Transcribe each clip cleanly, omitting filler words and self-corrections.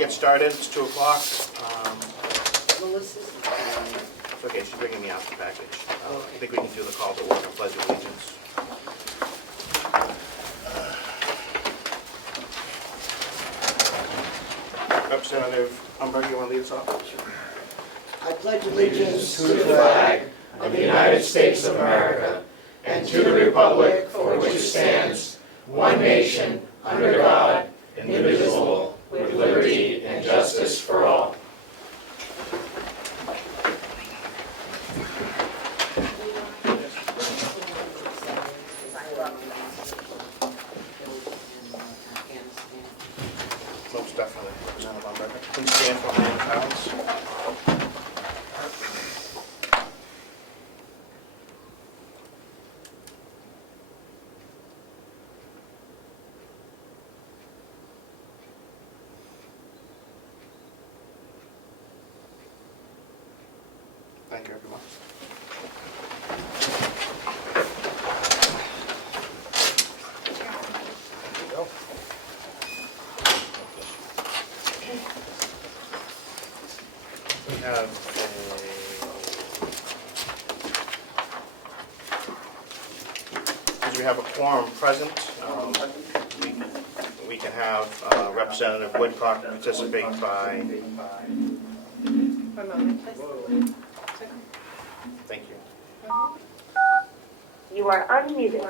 get started. It's 2 o'clock. Melissa's. It's okay, she's bringing me out the package. I think we can do the call to order and pledge of allegiance. Representative Umberg, you want to lead us off? I pledge allegiance to the flag of the United States of America and to the republic for which it stands, one nation, under God, indivisible, with liberty and justice for all. Most definitely, Representative Umberg. Please stand for a moment of silence. Thank you, everyone. There you go. We have because we have a quorum present, we can have Representative Woodcock participate by. One moment, please. Thank you. You are unmuted.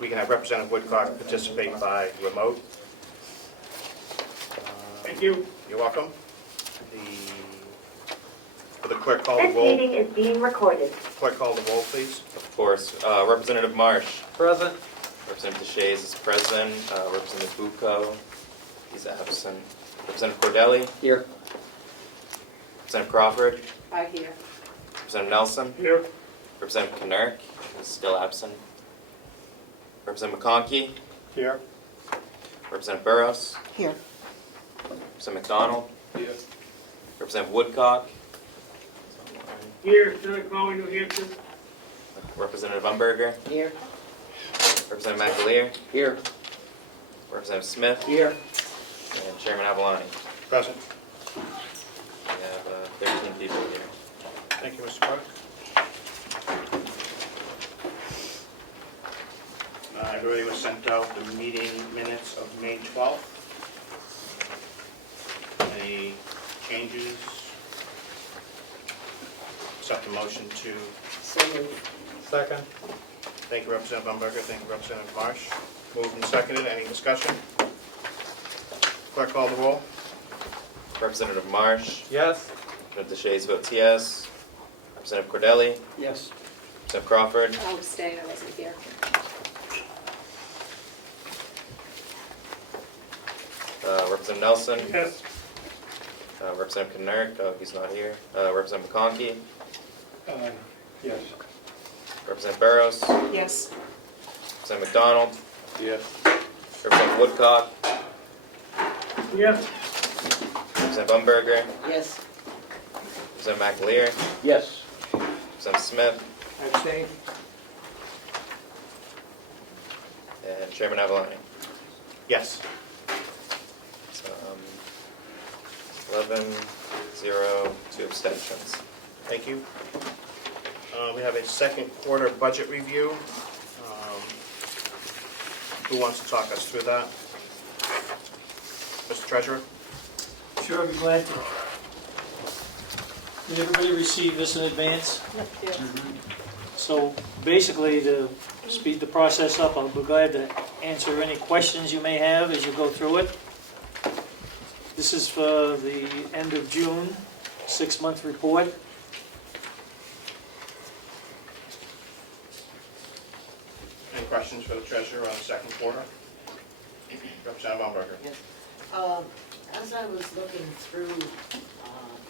We can have Representative Woodcock participate by remote. Thank you. You're welcome. Will the clerk call the This roll? meeting is being recorded. Clerk call the roll, please. Of course. Representative Marsh. Present. Representative Shays is present. Representative Bucco, he's absent. Representative Cordelli. Here. Representative Crawford. I hear. Representative Nelson. Here. Representative Knurk is still absent. Representative McConkey. Here. Representative Burrows. Here. Representative McDonald. Here. Representative Woodcock. Here, Senator Comeau, New Hampshire. Representative Umberger. Here. Representative McAleer. Here. Representative Smith. Here. And Chairman Avaloni. Present. We have 13 people here. Thank you, Mr. Clerk. Everybody was sent out the meeting minutes of May 12th. Any changes? Accept the motion to. So moved. Second. Thank you, Representative Umberger. Thank you, Representative Marsh. Moved and seconded. Any discussion? Clerk call the roll. Representative Marsh. Yes. Representative Shays votes yes. Representative Cordelli. Yes. Representative Crawford. I'll abstain, I wasn't here. Representative Nelson. Yes. Representative Knurk, he's not here. Representative McConkey. Yes. Representative Burrows. Yes. Representative McDonald. Yes. Representative Woodcock. Yes. Representative Umberger. Yes. Representative McAleer. Yes. Representative Smith. Abstain. And Chairman Avaloni. Yes. So, 11, 0, 2 abstentions. Thank you. We have a second quarter budget review. Who wants to talk us through that? Mr. Treasurer? Sure, I'd be glad to. Did everybody receive this in advance? Yes. So basically, to speed the process up, I'll be glad to answer any questions you may have as you go through it. This is for the end of June, 6-month report. Any questions for the treasurer on the second quarter? Representative Umberger. Yes. As I was looking through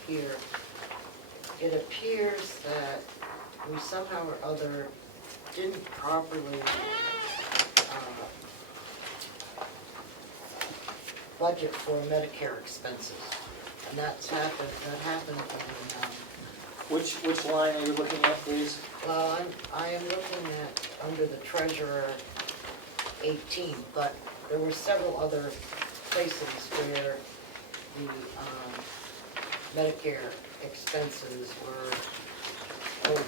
here, it appears that we somehow or other didn't properly budget for Medicare expenses. And that happened in, Which line are you looking at, please? I am looking at, under the treasurer, 18, but there were several other places where the Medicare expenses were over.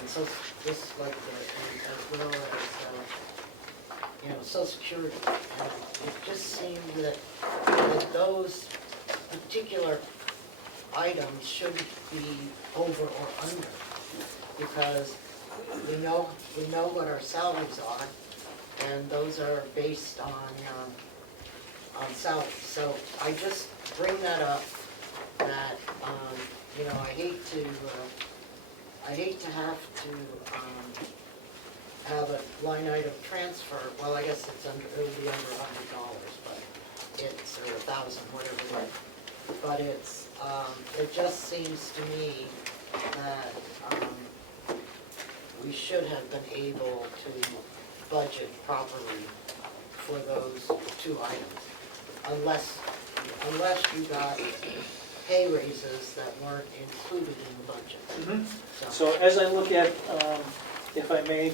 And so this, like, as well as, Social Security. And it just seemed that those particular items shouldn't be over or under, because we know what our salaries are, and those are based on salary. So I just bring that up, that, I hate to have to have a line item transfer. Well, I guess it'll be under $100, but it's, or 1,000, whatever it is. But it just seems to me that we should have been able to budget properly for those two items, unless you got pay raises that weren't included in the budget. So as I look at, if I may,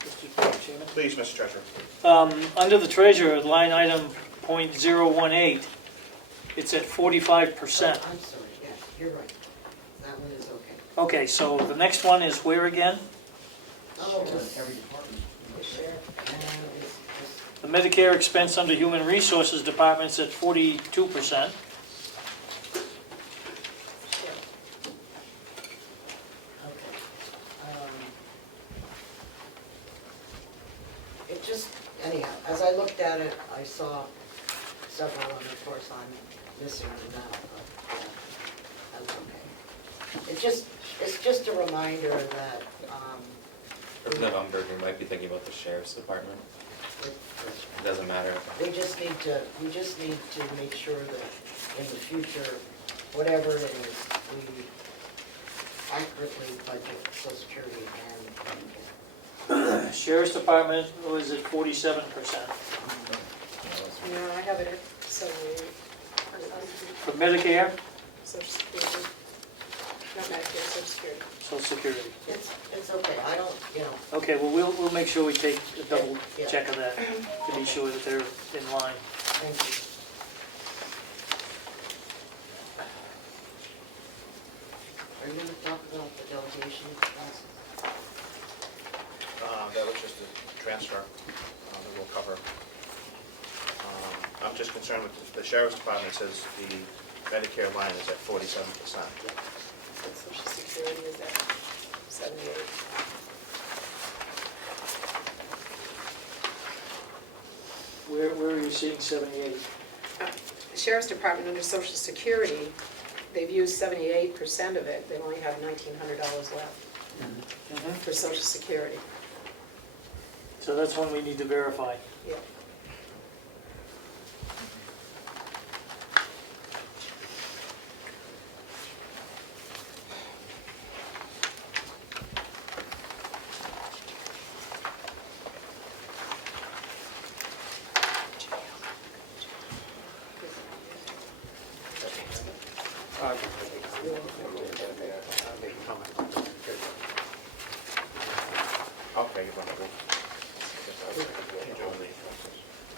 Mr. Chairman, Please, Mr. Treasurer. under the treasurer, line item .018, it's at 45%. I'm sorry, yeah, you're right. That one is okay. Okay, so the next one is where again? Oh, Every department. The share. and it's just, The Medicare expense under Human Resources Department's at 42%. okay. It just, anyhow, as I looked at it, I saw several, and of course I'm missing them now, but that's okay. It's just a reminder that, Representative Umberger, you might be thinking about the sheriff's department. It doesn't matter. we just need to make sure that in the future, whatever it is, we accurately budget Social Security and Medicare. Sheriff's Department was at 47%. No, I have it at 78. For Medicare, Social Security. Not Medicare, Social Security. Social Security. It's okay, I don't, Okay, well, we'll make sure we take a double Yeah. check of that to be sure that they're in line. thank you. Are you gonna talk about the delegation expenses? That was just a transfer that we'll cover. I'm just concerned with the sheriff's department. Says the Medicare line is at 47%. And Social Security is at 78. Where are you seeing 78? The Sheriff's Department under Social Security, they've used 78% of it. They only have $1,900 left for Social Security. So that's one we need to verify. Yeah. Okay, you're going to go.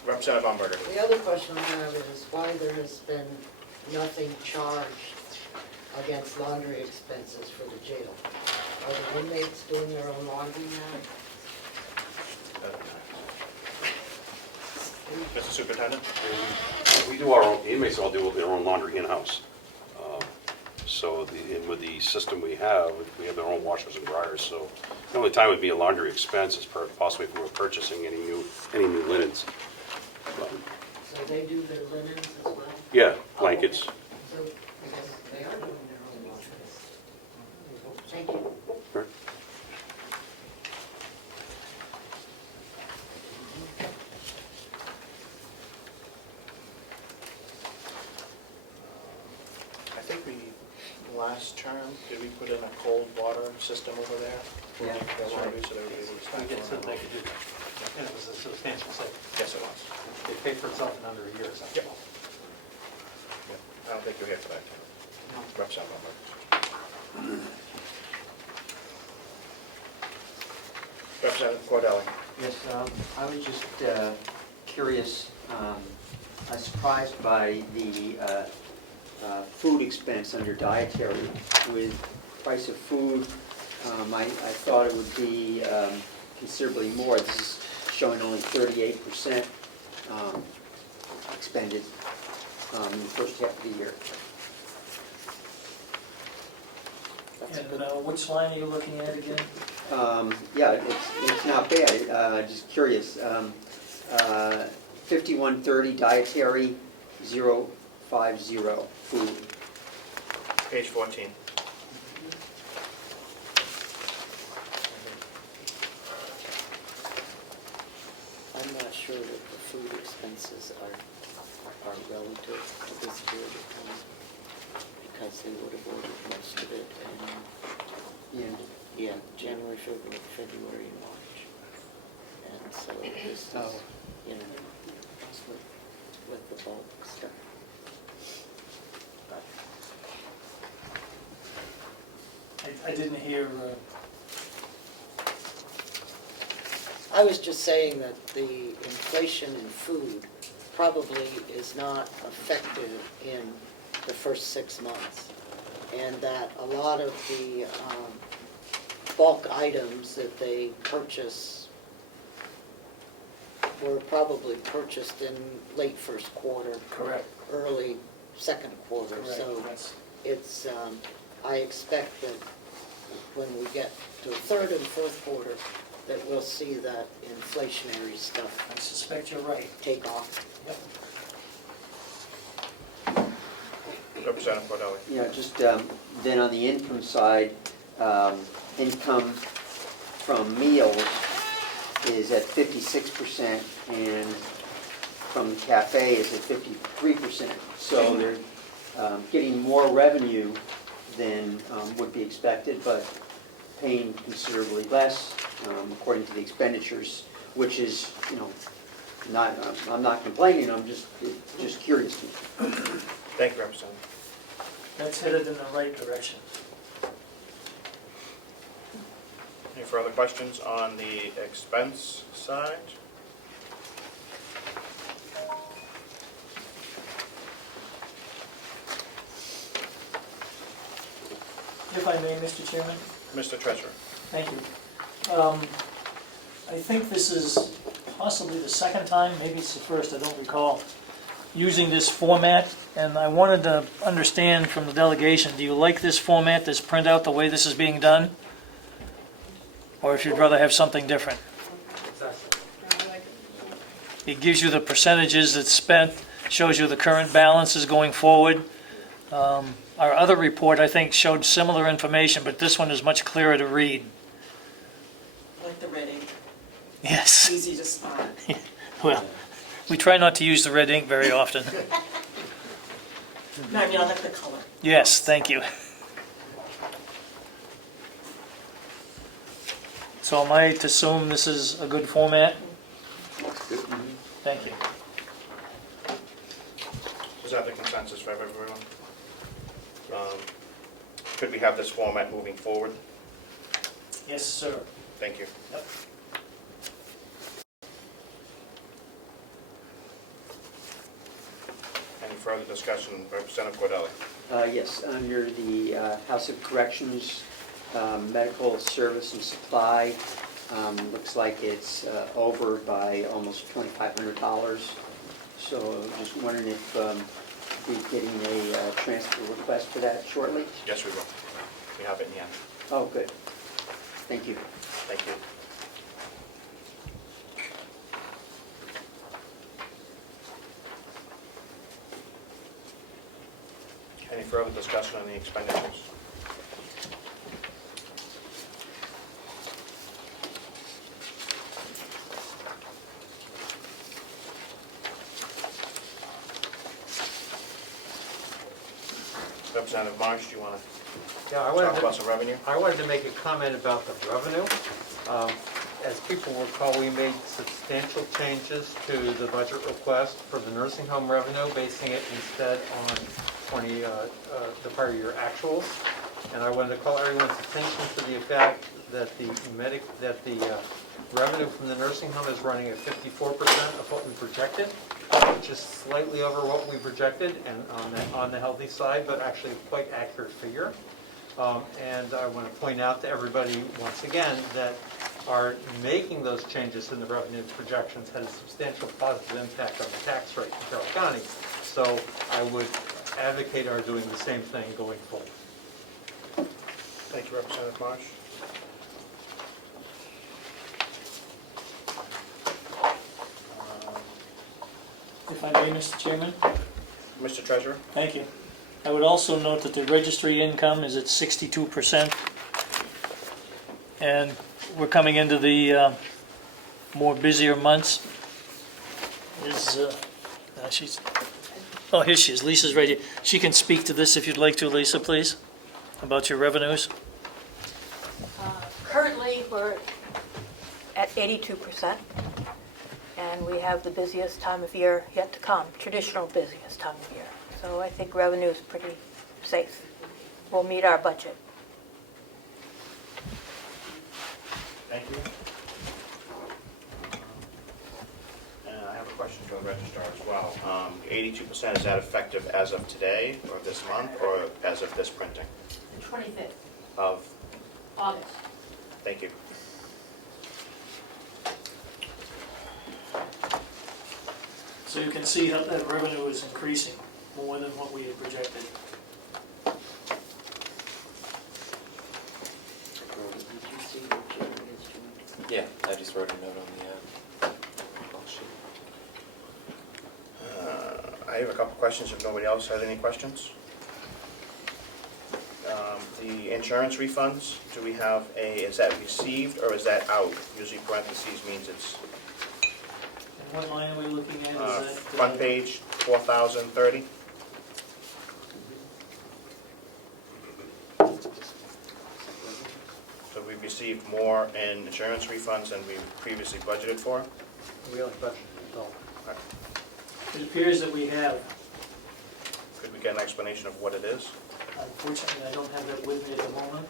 Representative Umberger. The other question I have is why there has been nothing charged against laundry expenses for the jail. Are the inmates doing their own laundry now? Mr. Superintendent? We do our own, inmates all do their own laundry in-house. So and with the system we have their own washers and dryers, so the only time it would be a laundry expense is possibly if we were purchasing any new linens. So they do their linens as well? Yeah, blankets. So I guess they are doing their own laundry. Thank you. Right. I think last term, did we put in a cold water system over there? Yeah, For that's laundry, right. so they would be able to We stack get their so own they laundry. could do that. And it was a substantial savings. Yes, it was. It paid for itself in under a year or something. Yep. I don't think you're here for that. Representative Umberger. Representative Cordelli. Yes, I was just curious, I'm surprised by the food expense under dietary. With price of food, I thought it would be considerably more. This is showing only 38% expended in the first half of the year. And which line are you looking at again? Yeah, it's not bad, just curious. 5130 dietary, 050 food. Page 14. I'm not sure that the food expenses are relative to this period of time, because they would have ordered most of it in, January, February, and March. And so this is, with the bulk stuff. But I didn't hear, I was just saying that the inflation in food probably is not effective in the first 6 months, and that a lot of the bulk items that they purchase were probably purchased in late first quarter, correct. early second quarter. Correct. So That's- it's, I expect that when we get to the third and fourth quarter, that we'll see that inflationary stuff I suspect you're right. take off. Yep. Representative Cordelli. Yeah, just then on the income side, income from meals is at 56%, and from the cafe is at 53%. So they're getting more revenue than would be expected, but paying considerably less according to the expenditures, which is, not, I'm not complaining, I'm just curious. Thank you, Representative. That's headed in the right direction. Any further questions on the expense side? If I may, Mr. Chairman? Mr. Treasurer. Thank you. I think this is possibly the second time, maybe it's the first, I don't recall, using this format, and I wanted to understand from the delegation, do you like this format, this printout, the way this is being done? Or if you'd rather have something different? It gives you the percentages that's spent, shows you the current balances going forward. Our other report, I think, showed similar information, but this one is much clearer to read. Like the red ink, Yes. easy to spot. Well, we try not to use the red ink very often. No, I mean, I like the color. Yes, thank you. So am I to assume this is a good format? Thank you. Is that the consensus for everyone? Could we have this format moving forward? Yes, sir. Thank you. Yep. Any further discussion, Representative Cordelli? Yes, under the House of Corrections, medical service and supply, looks like it's over by almost $2,500. So just wondering if we're getting a transfer request for that shortly? Yes, we will. We have it in the end. Oh, good. Thank you. Thank you. Any further discussion on the expenditures? Representative Marsh, do you want to Yeah, talk about some revenue? I wanted to make a comment about the revenue. As people recall, we made substantial changes to the budget request for the nursing home revenue, basing it instead on the prior year actuals. And I wanted to call everyone's attention to the fact that the revenue from the nursing home is running at 54% of what we projected, which is slightly over what we projected and on the healthy side, but actually a quite accurate figure. And I want to point out to everybody once again that our making those changes in the revenue projections had a substantial positive impact on the tax rate in Carroll County. So I would advocate our doing the same thing going forward. Thank you, Representative Marsh. If I may, Mr. Chairman? Mr. Treasurer? Thank you. I would also note that the registry income is at 62%. And we're coming into the more busier months. Here she is. Lisa's right here. She can speak to this if you'd like to, Lisa, please, about your revenues. Currently, we're at 82%, and we have the busiest time of year yet to come, traditional busiest time of year. So I think revenue is pretty safe. We'll meet our budget. Thank you. And I have a question for the registrar as well. 82%, is that effective as of today, or this month, or as of this printing? 25th Of, August. thank you. So you can see how that revenue is increasing more than what we had projected. Yeah, I just wrote a note on the call sheet. I have a couple questions if nobody else has any questions. The insurance refunds, do we have is that received or is that out? Usually parentheses means it's And what line are we looking at? Is that front page 4030. So we've received more in insurance refunds than we previously budgeted for. We only budgeted $1. It appears that we have. Could we get an explanation of what it is? Unfortunately, I don't have that with me at the moment.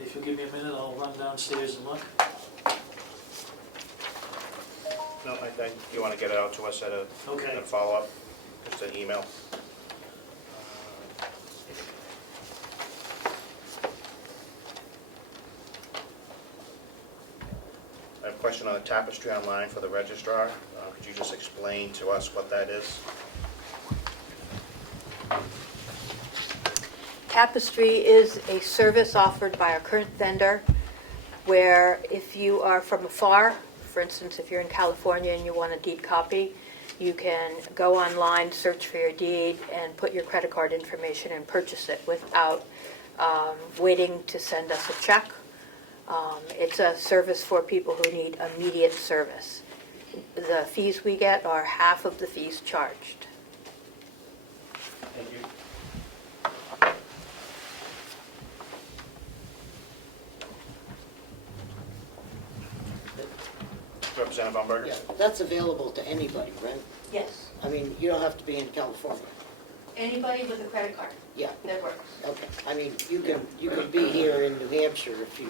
If you'll give me a minute, I'll run downstairs and look. No, I think you want to get it out to us at a Okay. follow-up, just an email. I have a question on the tapestry online for the registrar. Could you just explain to us what that is? Tapestry is a service offered by our current vendor where if you are from afar, for instance, if you're in California and you want a deed copy, you can go online, search for your deed, and put your credit card information and purchase it without waiting to send us a check. It's a service for people who need immediate service. The fees we get are half of the fees charged. Thank you. Representative Umberger? Yeah, that's available to anybody, right? Yes. I mean, you don't have to be in California. Anybody with a credit card, Yeah, that works. okay. I mean, you can be here in New Hampshire if you,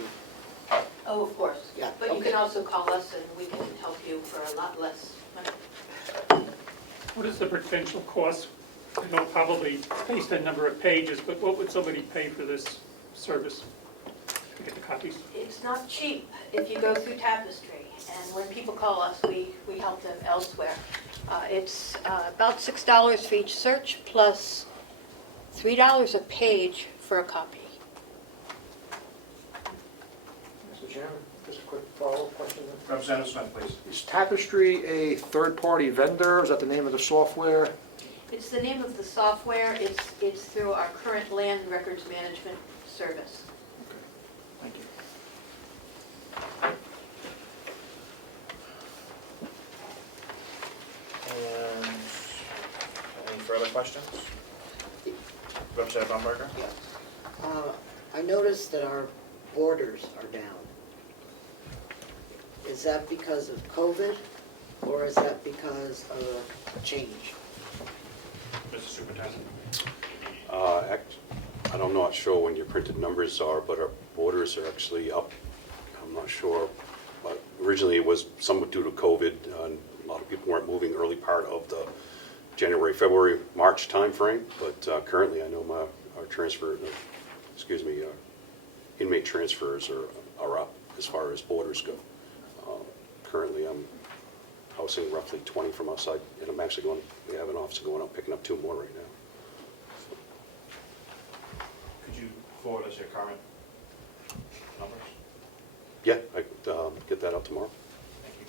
Oh, of course. Yeah, But you okay. can also call us and we can help you for a lot less money. What is the potential cost? I know probably based on number of pages, but what would somebody pay for this service to get the copies? It's not cheap if you go through Tapestry, and when people call us, we help them elsewhere. It's about $6 for each search, plus $3 a page for a copy. Mr. Chairman, just a quick follow-up question. Representative Smith, please. Is Tapestry a third-party vendor? Is that the name of the software? It's the name of the software. It's through our current land records management service. Thank you. And any further questions? Representative Umberger? yeah. I noticed that our borders are down. Is that because of COVID, or is that because of a change? Mr. Superintendent? I'm not sure when your printed numbers are, but our borders are actually up. I'm not sure. But originally, it was somewhat due to COVID. A lot of people weren't moving early part of the January, February, March timeframe. But currently, I know our inmate transfers are up as far as borders go. Currently, I'm housing roughly 20 from outside, and I'm actually we have an officer going up, picking up 2 more right now. Could you forward us your current numbers? Yeah, I get that out tomorrow. Thank you.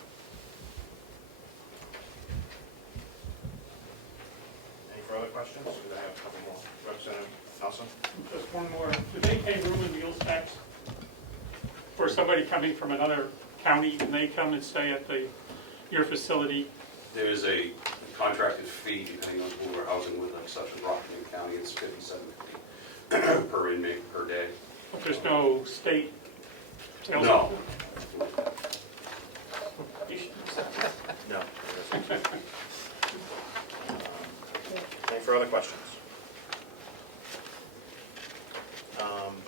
Any further questions? Because I have a couple more. Representative Nelson? Just one more. Do they pay room and meals tax for somebody coming from another county? Can they come and stay at your facility? There is a contracted fee depending on who we're housing with, such as Rockland County, it's $57.50 per inmate per day. But there's no state sales? No. No. Any further questions?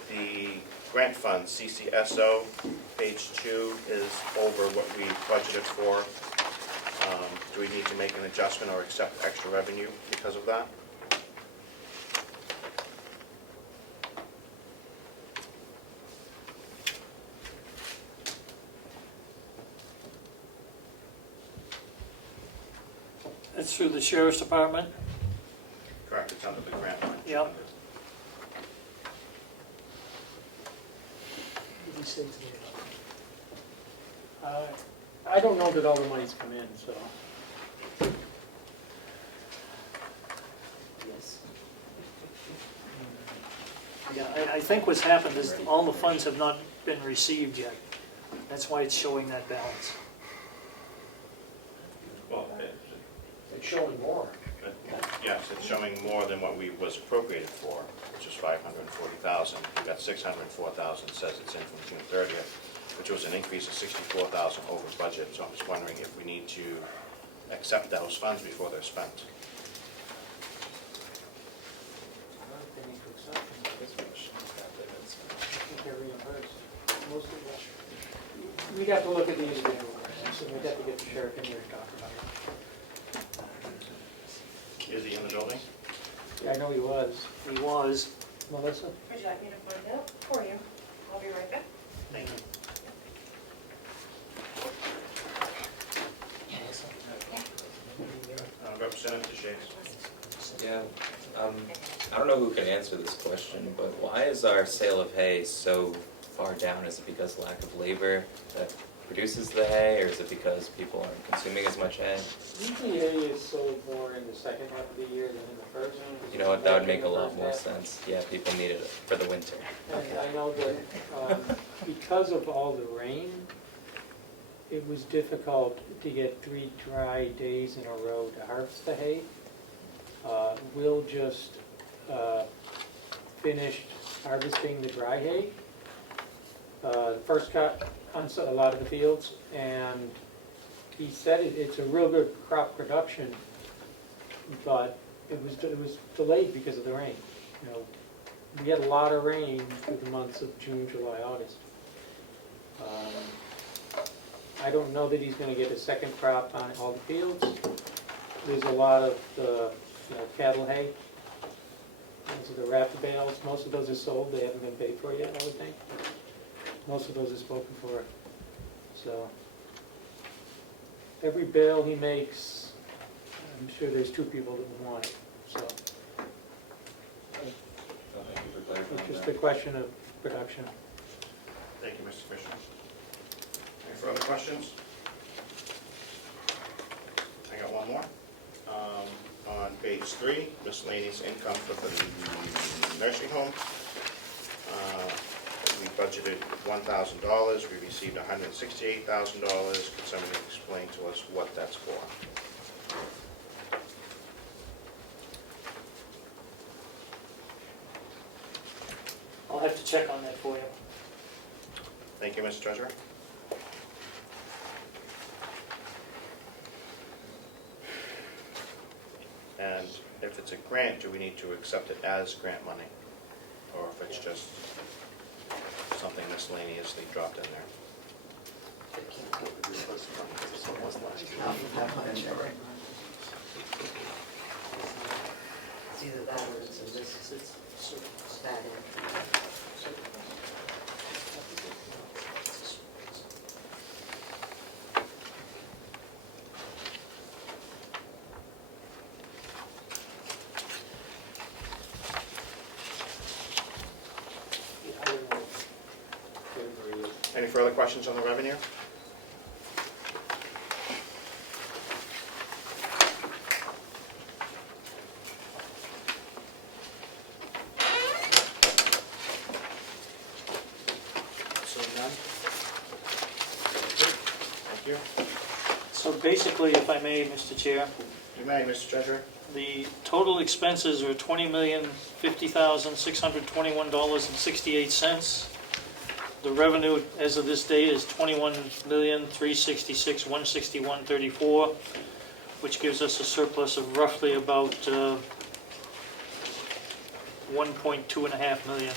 The grant fund, CCSO, page 2 is over what we budgeted for. Do we need to make an adjustment or accept extra revenue because of that? That's through the sheriff's department? Correct, it's under the grant fund. Yep. I don't know that all the money's come in, so. Yes. Yeah, I think what's happened is all the funds have not been received yet. That's why it's showing that balance. Well, It's showing more. yes, it's showing more than what we was appropriated for, which was $540,000. We got $604,000, says it's in from June 30th, which was an increase of $64,000 over budget. So I'm just wondering if we need to accept those funds before they're spent. We'd have to look at the individual grants, and we'd have to get the sheriff in here to talk about it. Is he in the building? Yeah, I know he was. He was. Melissa? Would you like me to find out for you? I'll be right back. Thank you. Representative DeShays. Yeah, I don't know who can answer this question, but why is our sale of hay so far down? Is it because lack of labor that produces the hay, or is it because people aren't consuming as much hay? Usually hay is sold more in the second half of the year than in the first. You know what, that would make a lot more sense. Yeah, people need it for the winter. And I know that because of all the rain, it was difficult to get 3 dry days in a row to harvest the hay. We'll just finished harvesting the dry hay. The first cut on a lot of the fields, and he said it's a real good crop production, but it was delayed because of the rain. You know, we had a lot of rain through the months of June, July, August. I don't know that he's going to get a second crop on all the fields. There's a lot of the cattle hay. Those are the rafter bales. Most of those are sold. They haven't been paid for yet, I would think. Most of those are spoken for. So every bale he makes, I'm sure there's 2 people that want it. So Thank you for clarifying it's just that. a question of production. Thank you, Mr. Fisher. Any further questions? I got one more. On page 3, miscellaneous income for the nursing home. We budgeted $1,000. We received $168,000. Could somebody explain to us what that's for? I'll have to check on that for you. Thank you, Mr. Treasurer. And if it's a grant, do we need to accept it as grant money? if it's just something miscellaneously dropped in there. It's either that or it's a bad entry. Any further questions on the revenue? So none? Thank you. So basically, if I may, Mr. Chair, You may, Mr. Treasurer. the total expenses are $20,050,621.68. The revenue as of this date is $21,366,161.34, which gives us a surplus of roughly about $1.25 million.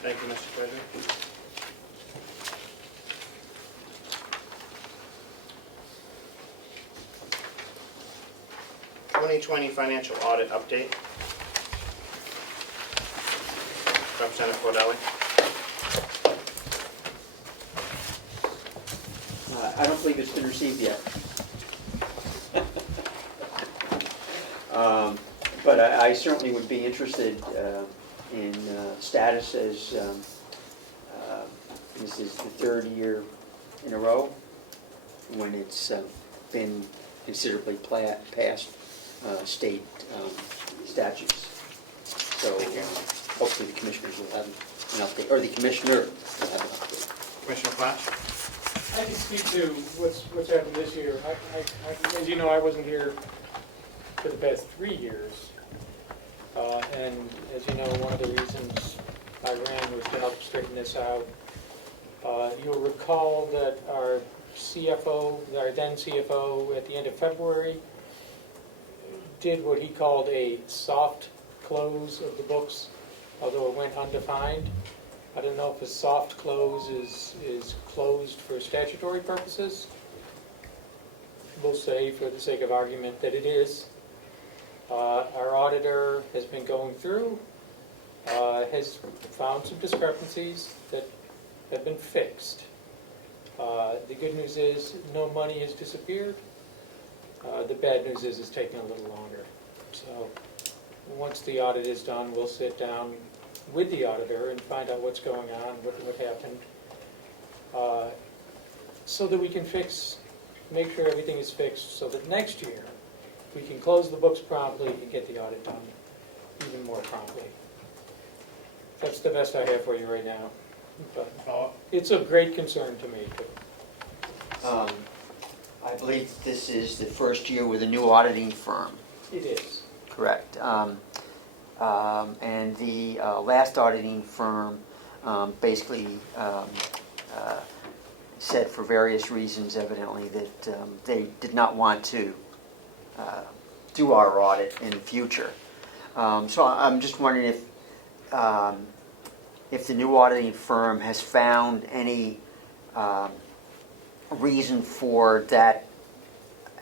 Thank you, Mr. Treasurer. (2020) financial audit update. Representative Cordelli. I don't believe it's been received yet. But I certainly would be interested in status as this is the third year in a row when it's been considerably past state statutes. So hopefully the commissioners will have an update, or the commissioner will have an update. Commissioner Flash. I can speak to what's happened this year. As you know, I wasn't here for the past 3 years. And as you know, one of the reasons I ran was to help straighten this out. You'll recall that our CFO, our then CFO, at the end of February, did what he called a soft close of the books, although it went undefined. I don't know if a soft close is closed for statutory purposes. We'll say, for the sake of argument, that it is. Our auditor has been going through, has found some discrepancies that have been fixed. The good news is no money has disappeared. The bad news is it's taking a little longer. So once the audit is done, we'll sit down with the auditor and find out what's going on, what happened, so that we can make sure everything is fixed, so that next year we can close the books promptly and get the audit done even more promptly. That's the best I have for you right now. But it's of great concern to me. I believe this is the first year with a new auditing firm. It is. Correct. And the last auditing firm basically said, for various reasons evidently, that they did not want to do our audit in the future. So I'm just wondering if the new auditing firm has found any reason for that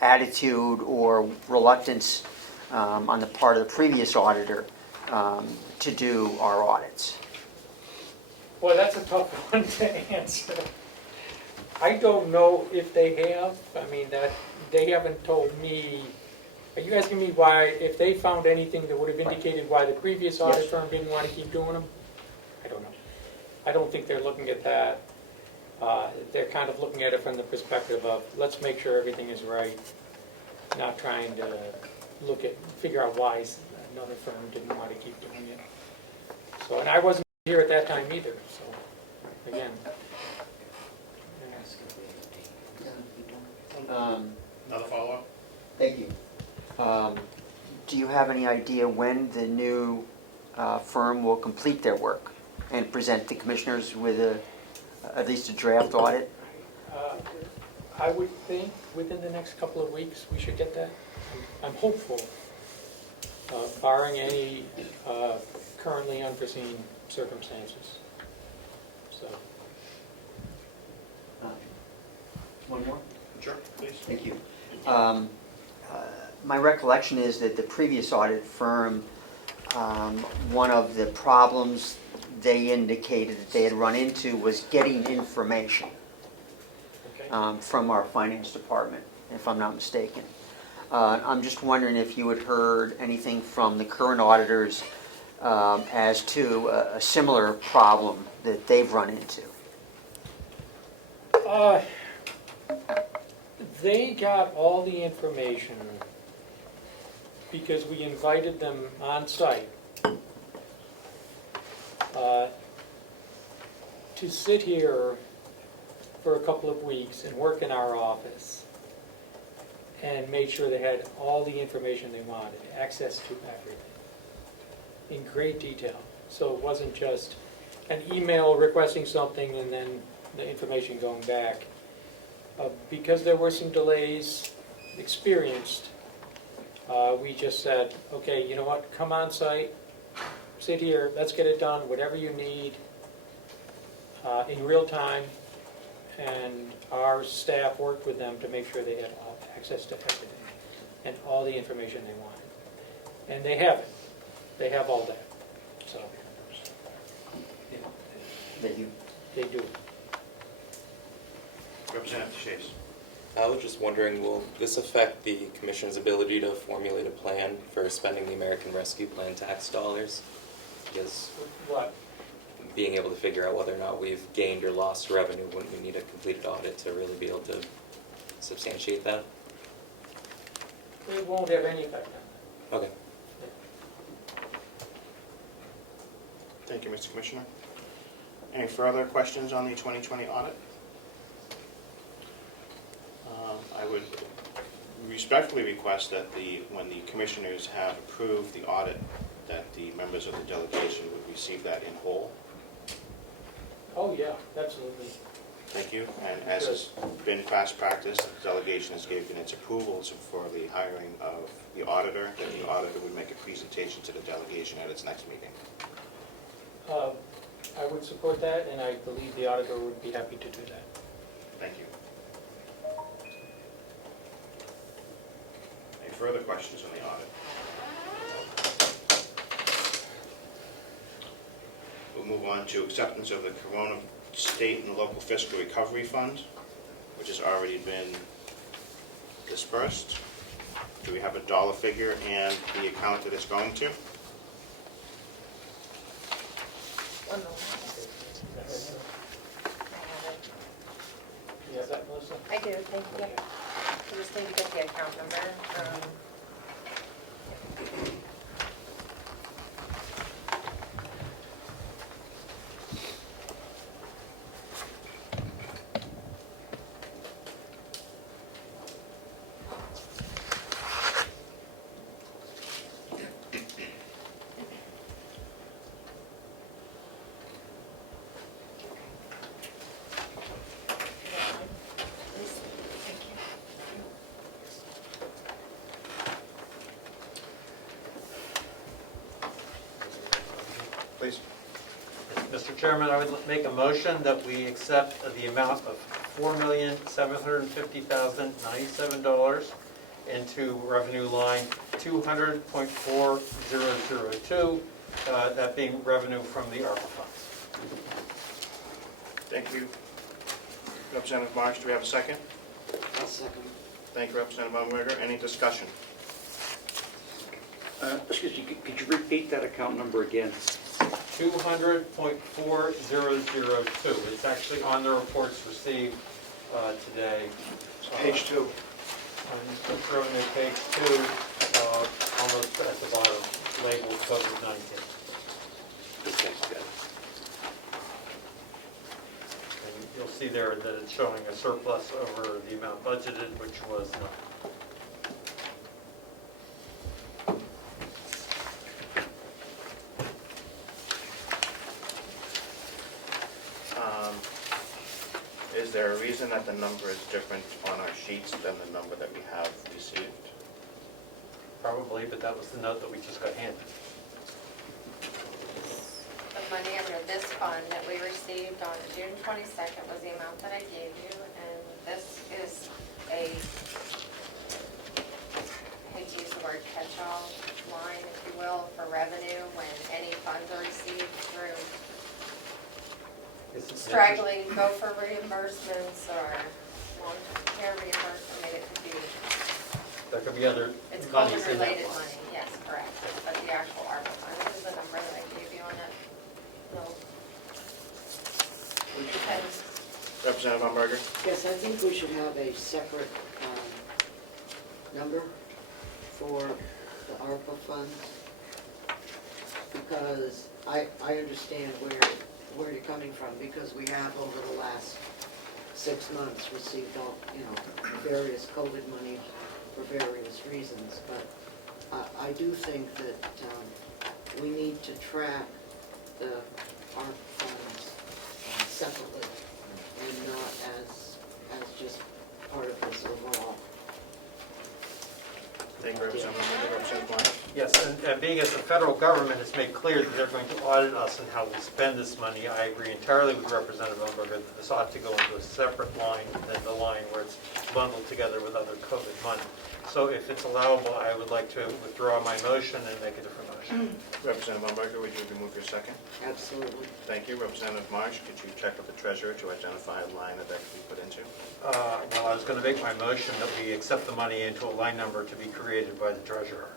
attitude or reluctance on the part of the previous auditor to do our audits. Well, that's a tough one to answer. I don't know if they have. I mean, that they haven't told me. Are you asking me why, if they found anything that would have indicated why the previous audit firm didn't want to keep doing them? I don't know. I don't think they're looking at that. They're kind of looking at it from the perspective of, let's make sure everything is right, not trying to figure out why another firm didn't want to keep doing it. So, and I wasn't here at that time either, so, again. Another follow-up? Thank you. Do you have any idea when the new firm will complete their work and present the commissioners with at least a draft audit? I would think within the next couple of weeks we should get that. I'm hopeful, barring any currently unforeseen circumstances. So, One more? Sure, please. Thank you. My recollection is that the previous audit firm, one of the problems they indicated that they had run into was getting information okay. from our finance department, if I'm not mistaken. I'm just wondering if you had heard anything from the current auditors as to a similar problem that they've run into. They got all the information because we invited them on site to sit here for a couple of weeks and work in our office and made sure they had all the information they wanted, access to everything, in great detail. So it wasn't just an email requesting something and then the information going back. Because there were some delays experienced, we just said, okay, you know what, come on site, sit here, let's get it done, whatever you need, in real time. And our staff worked with them to make sure they had all access to everything and all the information they wanted. And they have it. They have all that. So, yeah, That you they do. Representative Chase. I was just wondering, will this affect the Commission's ability to formulate a plan for spending the American Rescue Plan tax dollars? Because What? being able to figure out whether or not we've gained or lost revenue, wouldn't we need a completed audit to really be able to substantiate that? It won't have any effect on Okay. Thank you, Mr. Commissioner. Any further questions on the 2020 audit? I would respectfully request that when the commissioners have approved the audit, that the members of the delegation would receive that in whole. that. Oh, yeah, absolutely. Thank you. And as has been past practice, the delegation has given its approvals for the hiring of the auditor, that the auditor would make a presentation to the delegation at its next meeting. I would support that, and I believe the auditor would be happy to do that. Thank you. Any further questions on the audit? We'll move on to acceptance of the Corona State and Local Fiscal Recovery Fund, which has already been dispersed. Do we have a dollar figure and the account that it's going to? One moment. You have that, Melissa? I do, thank you. Yep. I just need to get the account number. Please. Mr. Chairman, I would make a motion that we accept the amount of $4,750,097 into revenue line 200.4002, that being revenue from the ARPA funds. Thank you. Representative Marsh, do we have a second? I'll second. Thank you, Representative Umberger. Any discussion? Excuse me, could you repeat that account number again? 200.4002. It's actually on the reports received today. Page 2. It's written at page 2, almost at the bottom, labeled COVID-19. Okay, good. And you'll see there that it's showing a surplus over the amount budgeted, which was none. Is there a reason that the number is different on our sheets than the number that we have received? probably, but that was the note that we just got handed. The money under this fund that we received on June 22nd was the amount that I gave you, and this is a, I hate to use the word catch-all line, if you will, for revenue when any funds are received through straggling gopher reimbursements or long-term care reimbursement, may get confused. There could be other It's monies in that COVID-related line. money, yes, correct, but the actual ARPA fund, this is the number that I gave you on that note. Depends. Representative Umberger? Yes, I think we should have a separate number for the ARPA funds, because I understand where you're coming from, because we have over the last 6 months received all, various COVID money for various reasons, but I do think that we need to track the ARPA funds separately and not as just part of this overall. Thank you, Representative Umberger. Representative Myers? Yes, and being as the federal government has made clear that they're going to audit us and how we spend this money, I agree entirely with Representative Umberger that this ought to go into a separate line than the line where it's bundled together with other COVID money. So if it's allowable, I would like to withdraw my motion and make a different motion. Representative Umberger, would you remove your second? Absolutely. Thank you. Representative Marsh, could you check with the treasurer to identify a line that could be put into? Well, I was going to make my motion that we accept the money into a line number to be created by the treasurer.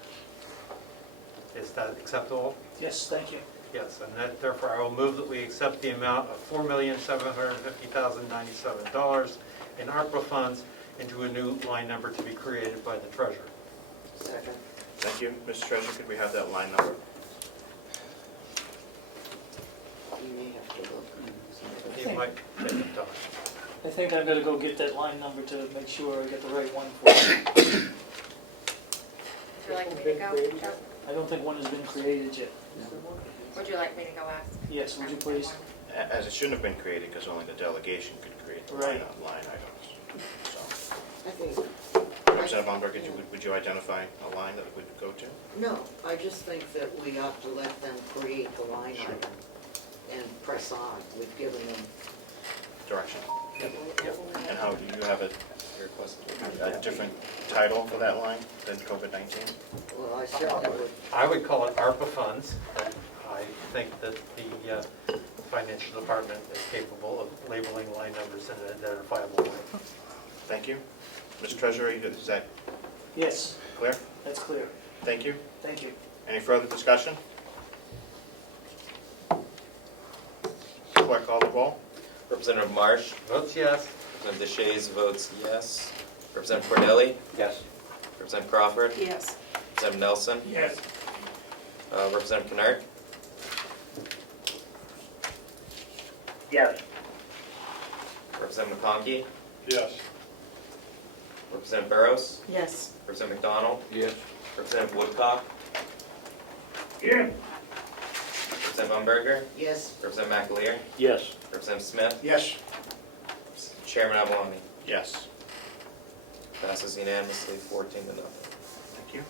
Is that acceptable? Yes, thank you. Yes, and that, therefore I will move that we accept the amount of $4,750,097 in ARPA funds into a new line number to be created by the treasurer. Second. Thank you. Mr. Treasurer, could we have that line number? You may have to look. He might take the time. I think I'm gonna go get that line number to make sure I get the right one for it. Would you like me to go? Joe? I don't think one has been created yet. Would you like me to go ask? Yes, would you please? As it shouldn't have been created, because only the delegation could create the line Right. items. So, I think, Representative Umberger, would you identify a line that it would go to? no, I just think that we ought to let them create the line item and press on. We've given them. Direction. Yep. And how, do you have a different title for that line than COVID-19? Well, I certainly would. I would call it ARPA funds. I think that the financial department is capable of labeling line numbers in an identifiable way. Thank you. Mr. Treasurer, is that Yes, clear? that's clear. Thank you. Thank you. Any further discussion? Clerk, call the roll. Representative Marsh? Votes yes. Representative Deshays votes yes. Representative Cordelli? Yes. Representative Crawford? Yes. Representative Nelson? Yes. Representative Kennard? Yes. Representative McConkey? Yes. Representative Barros? Yes. Representative McDonald? Yes. Representative Woodcock? Yeah. Representative Umberger? Yes, Representative McAleer? Yes. Representative Smith? Yes. Chairman Avaloni? Yes. Passes unanimously, 14-0. Thank you.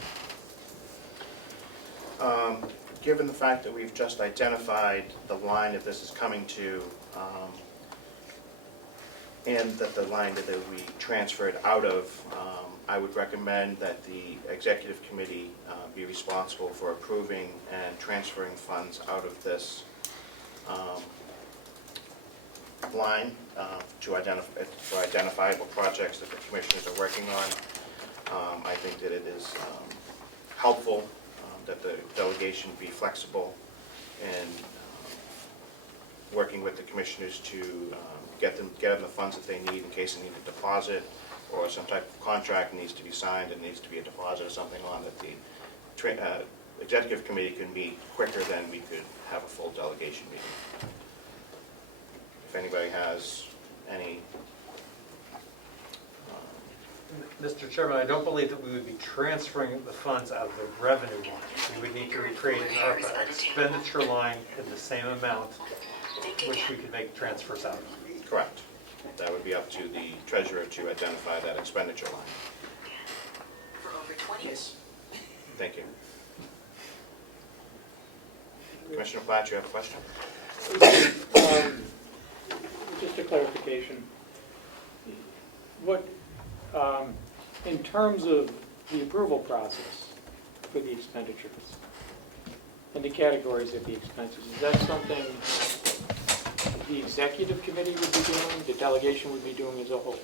Given the fact that we've just identified the line that this is coming to, and that the line that we transferred out of, I would recommend that the executive committee be responsible for approving and transferring funds out of this line to for identifiable projects that the commissioners are working on. I think that it is helpful that the delegation be flexible in working with the commissioners to get them the funds that they need in case they need a deposit or some type of contract needs to be signed and needs to be a deposit or something on, that the executive committee can meet quicker than we could have a full delegation meeting. If anybody has any... Mr. Chairman, I don't believe that we would be transferring the funds out of the revenue line. We would need to recreate an ARPA expenditure line in the same amount, which we could make transfers out of. Correct. That would be up to the treasurer to identify that expenditure line. yes. Thank you. Commissioner Platt, you have a question? Just a clarification. What, in terms of the approval process for the expenditures and the categories of the expenses, is that something the executive committee would be doing, the delegation would be doing as a whole?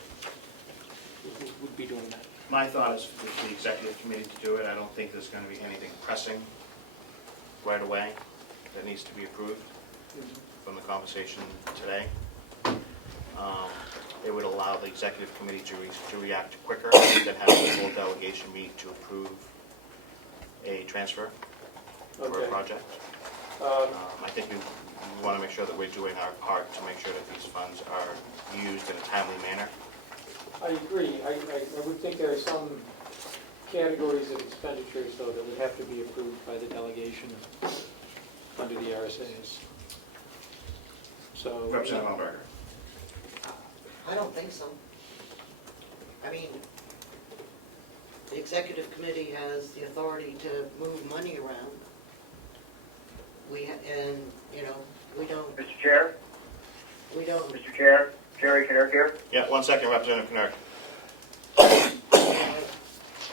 Would be doing that? My thought is for the executive committee to do it. I don't think there's going to be anything pressing right away that needs to be approved from the conversation today. It would allow the executive committee to react quicker than having the full delegation meet to approve a transfer for a project. I think we want to make sure that we're doing our part to make sure that these funds are used in a timely manner. I agree. I would think there are some categories of expenditures, though, that would have to be approved by the delegation under the RSAs. So. Representative Umberger. I don't think so. I mean, the executive committee has the authority to move money around. And, you know, we don't. Mr. Chair? We don't. Mr. Chair? Jerry Kinnick here? Yeah, 1 second, Representative Kinnick.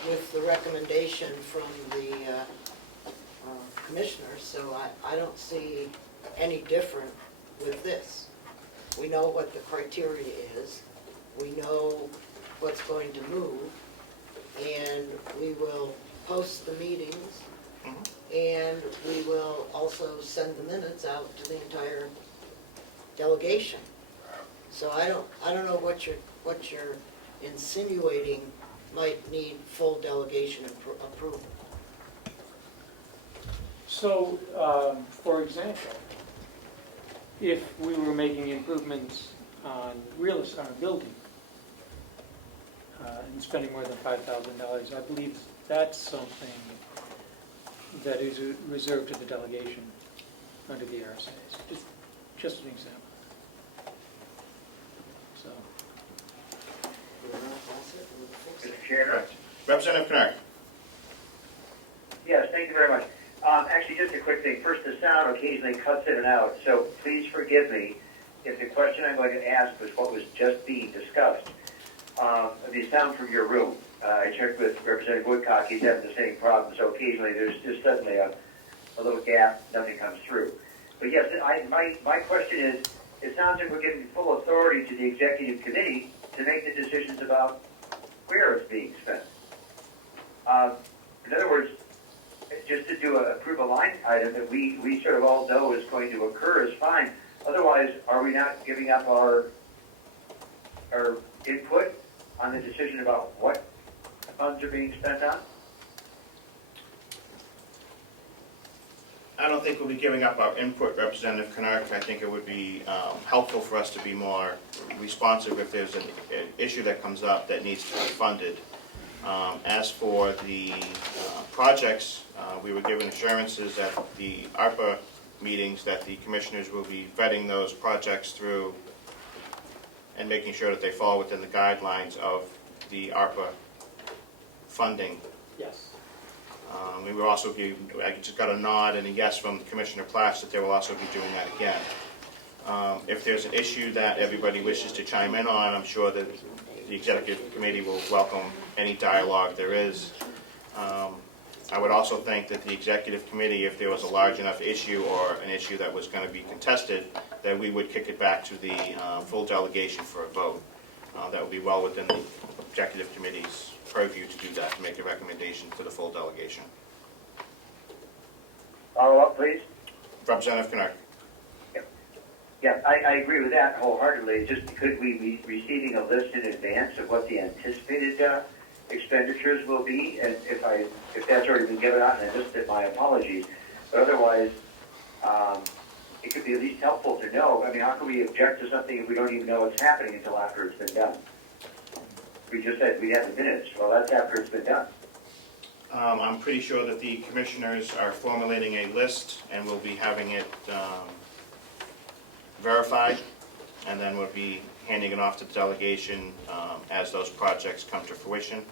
With the recommendation from the commissioners, so I don't see any different with this. We know what the criteria is, we know what's going to move, and we will post the meetings, and we will also send the minutes out to the entire delegation. So I don't know what you're insinuating might need full delegation approval. So, for example, if we were making improvements on real estate, on a building, and spending more than $5,000, I believe that's something that is reserved to the delegation under the RSAs. Just an example. So. Mr. Chair? Representative Kinnick. Yes, thank you very much. Actually, just a quick thing. First, the sound occasionally cuts in and out, so please forgive me if the question I'm going to ask was what was just being discussed. The sound from your room. I checked with Representative Woodcock. He's having the same problem, so occasionally there's just suddenly a little gap, nothing comes through. But yes, my question is, it sounds like we're giving full authority to the executive committee to make the decisions about where it's being spent. In other words, just to approve a line item that we sort of all know is going to occur is fine. Otherwise, are we not giving up our input on the decision about what funds are being spent on? I don't think we'll be giving up our input, Representative Kinnick. I think it would be helpful for us to be more responsive if there's an issue that comes up that needs to be funded. As for the projects, we were given assurances at the ARPA meetings that the commissioners will be vetting those projects through and making sure that they fall within the guidelines of the ARPA funding. Yes. We will also be, I just got a nod and a yes from Commissioner Platt that they will also be doing that again. If there's an issue that everybody wishes to chime in on, I'm sure that the executive committee will welcome any dialogue there is. I would also think that the executive committee, if there was a large enough issue or an issue that was going to be contested, that we would kick it back to the full delegation for a vote. That would be well within the executive committee's purview to do that, to make a recommendation to the full delegation. Follow up, please. Representative Kinnick. Yeah, I agree with that wholeheartedly. Just could we be receiving a list in advance of what the anticipated expenditures will be? And if that's already been given out and I missed it, my apologies. But otherwise, it could be at least helpful to know. I mean, how can we object to something if we don't even know what's happening until after it's been done? We just said we have the minutes. Well, that's after it's been done. I'm pretty sure that the commissioners are formulating a list and will be having it verified, and then we'll be handing it off to the delegation as those projects come to fruition.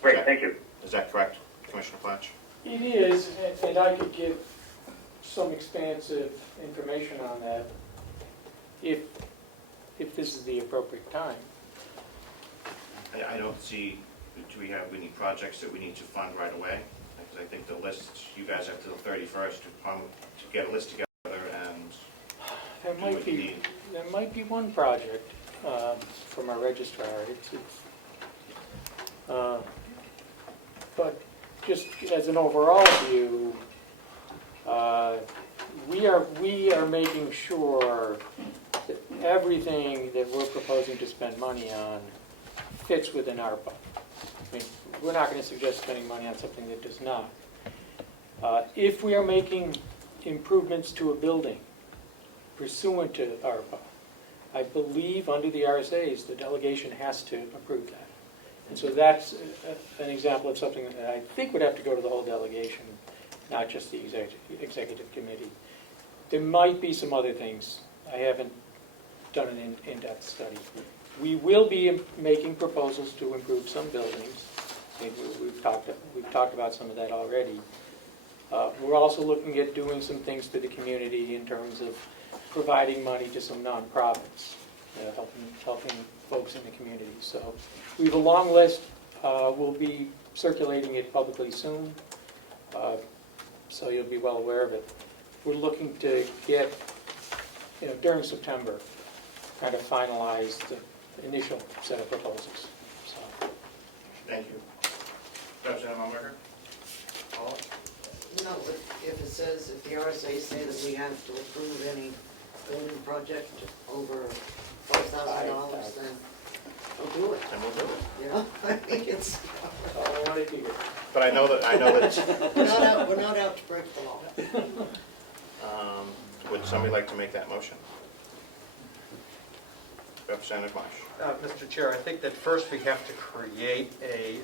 Great, thank you. Is that correct, Commissioner Platch? It is, and I could give some expansive information on that if this is the appropriate time. I don't see, do we have any projects that we need to fund right away? Because I think the list, you guys have till the 31st to get a list together and There do might what you be, need. there might be one project from our registrar. But just as an overall view, we are making sure that everything that we're proposing to spend money on fits within ARPA. I mean, we're not going to suggest spending money on something that does not. If we are making improvements to a building pursuant to ARPA, I believe under the RSAs, the delegation has to approve that. And so that's an example of something that I think would have to go to the whole delegation, not just the executive committee. There might be some other things. I haven't done an in-depth study. We will be making proposals to improve some buildings. We've talked about some of that already. We're also looking at doing some things to the community in terms of providing money to some nonprofits, helping folks in the community. So we have a long list. We'll be circulating it publicly soon, so you'll be well aware of it. We're looking to get, during September, kind of finalize the initial set of proposals. So. Thank you. Representative Umberger? No, if it says, if the RSA say that we have to approve any building project over $5,000, then we'll do it. Then we'll do it. You know, I think it's, But I know that, we're not out to break the law. would somebody like to make that motion? Representative Marsh? Mr. Chair, I think that first we have to create a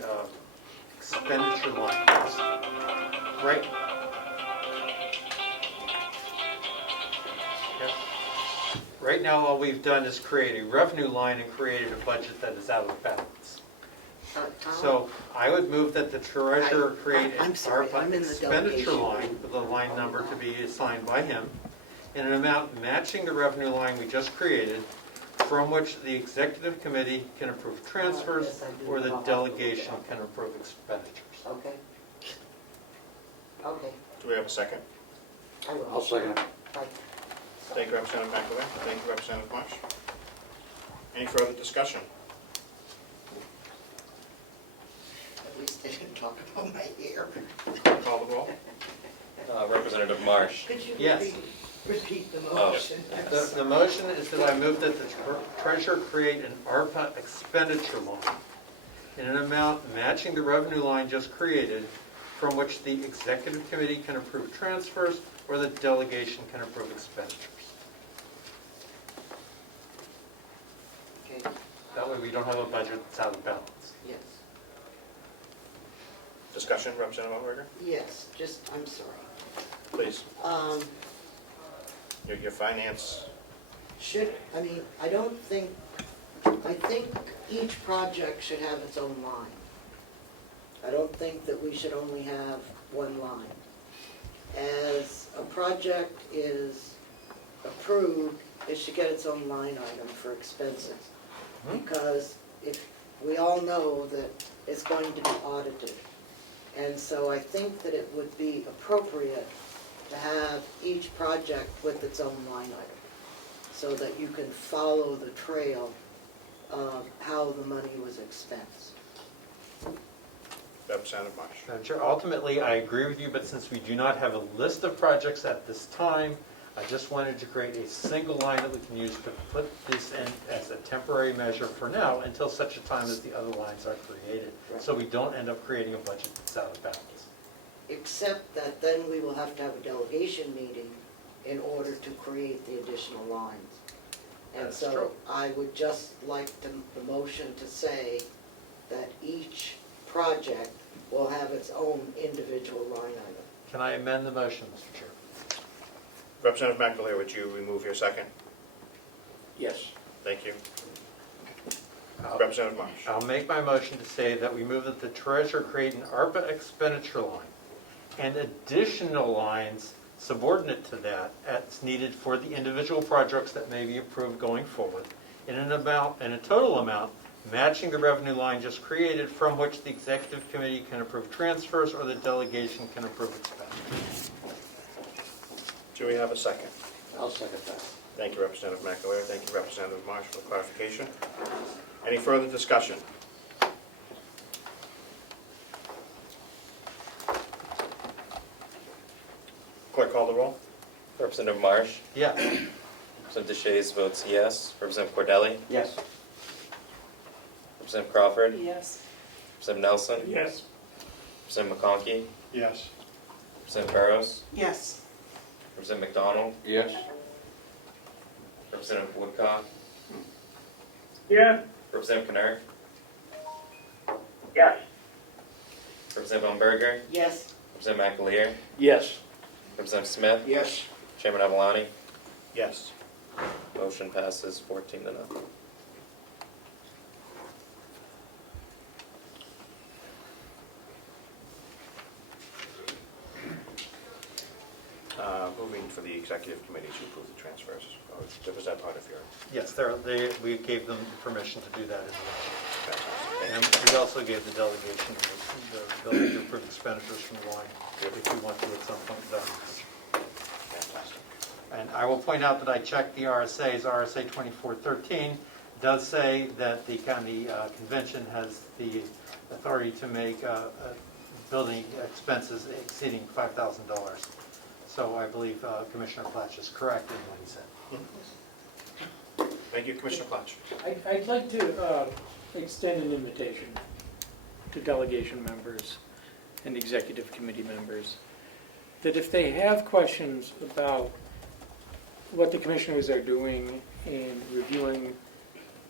expenditure line. Right. Yep. Right now, all we've done is create a revenue line and created a budget that is out of balance. So I would move that the treasurer create an ARPA expenditure line with a line number to be assigned by him in an amount matching the revenue line we just created, from which the executive committee can approve transfers or the delegation can approve expenditures. Okay. Okay. Do we have a second? I will. I'll second it. Thank you, Representative McAvoy. Thank you, Representative Marsh. Any further discussion? At least they didn't talk about my hair. Call the roll. Representative Marsh. Could you Yes. repeat the Oh, motion? The motion is that I move that the treasurer create an ARPA expenditure line in an amount matching the revenue line just created, from which the executive committee can approve transfers or the delegation can approve expenditures. Okay, That way we don't have a budget that's out of balance. yes. Discussion, Representative Umberger? Yes, just, I'm sorry. Please. Um, Your finance, I think each project should have its own line. I don't think that we should only have one line. As a project is approved, it should get its own line item for expenses. Because if, we all know that it's going to be audited. And so I think that it would be appropriate to have each project with its own line item, so that you can follow the trail of how the money was expensed. Representative Marsh. Madam Chair, ultimately, I agree with you, but since we do not have a list of projects at this time, I just wanted to create a single line that we can use to put this in as a temporary measure for now, until such a time as the other lines are created, so we don't end up creating a budget that's out of balance. Except that then we will have to have a delegation meeting in order to create the additional lines. And That's so true. I would just like the motion to say that each project will have its own individual line item. Can I amend the motion, Mr. Chair? Representative McAleer, would you remove your second? Yes. Thank you. Representative Marsh. I'll make my motion to say that we move that the treasurer create an ARPA expenditure line and additional lines subordinate to that as needed for the individual projects that may be approved going forward in a total amount matching the revenue line just created, from which the executive committee can approve transfers or the delegation can approve expenditures. Do we have a second? I'll second that. Thank you, Representative McAleer. Thank you, Representative Marsh, for the clarification. Any further discussion? Clerk, call the roll. Representative Marsh? Yeah. Representative Shays votes yes. Representative Cordelli? Yes. Representative Crawford? Yes. Representative Nelson? Yes. Representative McConkey? Yes. Representative Burrows? Yes. Representative McDonald? Yes. Representative Woodcock? Yeah. Representative Knurr? Yes. Representative Umberger? Yes. Representative McAleer? Yes. Representative Smith? Yes. Chairman Avalani? Yes. Motion passes 14-0. Moving for the executive committee to approve the transfers. Was that part of your? Yes, we gave them permission to do that as well. Fantastic. And we also gave the delegation the ability to approve expenditures from the line if we want to at some point down the future. Fantastic. And I will point out that I checked the RSAs. RSA 2413 does say that the county convention has the authority to make building expenses exceeding $5,000. So I believe Commissioner Platch is correct in what he said. Thank you, Commissioner Platch. I'd like to extend an invitation to delegation members and executive committee members that if they have questions about what the commissioners are doing in reviewing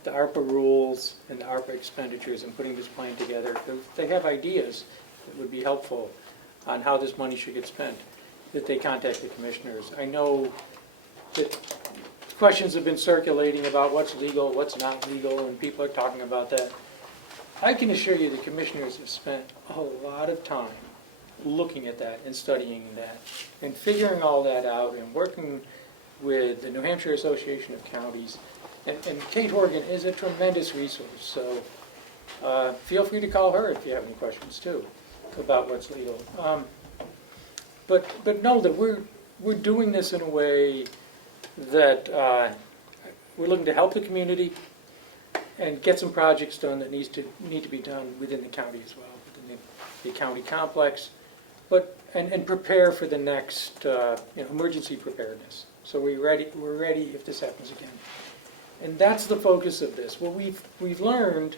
the ARPA rules and the ARPA expenditures and putting this plan together, if they have ideas that would be helpful on how this money should get spent, that they contact the commissioners. I know that questions have been circulating about what's legal, what's not legal, and people are talking about that. I can assure you the commissioners have spent a lot of time looking at that and studying that and figuring all that out and working with the New Hampshire Association of Counties. And Kate Horgan is a tremendous resource, so feel free to call her if you have any questions too about what's legal. But know that we're doing this in a way that we're looking to help the community and get some projects done that need to be done within the county as well, within the county complex, and prepare for the next emergency preparedness. So we're ready if this happens again. And that's the focus of this. What we've learned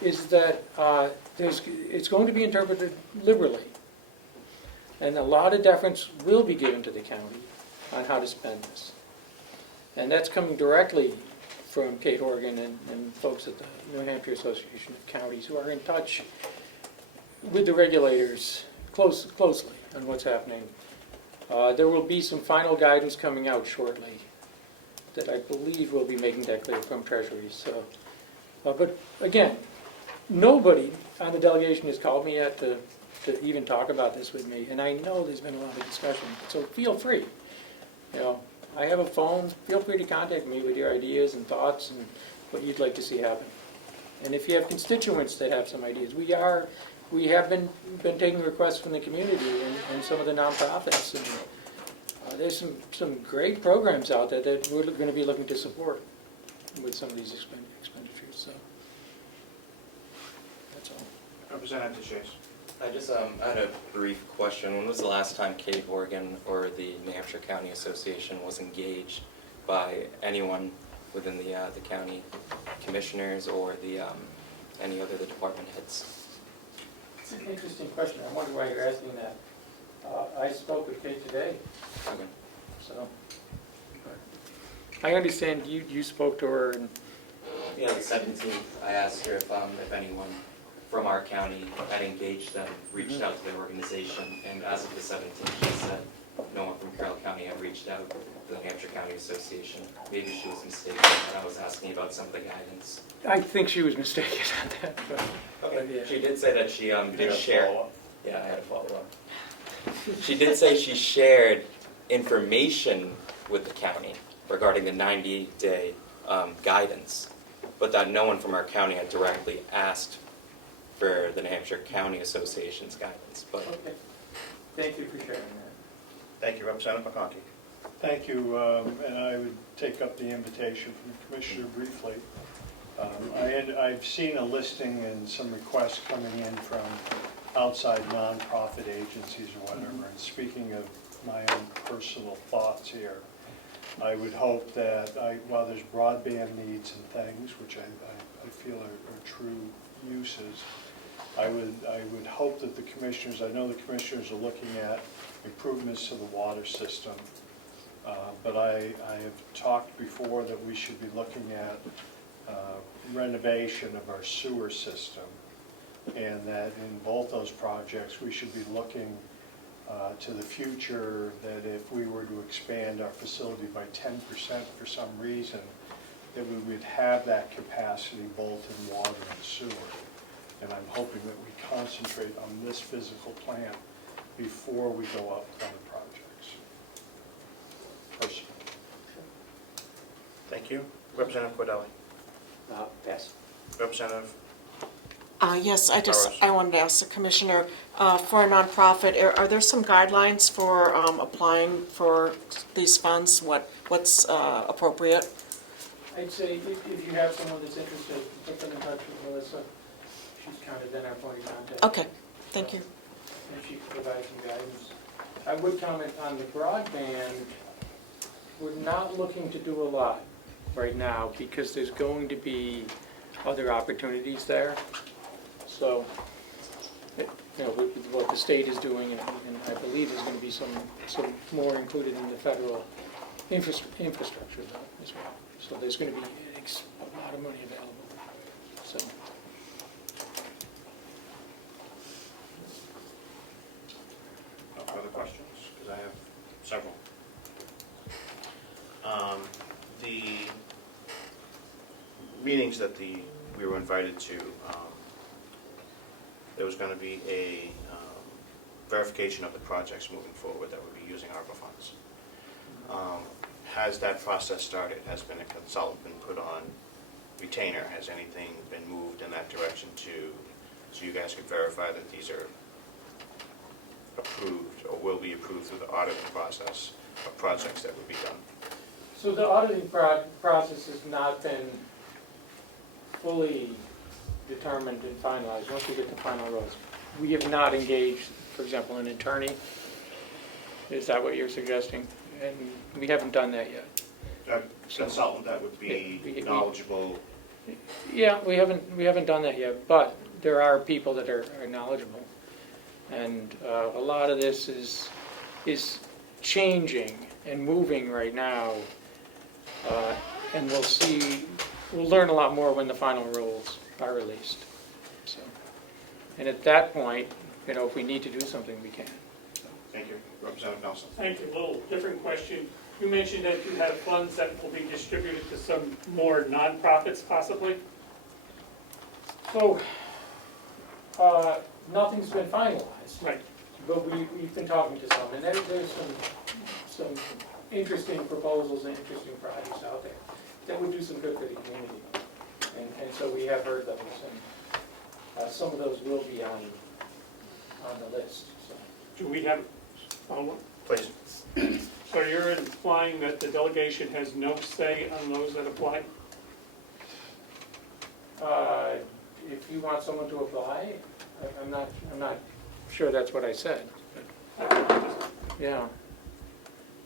is that it's going to be interpreted liberally. And a lot of deference will be given to the county on how to spend this. And that's coming directly from Kate Horgan and folks at the New Hampshire Association of Counties who are in touch with the regulators closely on what's happening. There will be some final guidance coming out shortly that I believe will be making that clear from Treasury. So, but again, nobody on the delegation has called me yet to even talk about this with me, and I know there's been a lot of discussion, so feel free. I have a phone, feel free to contact me with your ideas and thoughts and what you'd like to see happen. And if you have constituents that have some ideas, we have been taking requests from the community and some of the nonprofits, and there's some great programs out there that we're going to be looking to support with some of these expenditures, so that's all. Representative Shays. I just had a brief question. When was the last time Kate Horgan or the New Hampshire County Association was engaged by anyone within the county commissioners or any other department heads? It's an interesting question. I wonder why you're asking that. I spoke with Kate today, Okay. so I understand you spoke to her. And Yeah, the 17th, I asked her if anyone from our county had engaged them, reached out to their organization, and as of the 17th, she said no one from Carroll County had reached reached out to the New Hampshire County Association. Maybe she was mistaken when I was asking about some of the guidance. I think she was mistaken on that, but Okay, yeah. she did say that she You did have share. follow-up? Yeah, I had a follow-up. She did say she shared information with the county regarding the 90-day guidance, but that no one from our county had directly asked for the New Hampshire County Association's guidance. But Okay. Thank you for sharing that. Thank you, Representative McConkey. Thank you, and I would take up the invitation from the Commissioner briefly. I've seen a listing and some requests coming in from outside nonprofit agencies or whatever, and speaking of my own personal thoughts here, I would hope that, while there's broadband needs and things, which I feel are true uses, I would hope that the commissioners, I know the commissioners are looking at improvements to the water system, but I have talked before that we should be looking at renovation of our sewer system, and that in both those projects we should be looking to the future, that if we were to expand our facility by 10% for some reason, that we would have that capacity both in water and sewer. And I'm hoping that we concentrate on this physical plant before we go up with other projects. Personally. Thank you. Representative Cordelli. Pass. Representative Yes, Burrows. I wanted to ask the Commissioner, for a nonprofit, are there some guidelines for applying for these funds? What's appropriate? I'd say if you have someone that's interested, put them in touch with Melissa. She's kind of then our point of contact. Okay, thank you. And she can provide some guidance. I would comment on the broadband. We're not looking to do a lot right now because there's going to be other opportunities there. So, you know, with what the state is doing, and I believe there's going to be some more included in the federal infrastructure though, as well. So there's going to be a lot of money available. So. No further questions, because I have several. The meetings that we were invited to, there was going to be a verification of the projects moving forward that would be using ARPA funds. Has that process started? Has been a consultant been put on retainer? Has anything been moved in that direction so you guys could verify that these are approved or will be approved through the auditing process of projects that would be done? So the auditing process has not been fully determined and finalized. Once we get the final rules, we have not engaged, for example, an attorney. Is that what you're suggesting? And we haven't done that yet. A consultant that would be knowledgeable. Yeah, we haven't done that yet, but there are people that are knowledgeable, and a lot of this is changing and moving right now, and we'll learn a lot more when the final rules are released. So, and at that point, you know, if we need to do something, we can. Thank you. Representative Nelson. Thank you. A little different question. You mentioned that you have funds that will be distributed to some more nonprofits possibly. So, nothing's been finalized. Right. But we've been talking to some, and there's some interesting proposals and interesting projects out there that would do some good for the community. And so we have heard those, and some of those will be on the list. So. Do we have follow-up? Please. So you're implying that the delegation has no say on those that apply? If you want someone to apply, I'm not sure that's what I said. Yeah.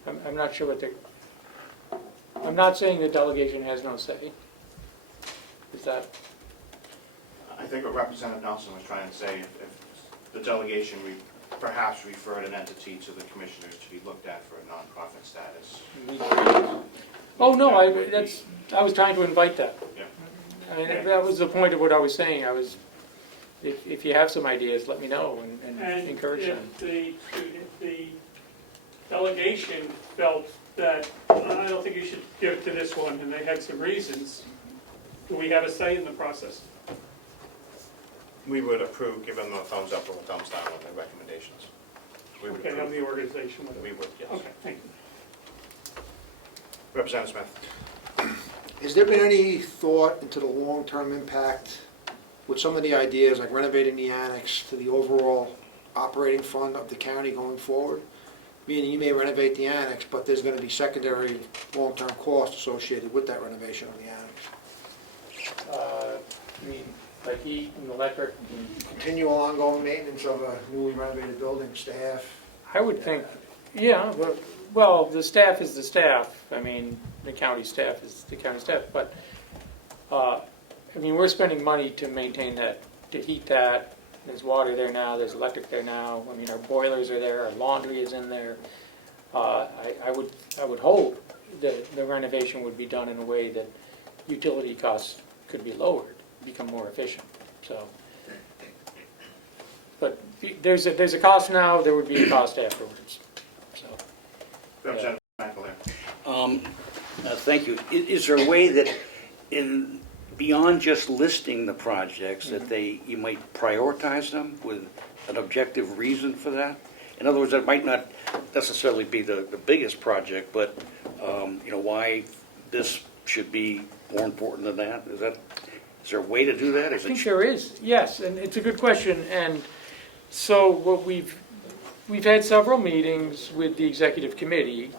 I'm not sure what I'm not saying the delegation has no say. Is that? I think what Representative Nelson was trying to say, if the delegation perhaps referred an entity to the commissioners to be looked at for a nonprofit status. Oh, no, I was trying to invite that. Yeah. I mean, that was the point of what I was saying. If you have some ideas, let me know and encourage them. If the Delegation felt that, I don't think you should give it to this one, and they had some reasons. Do we have a say in the process? We would approve, give them a thumbs up or a thumbs down on their recommendations. We would Okay, I'm approve. the organization. We would, yes. Okay, thank you. Representative Smith. Has there been any thought into the long-term impact with some of the ideas, like renovating the annex, to the overall operating fund of the county going forward? Meaning you may renovate the annex, but there's going to be secondary long-term costs associated with that renovation of the annex. I mean, like heat and electric. Continual ongoing maintenance of a newly renovated building, staff. I would think, yeah, well, the staff is the staff. I mean, the county staff is the county staff. But, I mean, we're spending money to maintain that, to heat that. There's water there now, there's electric there now. I mean, our boilers are there, our laundry is in there. I would hope that the renovation would be done in a way that utility costs could be lowered, become more efficient, so. But there's a cost now, there would be a cost afterwards, so. Representative McAleer. Thank you. Is there a way that beyond just listing the projects, that you might prioritize them with an objective reason for that? In other words, that might not necessarily be the biggest project, but why this should be more important than that? Is there a way to do that? I think there is, yes, and it's a good question. And so what we've had several meetings with the executive committee,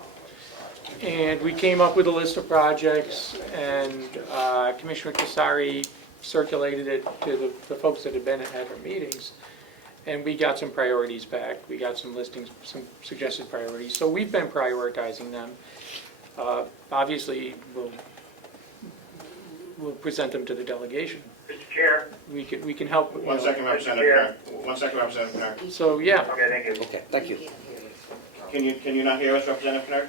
and we came up with a list of projects, and Commissioner Casari circulated it to the folks that had been at our meetings, and we got some priorities back. We got some listings, some suggested priorities. So we've been prioritizing them. Obviously, we'll present them to the delegation. Mr. Chair. We can help. One second, Representative Knapp. 1 second, Representative Knapp. So, yeah. Okay, thank you. Okay, thank you. Can you not hear us, Representative Knapp?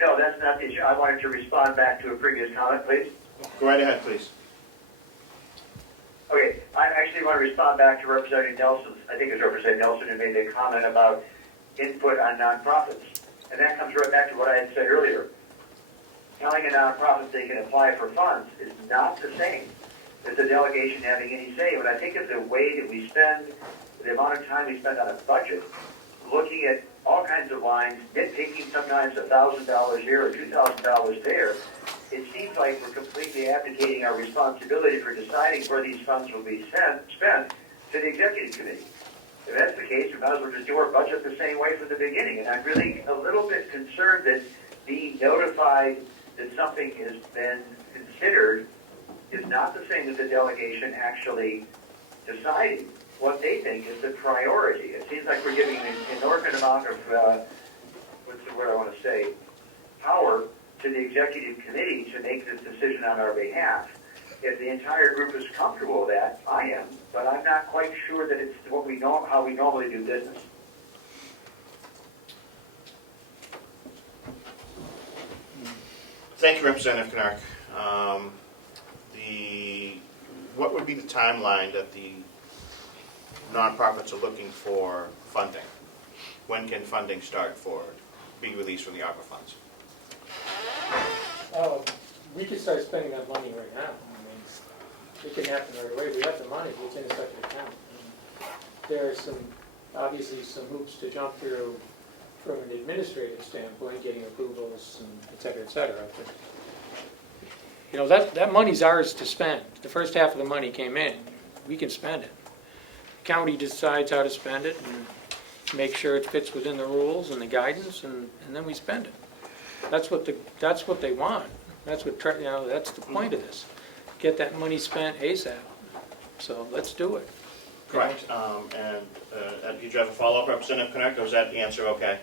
No, that's not the issue. I wanted to respond back to a previous comment, please. Go right ahead, please. Okay, I actually want to respond back to Representative Nelson. I think it was Representative Nelson who made the comment about input on nonprofits. And that comes right back to what I had said earlier. Telling a nonprofit they can apply for funds is not the same as the delegation having any say. When I think of the way that we spend, the amount of time we spend on a budget, looking at all kinds of lines, nitpicking sometimes $1,000 here or $2,000 there, it seems like we're completely abdicating our responsibility for deciding where these funds will be spent to the executive committee. If that's the case, we might as well just do our budget the same way from the beginning. And I'm really a little bit concerned that being notified that something has been considered is not the same as the delegation actually deciding what they think is the priority. It seems like we're giving an inordinate amount of, what's the word I want to say, power to the executive committee to make this decision on our behalf. If the entire group is comfortable with that, I am, but I'm not quite sure that it's what we know, how we normally do business. Thank you, Representative Knark. What would be the timeline that the nonprofits are looking for funding? When can funding start for, be released from the ARPA funds? We could start spending that money right now. I mean, it can happen right away. We have the money, it's in a separate account. There are obviously some hoops to jump through from an administrative standpoint, getting approvals and et cetera, but that money's ours to spend. The first half of the money came in, we can spend it. The county decides how to spend it and make sure it fits within the rules and the guidance, and then we spend it. That's what they want. That's that's the point of this. Get that money spent ASAP. So let's do it. Correct. Did you have a follow-up, Representative Knark, or was that answer okay?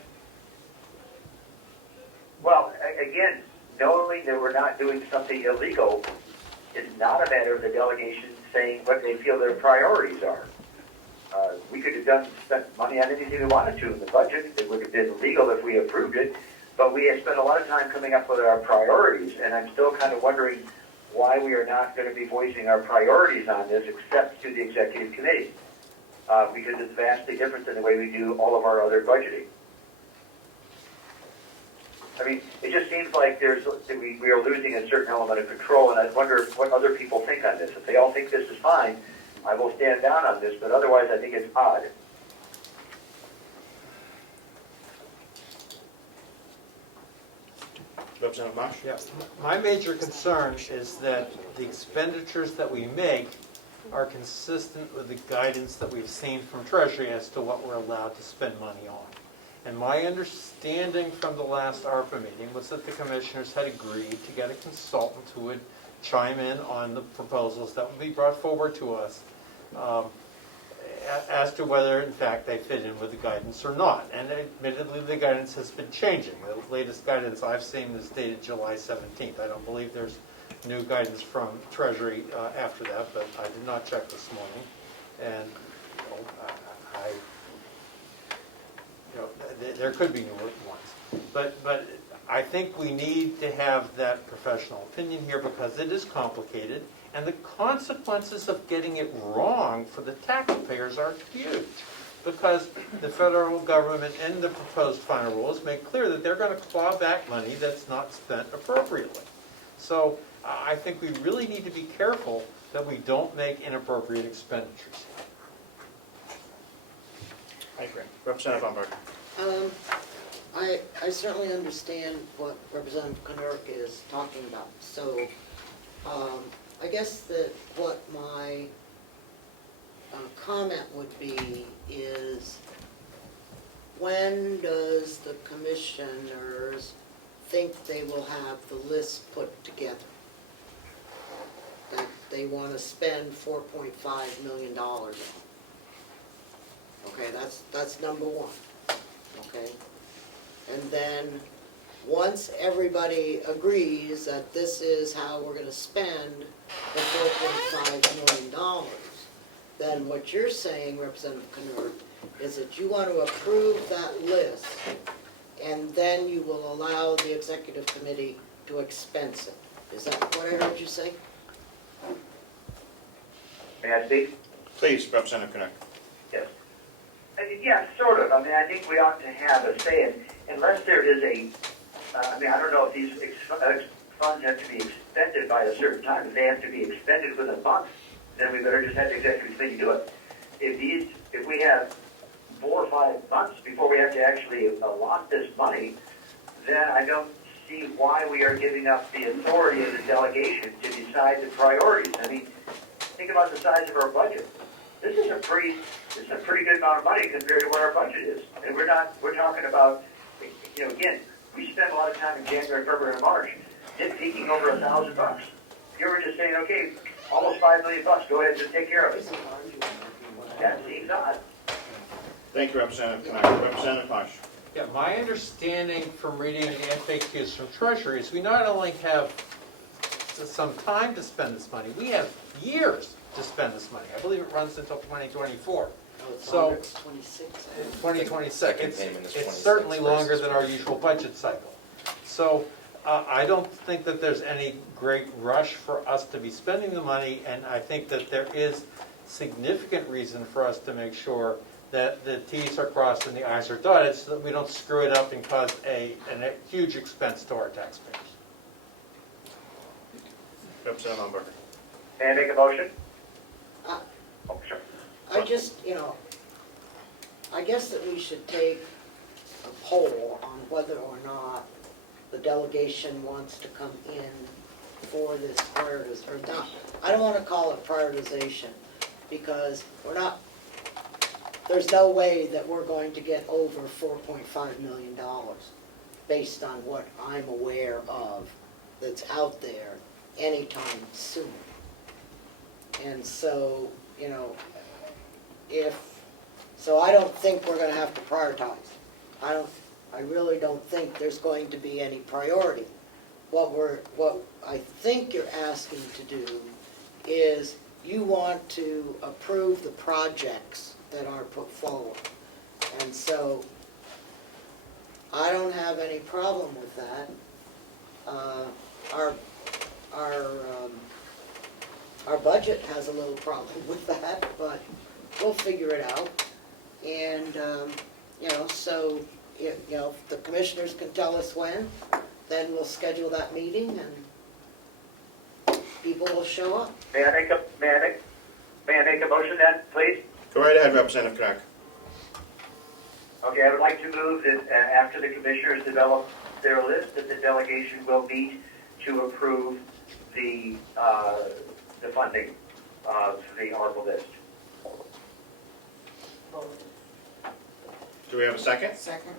Well, again, knowing that we're not doing something illegal is not a matter of the delegation saying what they feel their priorities are. We could have spent money on anything we wanted to in the budget. It would have been legal if we approved it, but we have spent a lot of time coming up with our priorities, and I'm still kind of wondering why we are not going to be voicing our priorities on this except to the executive committee, because it's vastly different than the way we do all of our other budgeting. mean, it just seems like we are losing a certain element of control, and I wonder what other people think on this. If they all think this is fine, I will stand down on this, but otherwise I think it's odd. Representative Marsh? Yeah, my major concern is that the expenditures that we make are consistent with the guidance that we've seen from Treasury as to what we're allowed to spend money on. And my understanding from the last ARPA meeting was that the commissioners had agreed to get a consultant who would chime in on the proposals that would be brought forward to us as to whether, in fact, they fit in with the guidance or not. And admittedly, the guidance has been changing. The latest guidance I've seen is dated July 17th. I don't believe there's new guidance from Treasury after that, but I did not check this morning. And there could be newer ones. But I think we need to have that professional opinion here because it is complicated. And the consequences of getting it wrong for the taxpayers are huge, because the federal government and the proposed final rules make clear that they're going to claw back money that's not spent appropriately. So I think we really need to be careful that we don't make inappropriate expenditures. I agree. Representative Umberger? I certainly understand what Representative Knurk is talking about. So I guess that what my comment would be is, when does the commissioners think they will have the list put together? That they want to spend $4.5 million on. Okay, that's number one. Okay? And then, once everybody agrees that this is how we're going to spend the $4.5 million, then what you're saying, Representative Knurk, is that you want to approve that list, and then you will allow the executive committee to expense it. Is that what I heard you say? May I speak? Please, Representative Knurk. Yes. Yeah, sort of. I mean, I think we ought to have a say in, unless there is I don't know if these funds have to be expended by a certain time. If they have to be expended within a month, then we better just have the executive committee do it. If we have 4 or 5 months before we have to actually allot this money, then I don't see why we are giving up the authority of the delegation to decide the priorities. I mean, think about the size of our budget. This is a pretty good amount of money compared to what our budget is. And we're talking about, again, we spend a lot of time in January, February, and March nitpicking over $1,000. You were just saying, okay, almost $5 million, go ahead and just take care of it. That seems odd. Thank you, Representative Knurk. Representative Marsh? Yeah, my understanding from reading the FAQs from Treasury is we not only have some time to spend this money, we have years to spend this money. I believe it runs until 2024. So, 2026. Second payment is 26. It's certainly longer than our usual budget cycle. So I don't think that there's any great rush for us to be spending the money, and I think that there is significant reason for us to make sure that the T's are crossed and the I's are dotted so that we don't screw it up and cause a huge expense to our taxpayers. Representative Umberger? May I make a motion? Oh, sure. I just, I guess that we should take a poll on whether or not the delegation wants to come in for this prioritization, or not. I don't want to call it prioritization, because there's no way that we're going to get over $4.5 million based on what I'm aware of that's out there anytime soon. And so, so I don't think we're going to have to prioritize. I really don't think there's going to be any priority. What I think you're asking to do is you want to approve the projects that are put forward. And so I don't have any problem with that. Our budget has a little problem with that, but we'll figure it out. And, so, if the commissioners can tell us when, then we'll schedule that meeting and people will show up. May I make a motion then, please? Go right ahead, Representative Clark. Okay, I would like to move that after the commissioners develop their list, that the delegation will meet to approve the funding of the ARPA list. Do we have a second? Second.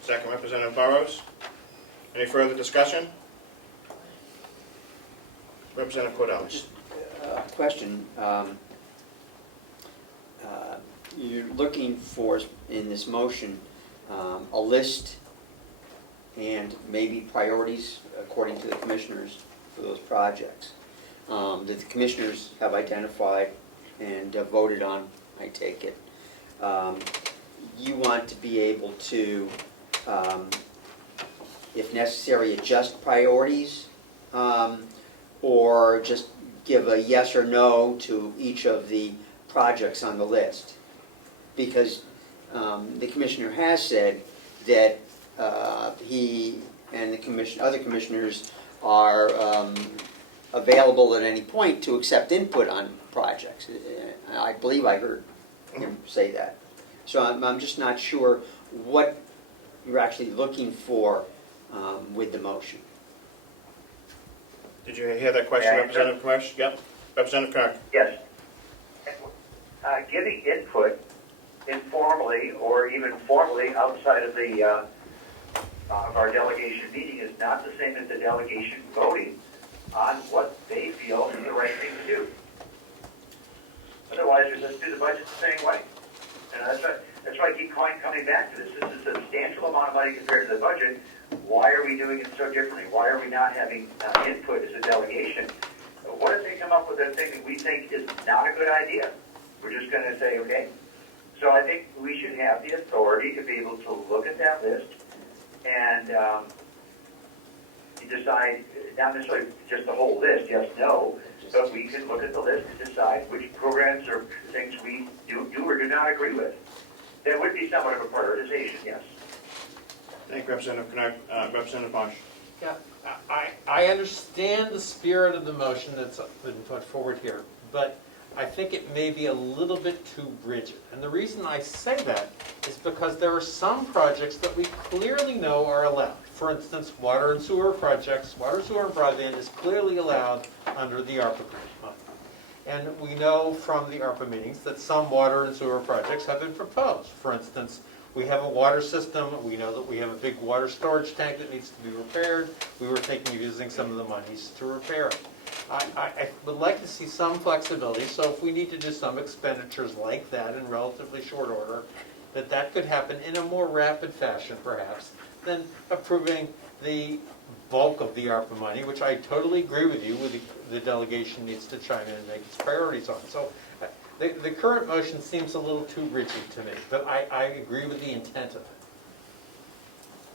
Second, Representative Burrows. Any further discussion? Representative Cordell. Just a question. You're looking for, in this motion, a list and maybe priorities according to the commissioners for those projects that the commissioners have identified and voted on, I take it. You want to be able to, if necessary, adjust priorities, or just give a yes or no to each of the projects on the list. Because the commissioner has said that he and the other commissioners are available at any point to accept input on projects. I believe I heard him say that. So I'm just not sure what you're actually looking for with the motion. Did you hear that question, Representative Commerce? Yep. Representative Clark. Yes. Giving input informally or even formally outside of the of our delegation meeting is not the same as the delegation voting on what they feel is the right thing to do. Otherwise, we just do the budget the same way. And that's why I keep coming back to this. This is a substantial amount of money compared to the budget. Why are we doing it so differently? Why are we not having input as a delegation? What if they come up with a thing that we think is not a good idea? We're just going to say, okay. So I think we should have the authority to be able to look at that list and decide, not necessarily just the whole list, yes, no, but we can look at the list and decide which programs or things we do or do not agree with. That would be somewhat of a prioritization, yes. Thank you, Representative Clark. Representative Bosch. Yeah, I understand the spirit of the motion that's been put forward here, but I think it may be a little bit too rigid. And the reason I say that is because there are some projects that we clearly know are allowed. For instance, water and sewer projects, water, sewer, and broadband is clearly allowed under the ARPA grant money. And we know from the ARPA meetings that some water and sewer projects have been proposed. For instance, we have a water system, we know that we have a big water storage tank that needs to be repaired. We were thinking of using some of the monies to repair it. I would like to see some flexibility, so if we need to do some expenditures like that in relatively short order, that could happen in a more rapid fashion perhaps than approving the bulk of the ARPA money, which I totally agree with you, the delegation needs to chime in and make its priorities on. So the current motion seems a little too rigid to me, but I agree with the intent of it.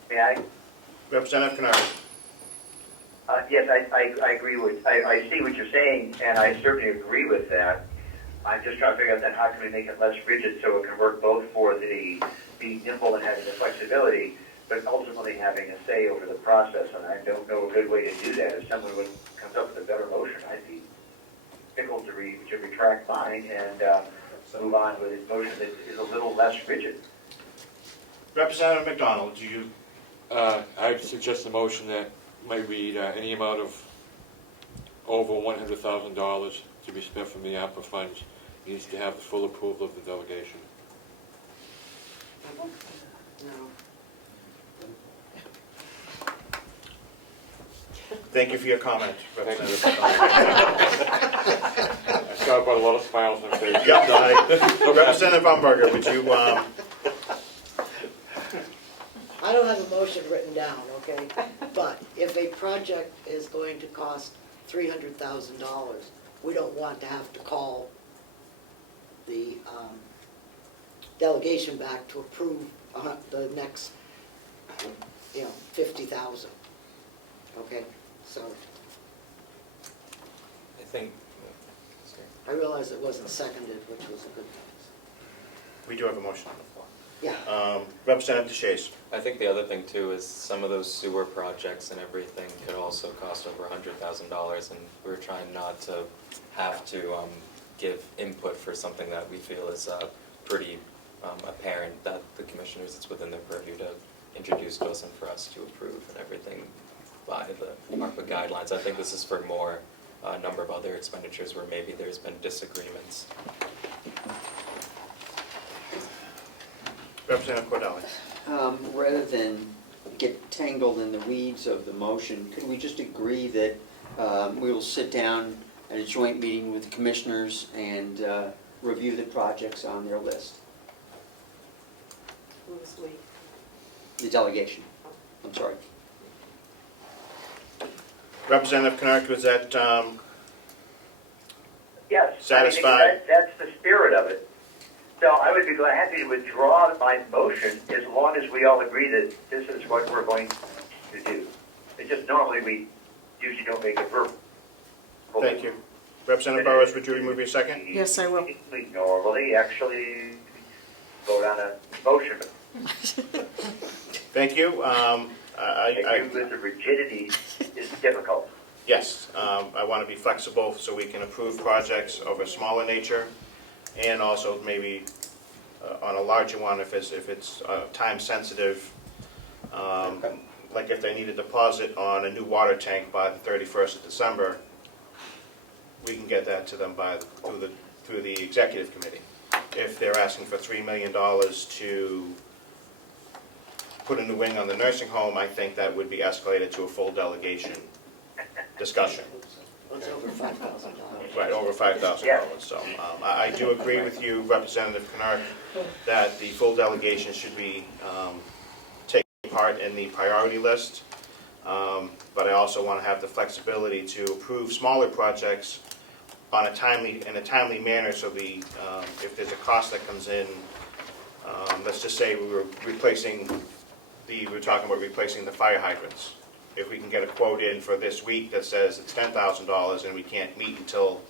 May I? Representative Canard. Yes, I agree with, I see what you're saying, and I certainly agree with that. I'm just trying to figure out then how can we make it less rigid so it can work both for the being nimble and having the flexibility, but ultimately having a say over the process, and I don't know a good way to do that. If someone comes up with a better motion, I'd be tickled to retract mine and move on with a motion that is a little less rigid. Representative McDonald, do you? I'd suggest a motion that might read any amount of over $100,000 to be spent from the ARPA funds needs to have the full approval of the delegation. No. Thank you for your comment, Representative. I saw about a lot of smiles on faces. Yep, Representative Umberger, would you? I don't have a motion written down, okay? But if a project is going to cost $300,000, we don't want to have to call the delegation back to approve the next, 50,000. Okay, so I think, I realize it wasn't seconded, which was a good thing. We do have a motion on the floor. Yeah. Representative DeShays. I think the other thing too is some of those sewer projects and everything could also cost over $100,000, and we're trying not to have to give input for something that we feel is pretty apparent that the commissioners, it's within their purview to introduce to us and for us to approve and everything by the ARPA guidelines. I think this is for more a number of other expenditures where maybe there's been disagreements. Representative Cordelli. Rather than get tangled in the weeds of the motion, could we just agree that we will sit down at a joint meeting with the commissioners and review the projects on their list? Who's we? The delegation, I'm sorry. Representative Knark, was that Yes. satisfied? I mean, that's the spirit of it. So I would be happy to withdraw my motion as long as we all agree that this is what we're going to do. It's just normally we usually don't make a verbal. Thank you. Representative Burrows, would you remove your second? Yes, I will. We normally actually vote on a motion. Thank you. I agree with the rigidity is difficult. Yes, I want to be flexible so we can approve projects of a smaller nature, and also maybe on a larger one if it's time sensitive. Like if they need a deposit on a new water tank by the 31st of December, we can get that to them through the executive committee. If they're asking for $3 million to put a new wing on the nursing home, I think that would be escalated to a full delegation discussion. It's over $5,000. Right, over $5,000. So I do agree with you, Representative Knark, that the full delegation should be taking part in the priority list. But I also want to have the flexibility to approve smaller projects in a timely manner. So if there's a cost that comes in, let's just say we were talking about replacing the fire hydrants. If we can get a quote in for this week that says it's $10,000 and we can't meet until,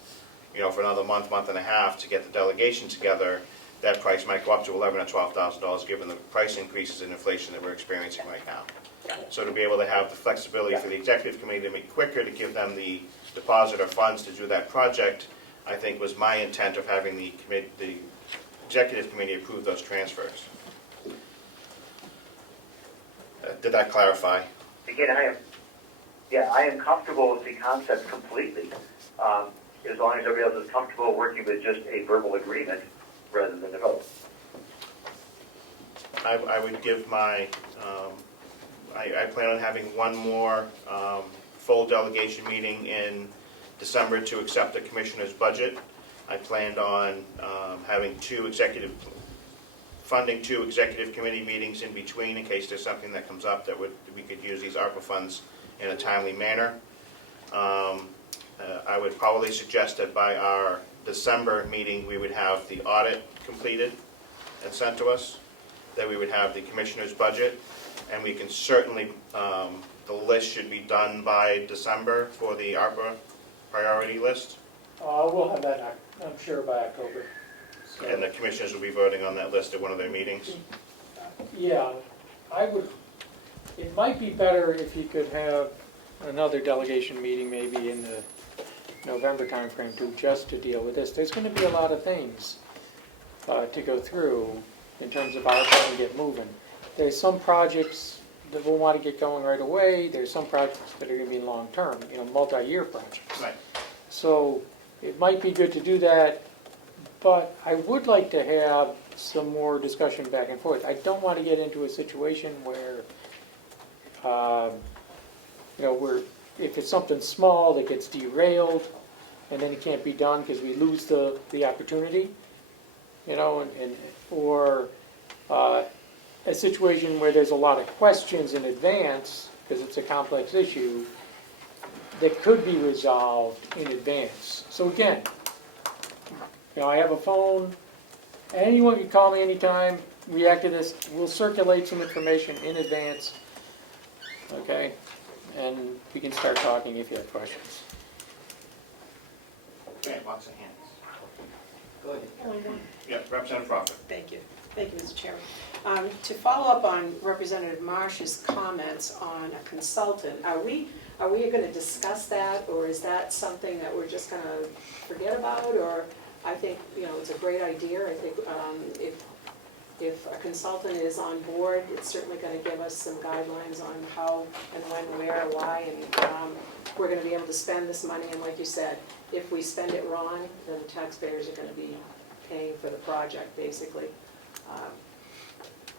for another month and a half to get the delegation together, that price might go up to $11,000 or $12,000 given the price increases in inflation that we're experiencing right now. So to be able to have the flexibility for the executive committee to make quicker to give them the deposit or funds to do that project, I think was my intent of having the executive committee approve those transfers. Did that clarify? Again, I am comfortable with the concept completely, as long as everybody else is comfortable working with just a verbal agreement rather than a vote. I would give my, I plan on having one more full delegation meeting in December to accept the commissioner's budget. I planned on funding two executive committee meetings in between in case there's something that comes up that we could use these ARPA funds in a timely manner. I would probably suggest that by our December meeting, we would have the audit completed and sent to us, that we would have the commissioner's budget, and we can certainly, the list should be done by December for the ARPA priority list. We'll have that, I'm sure, by October. So, And the commissioners will be voting on that list at one of their meetings. yeah, it might be better if you could have another delegation meeting maybe in the November timeframe too, just to deal with this. There's going to be a lot of things to go through in terms of our trying to get moving. There's some projects that we'll want to get going right away. There's some projects that are going to be long-term, multi-year projects. Right. So it might be good to do that, but I would like to have some more discussion back and forth. I don't want to get into a situation where, if it's something small that gets derailed and then it can't be done because we lose the opportunity, or a situation where there's a lot of questions in advance because it's a complex issue that could be resolved in advance. So again, I have a phone. Anyone can call me anytime, react to this. We'll circulate some information in advance, okay? And we can start talking if you have questions. Okay, lots of hands. Go ahead. Yeah, Representative Crawford. Thank you. Thank you, Mr. Chairman. To follow up on Representative Marsh's comments on a consultant, are we going to discuss that, or is that something that we're just going to forget about? Or I think, it's a great idea. I think if a consultant is on board, it's certainly going to give us some guidelines on how and when, where, why, and we're going to be able to spend this money. And like you said, if we spend it wrong, then the taxpayers are going to be paying for the project, basically.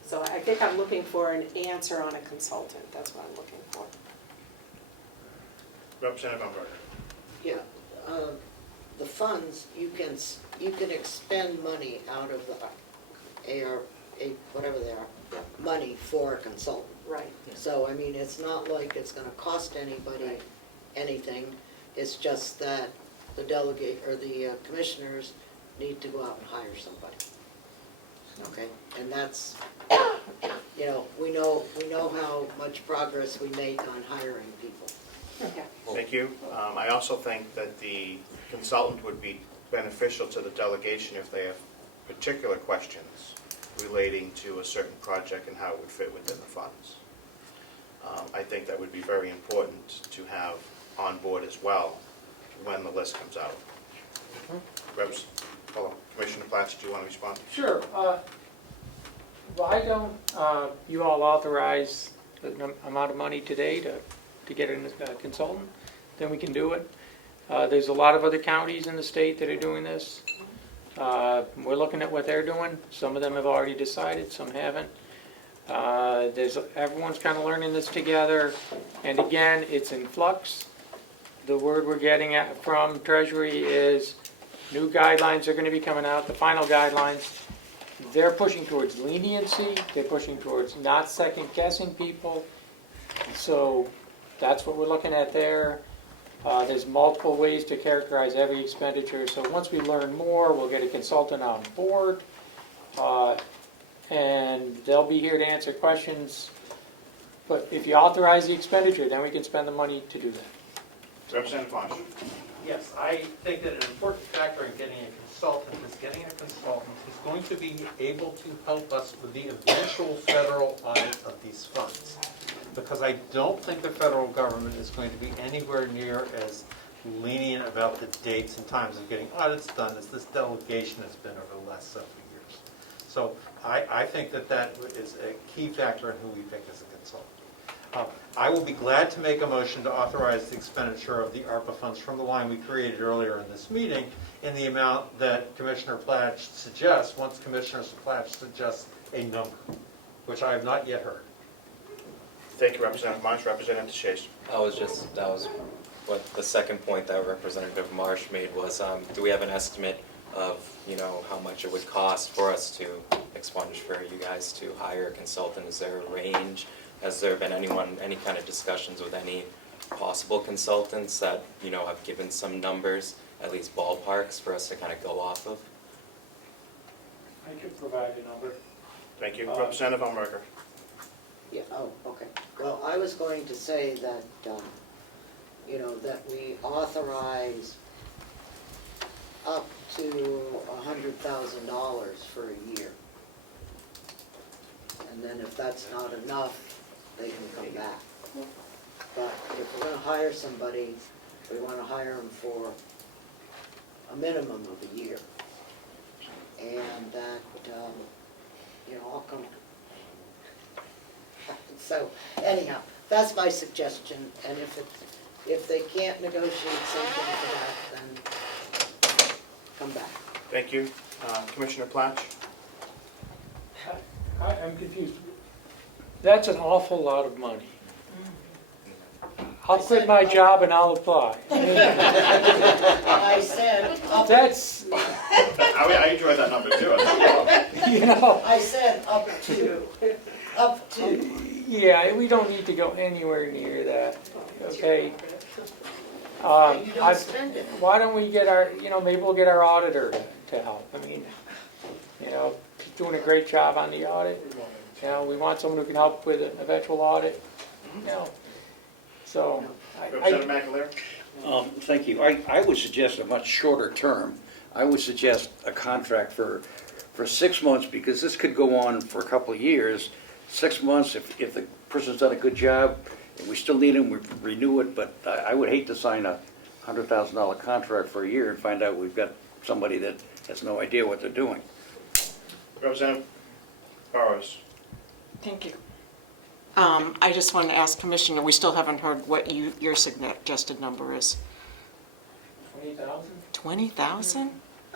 So I think I'm looking for an answer on a consultant. That's what I'm looking for. Representative Umberger. Yeah, the funds, you can expend money out of the AR, whatever they are, money for a consultant. Right. So, I mean, it's not like it's gonna cost anybody anything, it's just that the delegate, or the commissioners need to go out and hire somebody. Okay, and that's, we know how much progress we make on hiring people. Okay. Thank you. I also think that the consultant would be beneficial to the delegation if they have particular questions relating to a certain project and how it would fit within the funds. I think that would be very important to have on board as well when the list comes out. Reps, hold on. Commissioner Platts, do you want to respond? Sure. Why don't you all authorize the amount of money today to get a consultant? Then we can do it. There's a lot of other counties in the state that are doing this. We're looking at what they're doing. Some of them have already decided, some haven't. Everyone's kind of learning this together. And again, it's in flux. The word we're getting from Treasury is new guidelines are going to be coming out, the final guidelines. They're pushing towards leniency. They're pushing towards not second-guessing people. So that's what we're looking at there. There's multiple ways to characterize every expenditure. So once we learn more, we'll get a consultant on board. And they'll be here to answer questions. But if you authorize the expenditure, then we can spend the money to do that. Representative Marsh. Yes, I think that an important factor in getting a consultant is getting a consultant who's going to be able to help us with the eventual federal audit of these funds. Because I don't think the federal government is going to be anywhere near as lenient about the dates and times of getting audits done as this delegation has been over the last several years. So I think that is a key factor in who we pick as a consultant. I will be glad to make a motion to authorize the expenditure of the ARPA funds from the line we created earlier in this meeting in the amount that Commissioner Platch suggests, once Commissioner Platch suggests a number, which I have not yet heard. Thank you, Representative Marsh. Representative Chase. That was what the second point that Representative Marsh made was, do we have an estimate of, how much it would cost for us to expunge for you guys to hire a consultant? Is there a range? Has there been any kind of discussions with any possible consultants that, have given some numbers, at least ballparks, for us to kind of go off of? I could provide a number. Thank you. Representative Umberger. Yeah, oh, okay. Well, I was going to say that, that we authorize up to $100,000 for a year. And then if that's not enough, they can come back. But if we're gonna hire somebody, we wanna hire them for a minimum of a year. And that, I'll come. So anyhow, that's my suggestion, and if they can't negotiate something for that, then come back. Thank you. Commissioner Platch. I'm confused. That's an awful lot of money. I'll quit my job and I'll apply. I said up. That's, I enjoy that number too. I said up to. Up to. Yeah, we don't need to go anywhere near that, okay? You don't spend it. Why don't we get our, maybe we'll get our auditor to help. I mean, he's doing a great job on the audit. We want someone who can help with an eventual audit. So. Representative McAleer. Thank you. I would suggest a much shorter term. I would suggest a contract for for 6 months, because this could go on for a couple of years. 6 months, if the person's done a good job, and we still need them, we renew it, but I would hate to sign a $100,000 contract for a year and find out we've got somebody that has no idea what they're doing. Representative Burrows. Thank you. I just wanted to ask Commissioner, we still haven't heard what your suggested number is. 20,000? 20,000?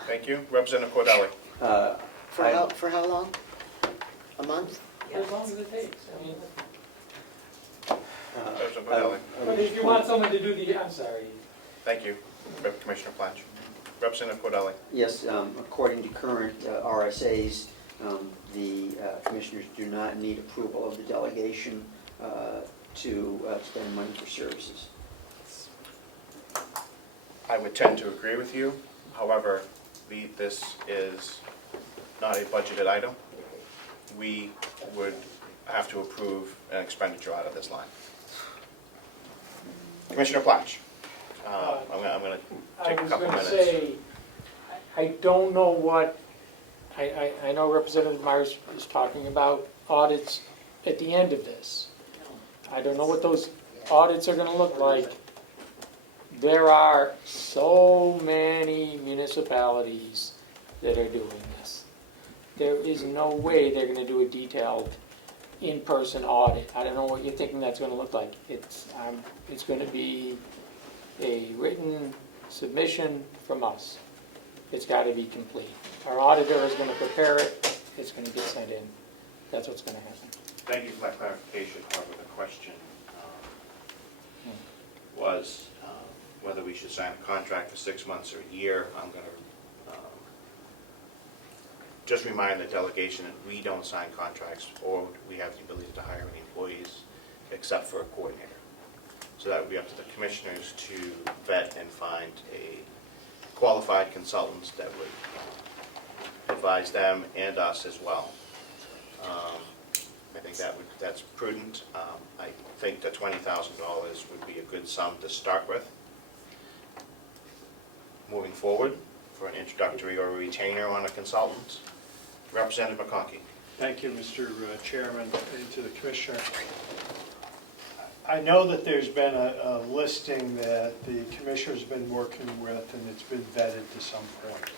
Thank you. Representative Cordelli. For how long? A month? As long as it takes. I mean, Representative Cordelli. but if you want someone to do the, I'm sorry. Thank you. Commissioner Planch. Representative Cordelli. Yes, according to current RSAs, the commissioners do not need approval of the delegation to spend money for services. I would tend to agree with you. However, this is not a budgeted item. We would have to approve an expenditure out of this line. Commissioner Planch. I'm going to take a couple minutes. I was going to say, I don't know what, I know Representative Myers is talking about audits at the end of this. I don't know what those audits are going to look like. There are so many municipalities that are doing this. There is no way they're going to do a detailed in-person audit. I don't know what you're thinking that's going to look like. It's going to be a written submission from us. It's got to be complete. Our auditor is going to prepare it. It's going to get sent in. That's what's going to happen. Thank you for that clarification. However, the question was whether we should sign a contract for 6 months or a year. I'm going to just remind the delegation that we don't sign contracts or we have the ability to hire any employees except for a coordinator. So that would be up to the commissioners to vet and find a qualified consultant that would advise them and us as well. I think that's prudent. I think that $20,000 would be a good sum to start with. Moving forward, for an introductory or a retainer on a consultant. Representative McConkey. Thank you, Mr. Chairman, and to the Commissioner. I know that there's been a listing that the Commissioner's been working with and it's been vetted to some point.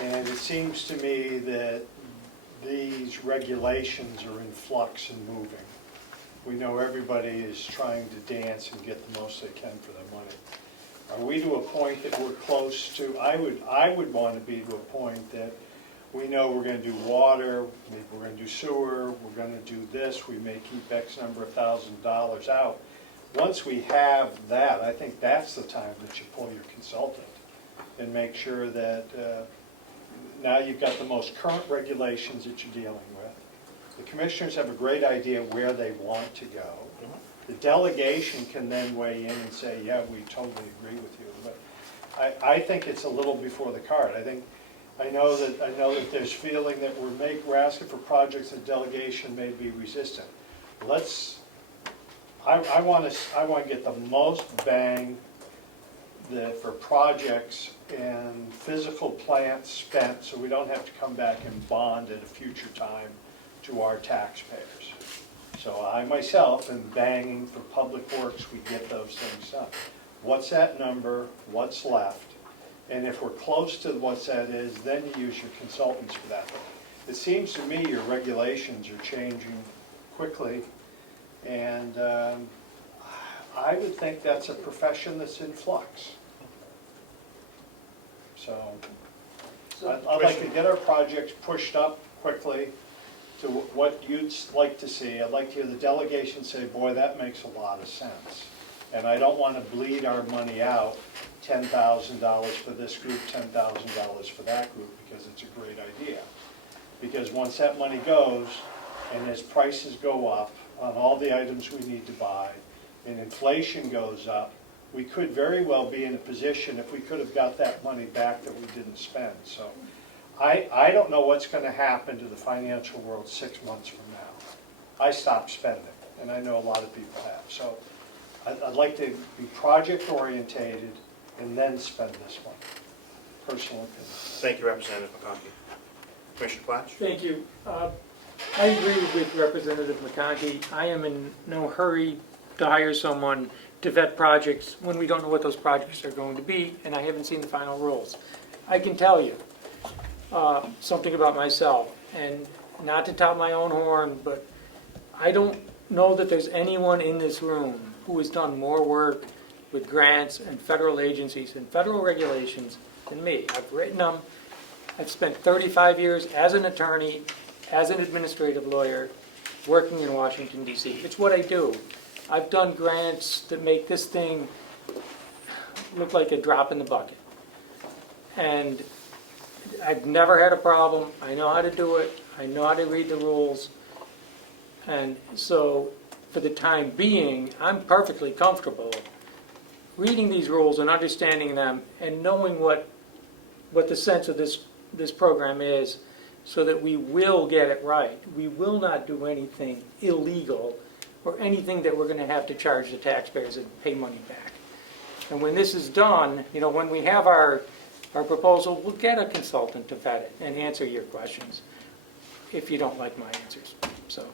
And it seems to me that these regulations are in flux and moving. We know everybody is trying to dance and get the most they can for their money. Are we to a point that we're close to, I would want to be to a point that we know we're going to do water, maybe we're going to do sewer, we're going to do this, we may keep X number of $1,000s out. Once we have that, I think that's the time that you pull your consultant and make sure that now you've got the most current regulations that you're dealing with. The commissioners have a great idea where they want to go. The delegation can then weigh in and say, yeah, we totally agree with you. But I think it's a little before the cart. I know that there's feeling that we're asking for projects that delegation may be resistant. I want to get the most bang for projects and physical plants spent so we don't have to come back and bond at a future time to our taxpayers. So I myself am banging for public works, we get those things done. What's that number, what's left? And if we're close to what that is, then you use your consultants for that. It seems to me your regulations are changing quickly, and I would think that's a profession that's in flux. So I'd like to get our projects pushed up quickly to what you'd like to see. I'd like to hear the delegation say, boy, that makes a lot of sense. And I don't want to bleed our money out, $10,000 for this group, $10,000 for that group, because it's a great idea. Because once that money goes, and as prices go up on all the items we need to buy, and inflation goes up, we could very well be in a position if we could have got that money back that we didn't spend. So I don't know what's going to happen to the financial world 6 months from now. I stopped spending, and I know a lot of people have. So I'd like to be project orientated and then spend this one. Personal opinion. Thank you, Representative McConkey. Commissioner Platch? Thank you. I agree with Representative McConkey. I am in no hurry to hire someone to vet projects when we don't know what those projects are going to be, and I haven't seen the final rules. I can tell you something about myself, and not to tout my own horn, but I don't know that there's anyone in this room who has done more work with grants and federal agencies and federal regulations than me. I've written them. I've spent 35 years as an attorney, as an administrative lawyer, working in Washington, D.C. It's what I do. I've done grants that make this thing look like a drop in the bucket. And I've never had a problem. I know how to do it. I know how to read the rules. And so, for the time being, I'm perfectly comfortable reading these rules and understanding them and knowing what the sense of this program is, so that we will get it right. We will not do anything illegal or anything that we're going to have to charge the taxpayers and pay money back. And when this is done, when we have our proposal, we'll get a consultant to vet it and answer your questions if you don't like my answers. So,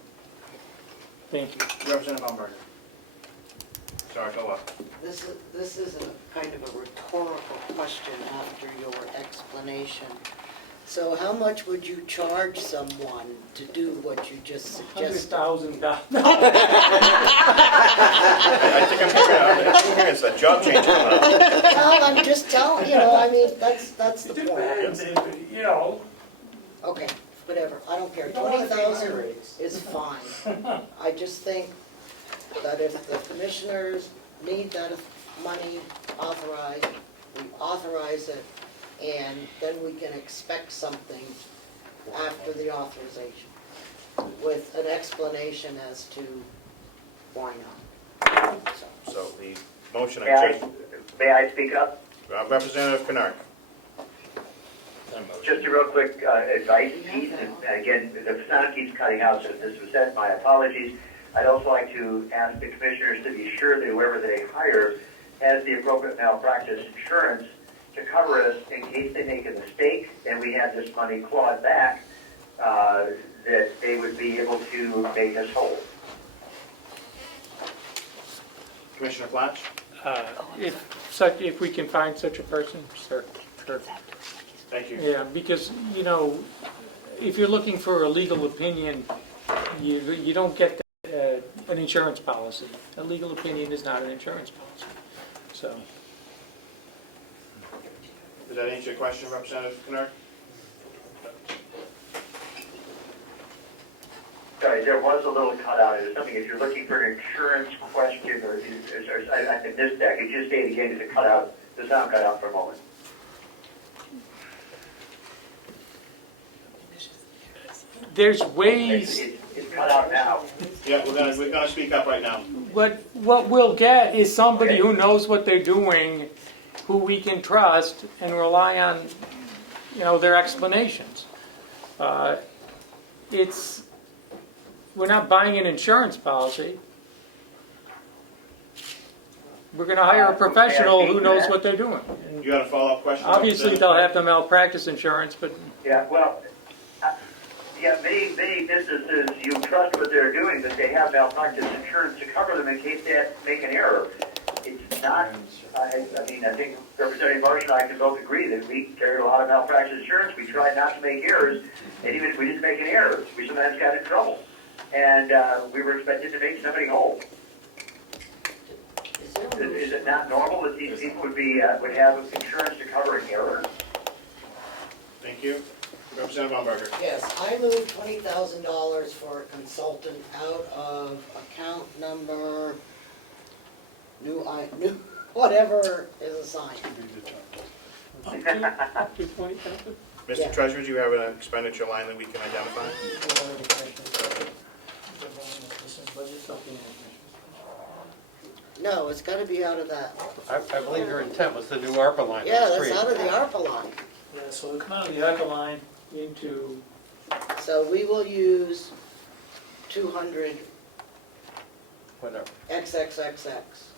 thank you. Representative Umberger. Sorry, go up. This is a kind of a rhetorical question after your explanation. So how much would you charge someone to do what you just suggested? $100,000. I think I'm hearing it's a job change coming up. Well, I'm just telling, that's the point. Okay, whatever, I don't care, 20,000 is fine. I just think that if the commissioners need that money authorized, we authorize it, and then we can expect something after the authorization with an explanation as to why not. So the motion, May I speak up? Representative Canard. Just a real quick advice piece, and again, the sound keeps cutting out, so if this was said, my apologies. I'd also like to ask the commissioners to be sure that whoever they hire has the appropriate malpractice insurance to cover us in case they make a mistake and we have this money clawed back, that they would be able to make us whole. Commissioner Platch? If we can find such a person, sure. Thank you. Yeah, because, if you're looking for a legal opinion, you don't get an insurance policy. A legal opinion is not an insurance policy. So. Does that answer your question, Representative Canard? Sorry, there was a little cutout. It was something, if you're looking for an insurance question, or I missed that. Could you just say it again? Is it cut out? The sound cut out for a moment. There's ways. It's cut out now. Yeah, we're gonna speak up right now. What we'll get is somebody who knows what they're doing, who we can trust and rely on, their explanations. We're not buying an insurance policy. We're going to hire a professional who knows what they're doing. You got a follow-up question? Obviously, they'll have the malpractice insurance, but Yeah, well, many businesses, you trust what they're doing, but they have malpractice insurance to cover them in case they make an error. It's not, I think Representative Marsh and I can both agree that we carry a lot of malpractice insurance. We tried not to make errors, and even if we didn't make an error, we sometimes got in trouble. And we were expected to make somebody whole. Is it not normal that these people would have insurance to cover an error? Thank you. Representative Umberger. Yes, I move $20,000 for a consultant out of account number, whatever is assigned. Mr. Treasurer, do you have an expenditure line that we can identify? No, it's got to be out of that. I believe your intent was the new ARPA line. Yeah, that's out of the ARPA line. Yeah, so it'll come out of the ARPA line into, So we will use 200 Whatever. XXXX.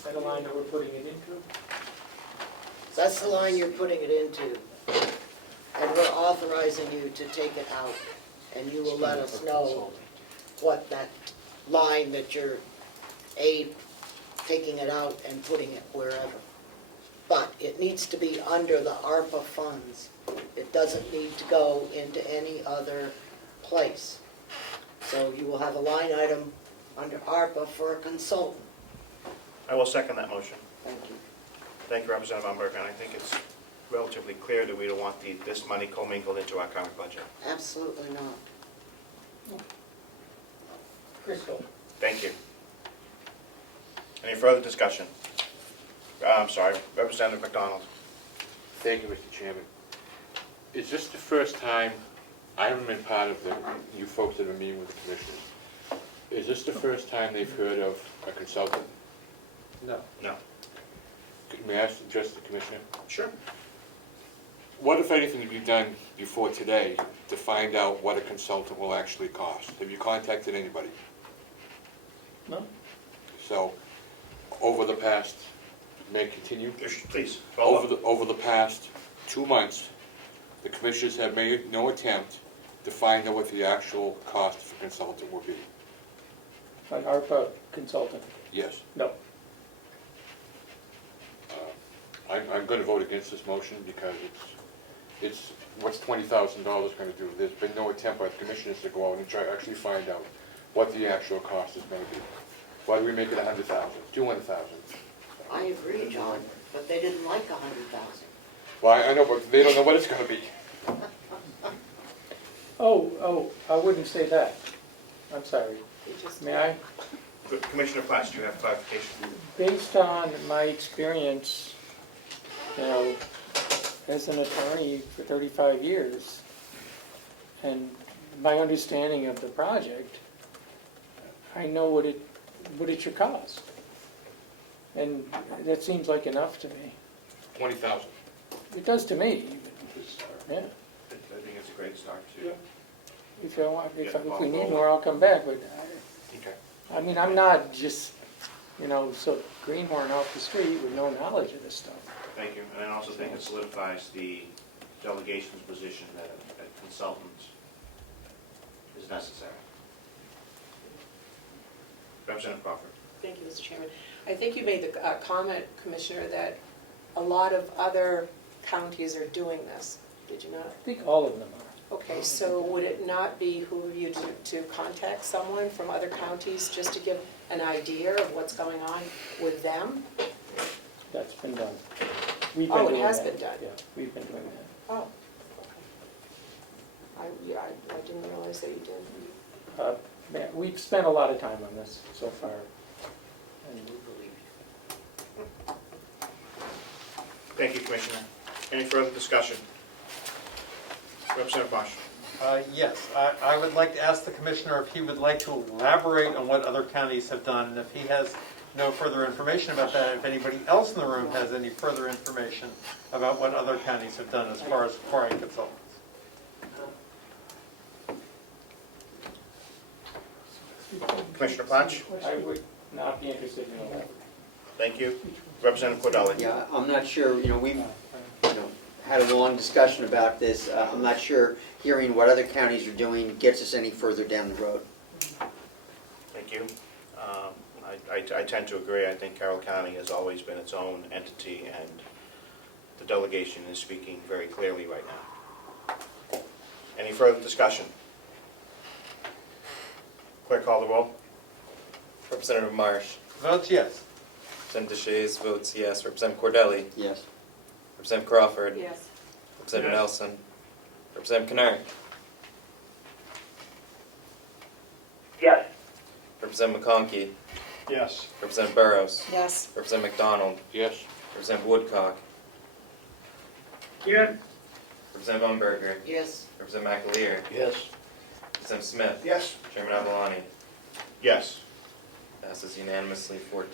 is that a line that we're putting it into? That's the line you're putting it into. And we're authorizing you to take it out. And you will let us know what that line that you're, taking it out and putting it wherever. But it needs to be under the ARPA funds. It doesn't need to go into any other place. So you will have a line item under ARPA for a consultant. I will second that motion. Thank you. Thank you, Representative Umberger, and I think it's relatively clear that we don't want this money commingled into our current budget. Absolutely not. Fiscal. Thank you. Any further discussion? I'm sorry, Representative McDonald. Thank you, Mr. Chairman. Is this the first time, I haven't been part of you folks that have been meeting with the commissioners. Is this the first time they've heard of a consultant? No. No. May I address the commissioner? Sure. What, if anything, have you done before today to find out what a consultant will actually cost? Have you contacted anybody? No. So, over the past, may I continue? Please, follow up. Over the past 2 months, the commissioners have made no attempt to find out what the actual cost of a consultant will be. An ARPA consultant? Yes. No. I'm going to vote against this motion because it's what's $20,000 going to do? There's been no attempt by the commissioners to go out and try to actually find out what the actual cost is going to be. Why do we make it 100,000, 200,000? I agree, John, but they didn't like 100,000. Well, I know, but they don't know what it's going to be. Oh, I wouldn't say that. I'm sorry. May I? Commissioner Platts, do you have clarification? Based on my experience, as an attorney for 35 years, and my understanding of the project, I know what it should cost. And that seems like enough to me. 20,000. It does to me, yeah. I think it's a great start, too. If we need more, I'll come back, but Okay. I mean, I'm not just, so greenhorn off the street with no knowledge of this stuff. Thank you. And I also think it solidifies the delegation's position that a consultant is necessary. Representative Crawford. Thank you, Mr. Chairman. I think you made the comment, Commissioner, that a lot of other counties are doing this. Did you not? I think all of them are. Okay, so would it not behoove you to contact someone from other counties just to give an idea of what's going on with them? That's been done. We've been Oh, it doing has that. been done? Yeah, we've been doing that. Oh, okay. I didn't realize that you did. We've spent a lot of time on this so far. And Thank you, Commissioner. Any further discussion? Representative Bosch. Yes, I would like to ask the commissioner if he would like to elaborate on what other counties have done, and if he has no further information about that, if anybody else in the room has any further information about what other counties have done as far as acquiring consultants. Commissioner Platts. I would not be interested in that. Thank you. Representative Cordelli. Yeah, I'm not sure, we've, had a long discussion about this. I'm not sure hearing what other counties are doing gets us any further down the road. Thank you. I tend to agree. I think Carroll County has always been its own entity, and the delegation is speaking very clearly right now. Any further discussion? Clerk, call the roll. Representative Marsh. Votes yes. Representative Shays votes yes. Representative Cordelli. Yes. Representative Crawford. Yes. Representative Nelson. Representative Kennard. Yes. Representative McConkey. Yes. Representative Burrows. Yes. Representative McDonald. Yes. Representative Woodcock. Yes. Representative Umberger. Yes. Representative McAleer. Yes. Representative Smith. Yes. Chairman Avalani. Yes. Passes unanimously 14-0.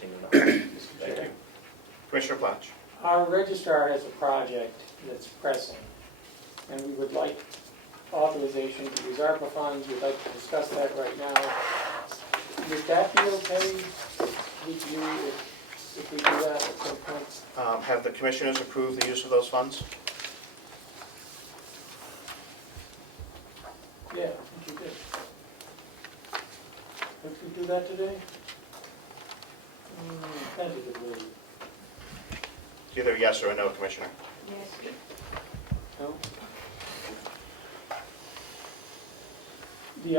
Thank you. Commissioner Platts. Our registrar has a project that's pressing, and we would like authorization to use ARPA funds. We'd like to discuss that right now. Would that be okay with you if if we do that at some point? Have the commissioners approved the use of those funds? Yeah, I think you did. Did we do that today? Tentatively. It's either a yes or a no, Commissioner. Yes. No? The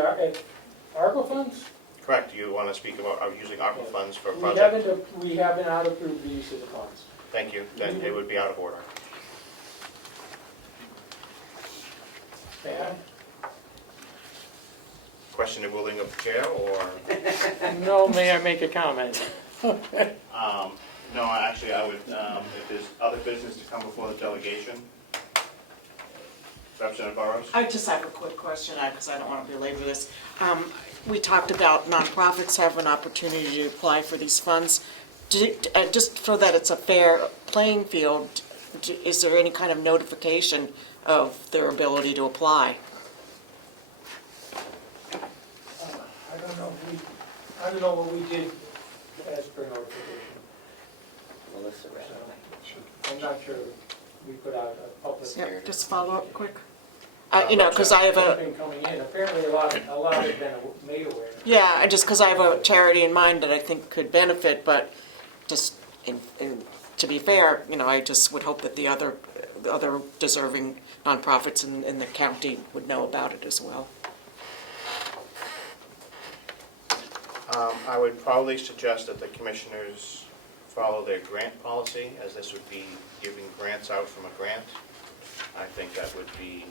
ARPA funds? Correct, you want to speak about using ARPA funds for a We project? haven't not approved the use of the funds. Thank you, then it would be out of order. Bad? Question the ruling of the chair, or? No, may I make a comment? No, actually, I would, if there's other business to come before the delegation. Representative Burrows? I just have a quick question, because I don't want to belabor this. We talked about nonprofits have an opportunity to apply for these funds. Just so that it's a fair playing field, is there any kind of notification of their ability to apply? I don't know what we did as per notification. Melissa read So, I'm not sure we put out a public. Yep, just follow up quick. Because I have a, Something coming in, apparently a lot have been made aware. yeah, just because I have a charity in mind that I think could benefit, but just to be fair, I just would hope that the other deserving nonprofits in the county would know about it as well. I would probably suggest that the commissioners follow their grant policy, as this would be giving grants out from a grant. I think that would be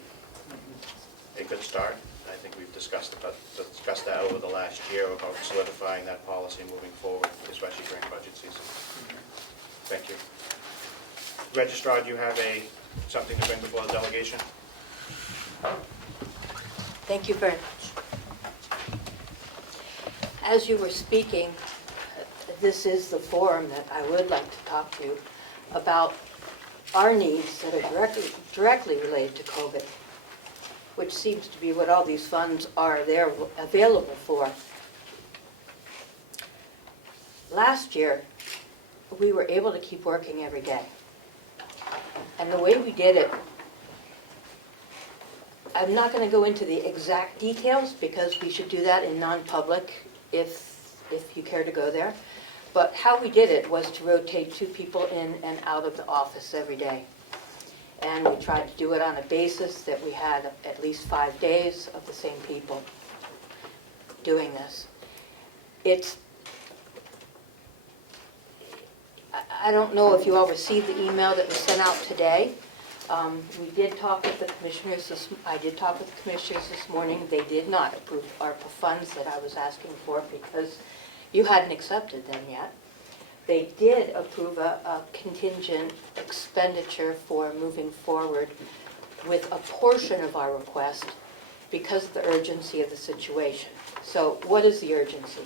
a good start. I think we've discussed that over the last year about solidifying that policy moving forward, especially during budget season. Thank you. Registrar, do you have something to bring before the delegation? Thank you very much. As you were speaking, this is the forum that I would like to talk to you about our needs that are directly related to COVID, which seems to be what all these funds are there available for. Last year, we were able to keep working every day. And the way we did it, I'm not going to go into the exact details because we should do that in non-public if you care to go there. But how we did it was to rotate 2 people in and out of the office every day. And we tried to do it on a basis that we had at least 5 days of the same people doing this. I don't know if you all received the email that was sent out today. We did talk with the commissioners. I did talk with the commissioners this morning. They did not approve ARPA funds that I was asking for because you hadn't accepted them yet. They did approve a contingent expenditure for moving forward with a portion of our request because of the urgency of the situation. So what is the urgency?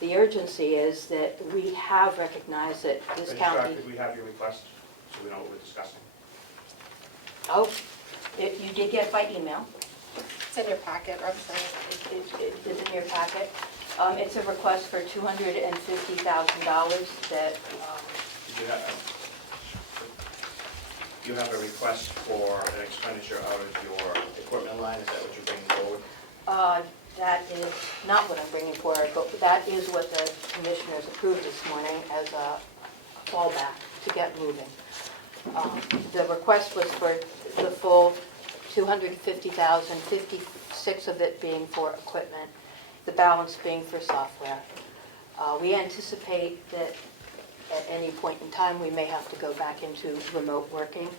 The urgency is that we have recognized that this Registrar, county... could we have your request so we know what we're discussing? Oh, you did get it by email. It's in your packet, Representative. It is in your packet. It's a request for $250,000 that... You have a request for an expenditure out of your equipment line, is that what you're bringing forward? That is not what I'm bringing forward, but that is what the commissioners approved this morning as a fallback to get moving. The request was for the full $250,000, 56 of it being for equipment, the balance being for software. We anticipate that at any point in time we may have to go back into remote working.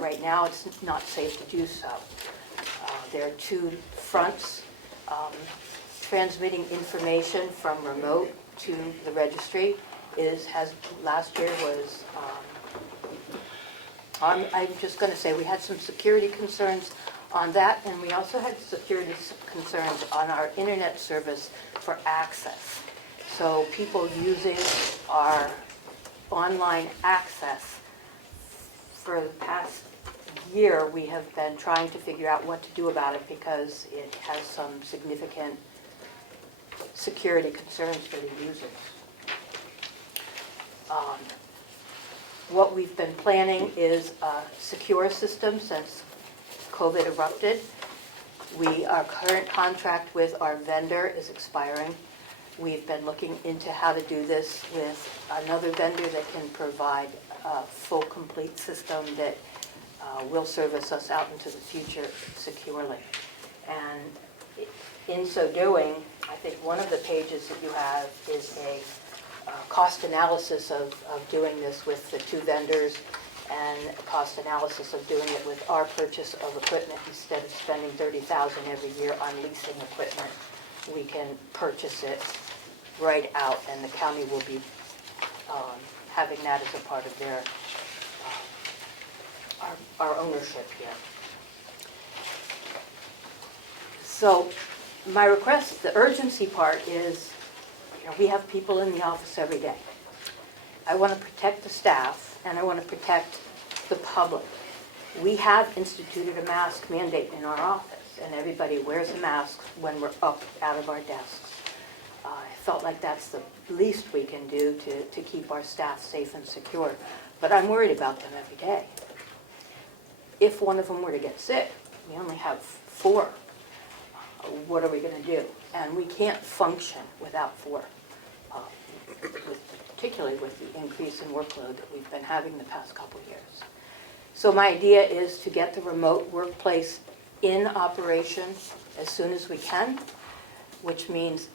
Right now it's not safe to do so. There are 2 fronts. Transmitting information from remote to the registry last year was, I'm just going to say we had some security concerns on that, and we also had security concerns on our internet service for access. So people using our online access for the past year, we have been trying to figure out what to do about it because it has some significant security concerns for the users. What we've been planning is a secure system since COVID erupted. Our current contract with our vendor is expiring. We've been looking into how to do this with another vendor that can provide a full, complete system that will service us out into the future securely. And in so doing, I think one of the pages that you have is a cost analysis of doing this with the two vendors, and a cost analysis of doing it with our purchase of equipment. Instead of spending $30,000 every year on leasing equipment, we can purchase it right out, and the county will be having that as a part of their our ownership here. So my request, the urgency part is, we have people in the office every day. I want to protect the staff, and I want to protect the public. We have instituted a mask mandate in our office, and everybody wears a mask when we're up out of our desks. I felt like that's the least we can do to keep our staff safe and secure, but I'm worried about them every day. If one of them were to get sick, we only have 4. What are we going to do? And we can't function without 4, particularly with the increase in workload that we've been having the past couple years. So my idea is to get the remote workplace in operation as soon as we can, which means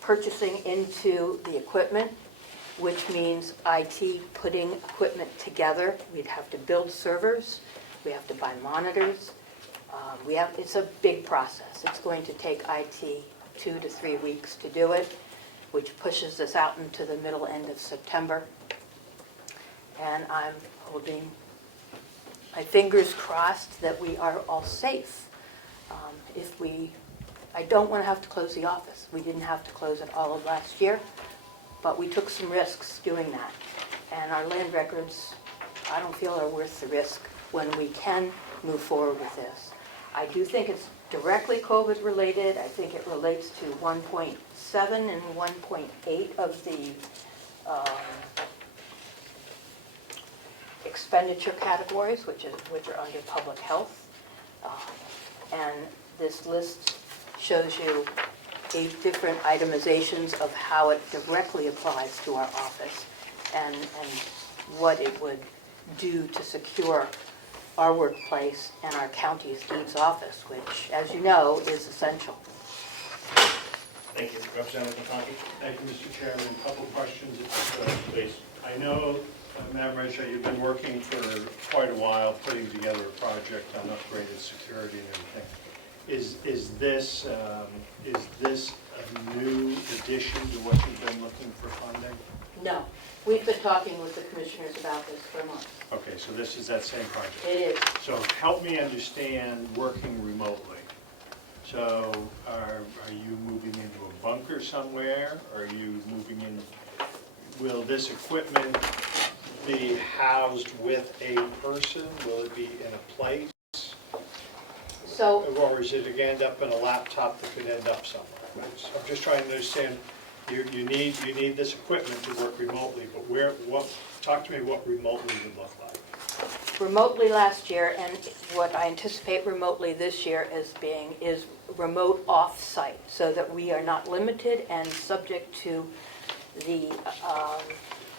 purchasing into the equipment, which means IT putting equipment together. We'd have to build servers. We have to buy monitors. It's a big process. It's going to take IT 2 to 3 weeks to do it, which pushes us out into the middle end of September. And I'm holding my fingers crossed that we are all safe. I don't want to have to close the office. We didn't have to close it all of last year, but we took some risks doing that. And our land records, I don't feel are worth the risk when we can move forward with this. I do think it's directly COVID related. I think it relates to 1.7 and 1.8 of the expenditure categories, which are under public health. And this list shows you 8 different itemizations of how it directly applies to our office and what it would do to secure our workplace and our county's deeds office, which, as you know, is essential. Thank you. Representative McConkey? Thank you, Mr. Chairman. A couple of questions, if you could, please. I know, Madam Registrar, you've been working for quite a while putting together a project on upgraded security and everything. Is this a new addition to what you've been looking for funding? No. We've been talking with the commissioners about this for months. Okay, so this is that same project? It is. So help me understand working remotely. So are you moving into a bunker somewhere? Are you moving in, will this equipment be housed with a person? Will it be in a place? So, or is it going to end up in a laptop that could end up somewhere? I'm just trying to understand. You need this equipment to work remotely, but talk to me what remotely would look like. remotely last year, and what I anticipate remotely this year is remote off-site, so that we are not limited and subject to the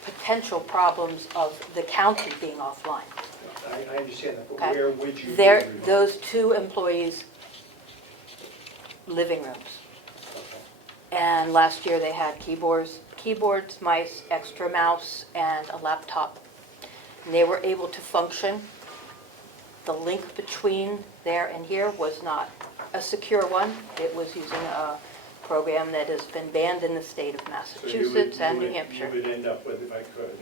potential problems of the county being offline. I understand that, but Okay. where would you? Those 2 employees' living rooms. And last year they had keyboards, mice, extra mouse, and a laptop. And they were able to function. The link between there and here was not a secure one. It was using a program that has been banned in the state of Massachusetts and New Hampshire. You would end up with, if I could,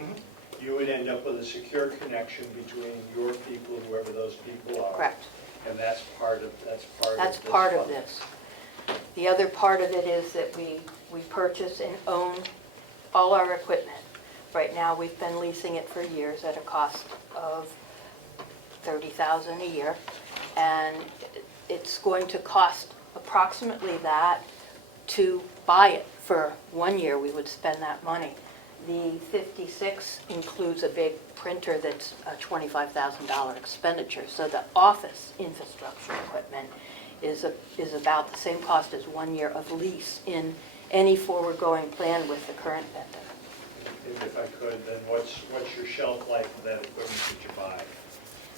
you would end up with a secure connection between your people and whoever those people are. Correct. And that's part of this. Part of this. The other part of it is that we purchase and own all our equipment. Right now, we've been leasing it for years at a cost of $30,000 a year, and it's going to cost approximately that to buy it. For 1 year, we would spend that money. The 56 includes a big printer that's a $25,000 expenditure, so the office infrastructure equipment is about the same cost as 1 year of lease in any forward-going plan with the current vendor. And if I could, then what's your shelf life for that equipment that you buy?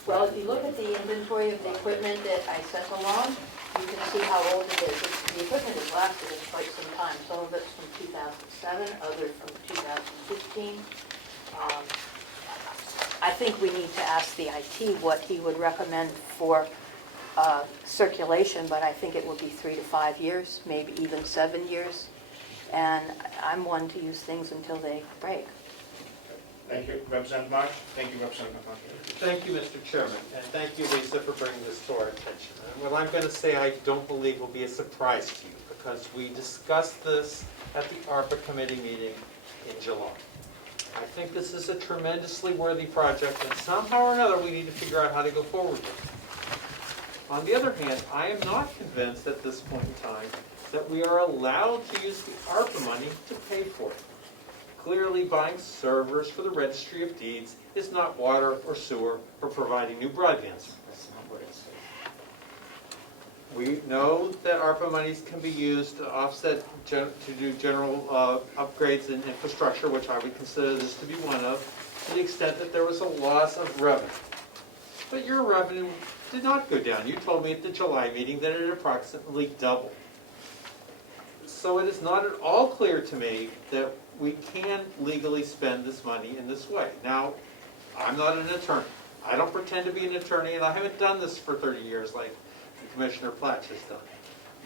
Well, if you look at the inventory of the equipment that I sent along, you can see how old it is. The equipment has lasted us quite some time. Some of it's from 2007, others from 2015. I think we need to ask the IT what he would recommend for circulation, but I think it would be 3 to 5 years, maybe even 7 years. And I'm one to use things until they break. Thank you, Representative Marsh. Thank you, Representative McConkey. Thank you, Mr. Chairman, and thank you, Lisa, for bringing this to our attention. And what I'm going to say, I don't believe will be a surprise to you, because we discussed this at the ARPA committee meeting in July. I think this is a tremendously worthy project, and somehow or another, we need to figure out how to go forward with it. On the other hand, I am not convinced at this point in time that we are allowed to use the ARPA money to pay for it. Clearly, buying servers for the Registry of Deeds is not water or sewer or providing new broadband service. That's not what it says. We know that ARPA monies can be used to offset, to do general upgrades in infrastructure, which I would consider this to be one of, to the extent that there was a loss of revenue. But your revenue did not go down. You told me at the July meeting that it approximately doubled. So it is not at all clear to me that we can legally spend this money in this way. Now, I'm not an attorney. I don't pretend to be an attorney, and I haven't done this for 30 years like Commissioner Platch has done.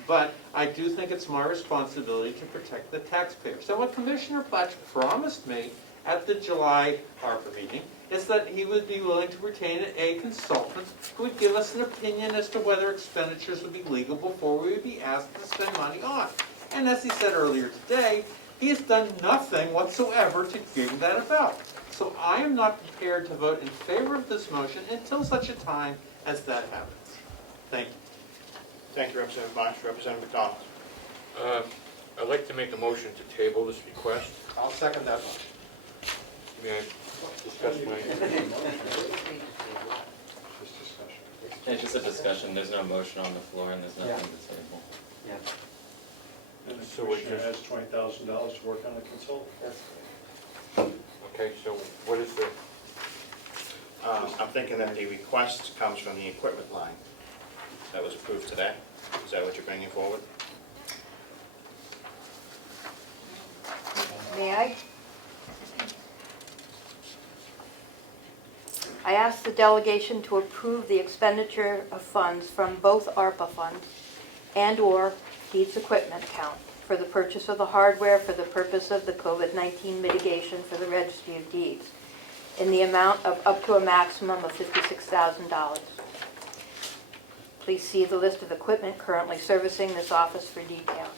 But I do think it's my responsibility to protect the taxpayers. So what Commissioner Platch promised me at the July ARPA meeting is that he would be willing to retain a consultant who would give us an opinion as to whether expenditures would be legal before we would be asked to spend money on. And as he said earlier today, he has done nothing whatsoever to bring that about. So I am not prepared to vote in favor of this motion until such a time as that happens. Thank you. Thank you, Representative Marsh. Representative McDonald. I'd like to make a motion to table this request. I'll second that motion. May I discuss my... It's just a discussion, there's no motion on the floor and there's nothing to table. Yeah. And the So we commissioner has just- $20,000 to work on a consultant. Okay, so what is the... I'm thinking that the request comes from the equipment line that was approved today. Is that what you're bringing forward? May I? I ask the delegation to approve the expenditure of funds from both ARPA funds and/or Deeds Equipment account for the purchase of the hardware for the purpose of the COVID-19 mitigation for the Registry of Deeds in the amount of up to a maximum of $56,000. Please see the list of equipment currently servicing this office for details.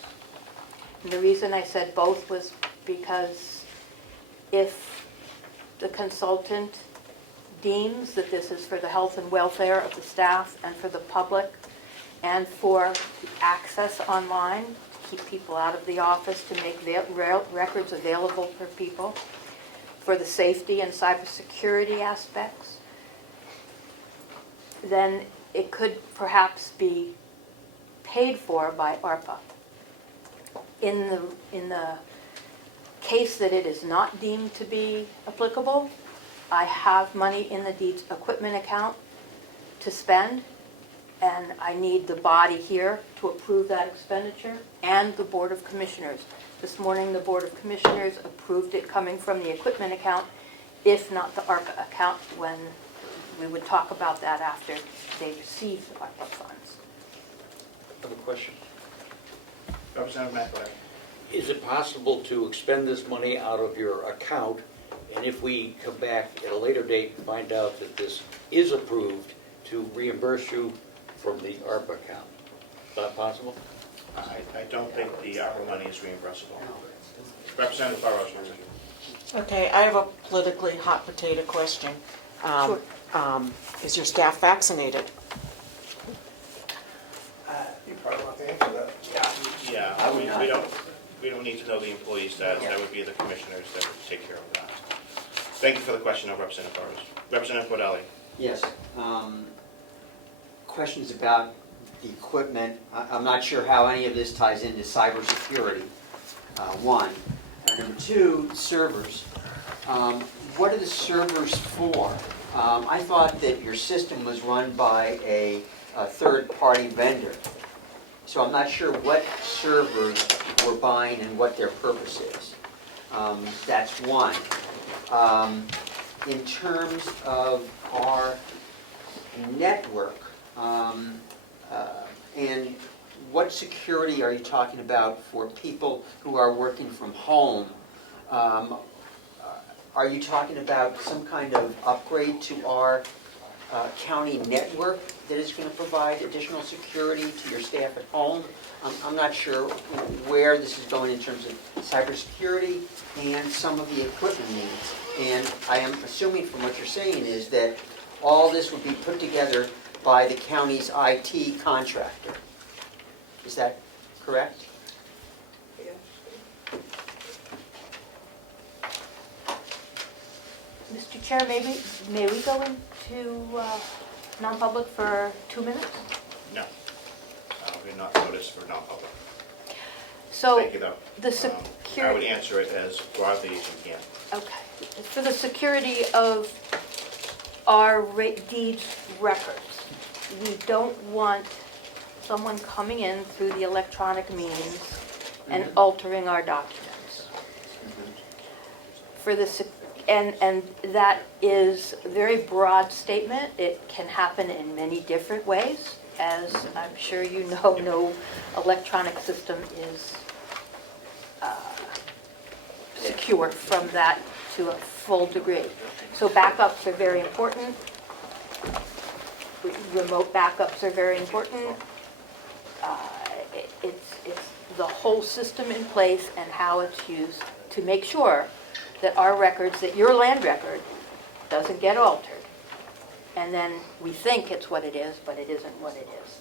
And the reason I said both was because if the consultant deems that this is for the health and welfare of the staff and for the public and for access online, to keep people out of the office, to make records available for people, for the safety and cybersecurity aspects, then it could perhaps be paid for by ARPA. In the case that it is not deemed to be applicable, I have money in the Deeds Equipment account to spend, and I need the body here to approve that expenditure and the Board of Commissioners. This morning, the Board of Commissioners approved it coming from the equipment account, if not the ARPA account, when we would talk about that after they receive the ARPA funds. I have a question. Representative McElary. Is it possible to expend this money out of your account, and if we come back at a later date and find out that this is approved, to reimburse you from the ARPA account? Is that possible? I don't think the ARPA money is reimbursable. Representative Burrows. Okay, I have a politically hot potato question. Sure. Is your staff vaccinated? You probably want to answer that. Yeah, we don't, We don't need to know the employee status, that would be the commissioners that would take care of that. Thank you for the question of Representative Burrows. Representative Cordelli. Yes. Questions about the equipment. I'm not sure how any of this ties into cybersecurity, one. And number two, servers. What are the servers for? I thought that your system was run by a third-party vendor. So I'm not sure what servers we're buying and what their purpose is. That's one. In terms of our network, and what security are you talking about for people who are working from home? Are you talking about some kind of upgrade to our county network that is going to provide additional security to your staff at home? I'm not sure where this is going in terms of cybersecurity and some of the equipment needs. And I am assuming from what you're saying is that all this would be put together by the county's IT contractor. Is that correct? Mr. Chair, may we go into non-public for 2 minutes? No. We're not noticed for non-public. So Thank you, though. the I security. would answer it as broadly as you can. Okay. For the security of our deeds records, we don't want someone coming in through the electronic means and altering our documents. For the and that is a very broad statement. It can happen in many different ways. As I'm sure you know, no electronic system is secure from that to a full degree. So backups are very important. Remote backups are very important. It's the whole system in place and how it's used to make sure that our records, that your land record doesn't get altered. And then we think it's what it is, but it isn't what it is.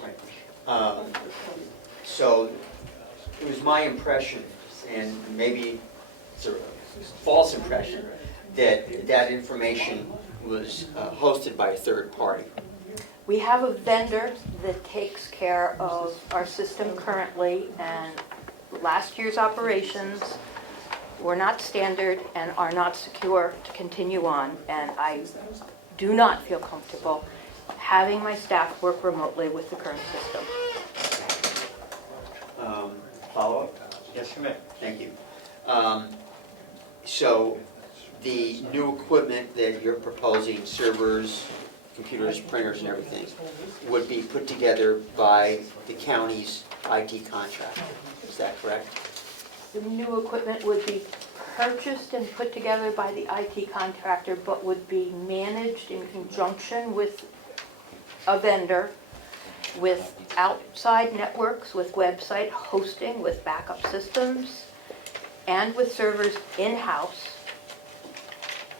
Right. So it was my impression, and maybe it's a false impression, that that information was hosted by a third party. We have a vendor that takes care of our system currently, and last year's operations were not standard and are not secure to continue on, and I do not feel comfortable having my staff work remotely with the current system. Follow-up? Yes, you may. Thank you. So the new equipment that you're proposing, servers, computers, printers, and everything, would be put together by the county's IT contractor. Is that correct? The new equipment would be purchased and put together by the IT contractor, but would be managed in conjunction with a vendor, with outside networks, with website hosting, with backup systems, and with servers in-house.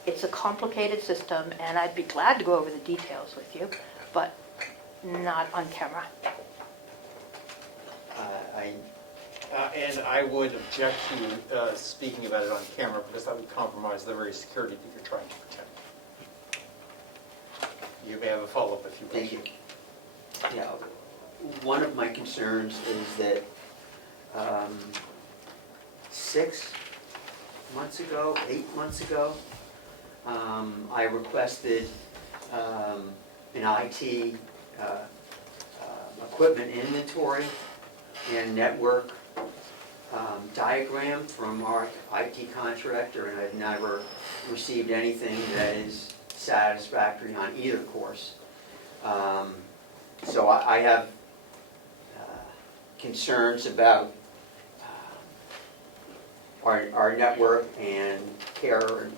It's a complicated system, and I'd be glad to go over the details with you, but not on camera. And I would object to speaking about it on camera because that would compromise the very security that you're trying to protect. You may have a follow-up if you wish. Thank you. Yeah, one of my concerns is that 6 months ago, 8 months ago, I requested an IT equipment inventory and network diagram from our IT contractor, and I've never received anything that is satisfactory on either course. So I have concerns about our network and care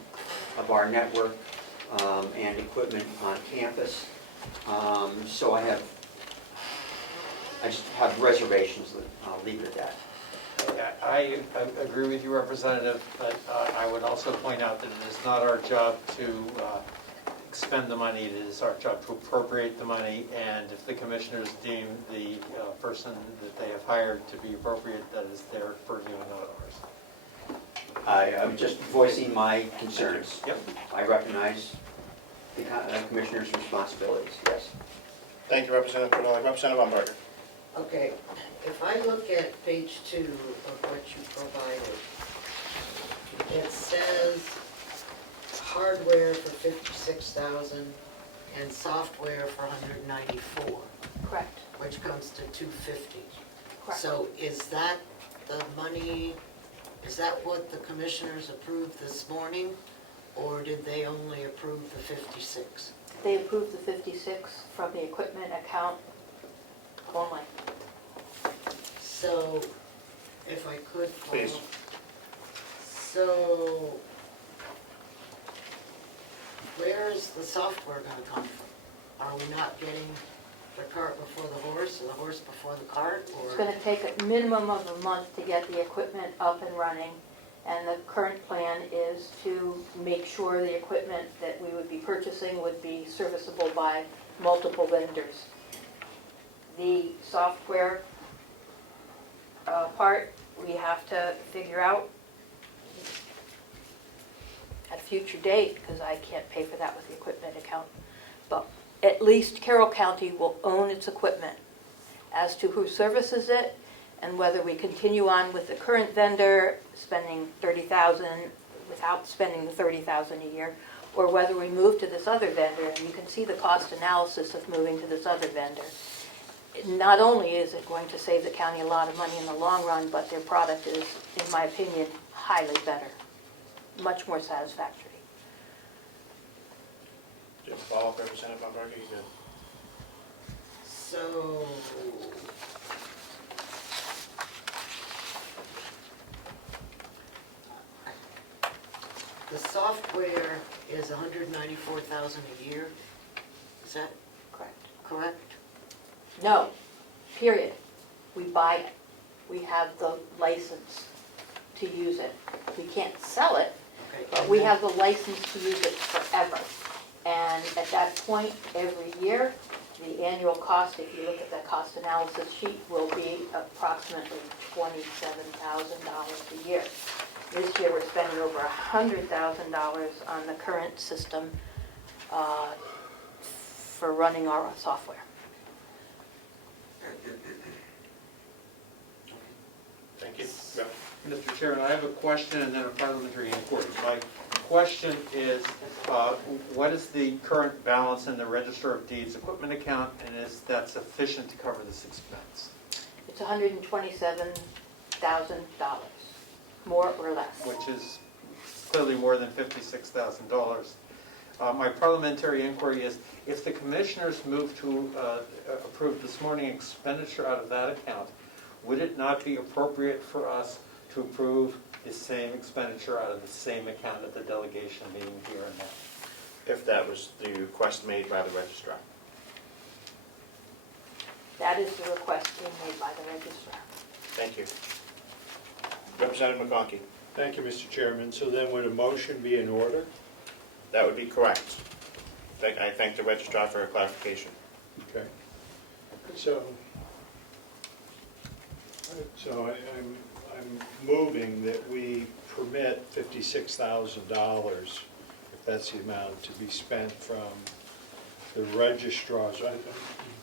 of our network and equipment on campus. So I just have reservations. I'll leave it at that. I agree with you, Representative, but I would also point out that it is not our job to expend the money, it is our job to appropriate the money, and if the commissioners deem the person that they have hired to be appropriate, that is their purview and not ours. I'm just voicing my concerns. Yep. I recognize the commissioner's responsibilities, yes. Thank you, Representative Cornell. Representative Umberger. Okay, if I look at page 2 of what you provided, it says hardware for 56,000 and software for 194, Correct. which comes to 250. Correct. So is that the money, is that what the commissioners approved this morning, or did they only approve the 56? They approved the 56 from the equipment account only. So, if I could follow. Please. So, where is the software gonna come from? Are we not getting the cart before the horse, or the horse before the cart, or? It's going to take a minimum of a month to get the equipment up and running, and the current plan is to make sure the equipment that we would be purchasing would be serviceable by multiple vendors. The software part, we have to figure out at a future date, because I can't pay for that with the equipment account. But at least Carroll County will own its equipment. As to who services it, and whether we continue on with the current vendor, spending $30,000 without spending the $30,000 a year, or whether we move to this other vendor, and you can see the cost analysis of moving to this other vendor. Not only is it going to save the county a lot of money in the long run, but their product is, in my opinion, highly better, much more satisfactory. Do you have a follow-up, Representative Umberger? You good? So, the software is 194,000 a year, is that correct? No, period. We buy it. We have the license to use it. We can't sell it, Okay, but and we then- have the license to use it forever. And at that point, every year, the annual cost, if you look at the cost analysis sheet, will be approximately $27,000 a year. This year, we're spending over $100,000 on the current system for running our software. Thank you. Go. Mr. Chairman, I have a question and then a parliamentary inquiry. My question is, what is the current balance in the Register of Deeds equipment account, and is that sufficient to cover this expense? It's $127,000, more or less. Which is clearly more than $56,000. My parliamentary inquiry is, if the commissioners move to approve this morning expenditure out of that account, would it not be appropriate for us to approve the same expenditure out of the same account at the delegation meeting here and now? If that was the request made by the registrar. That is the request being made by the registrar. Thank you. Representative McConkey. Thank you, Mr. Chairman. So then would a motion be in order? That would be correct. I thank the registrar for her clarification. Okay. So I'm moving that we permit $56,000, if that's the amount, to be spent from the registrar's,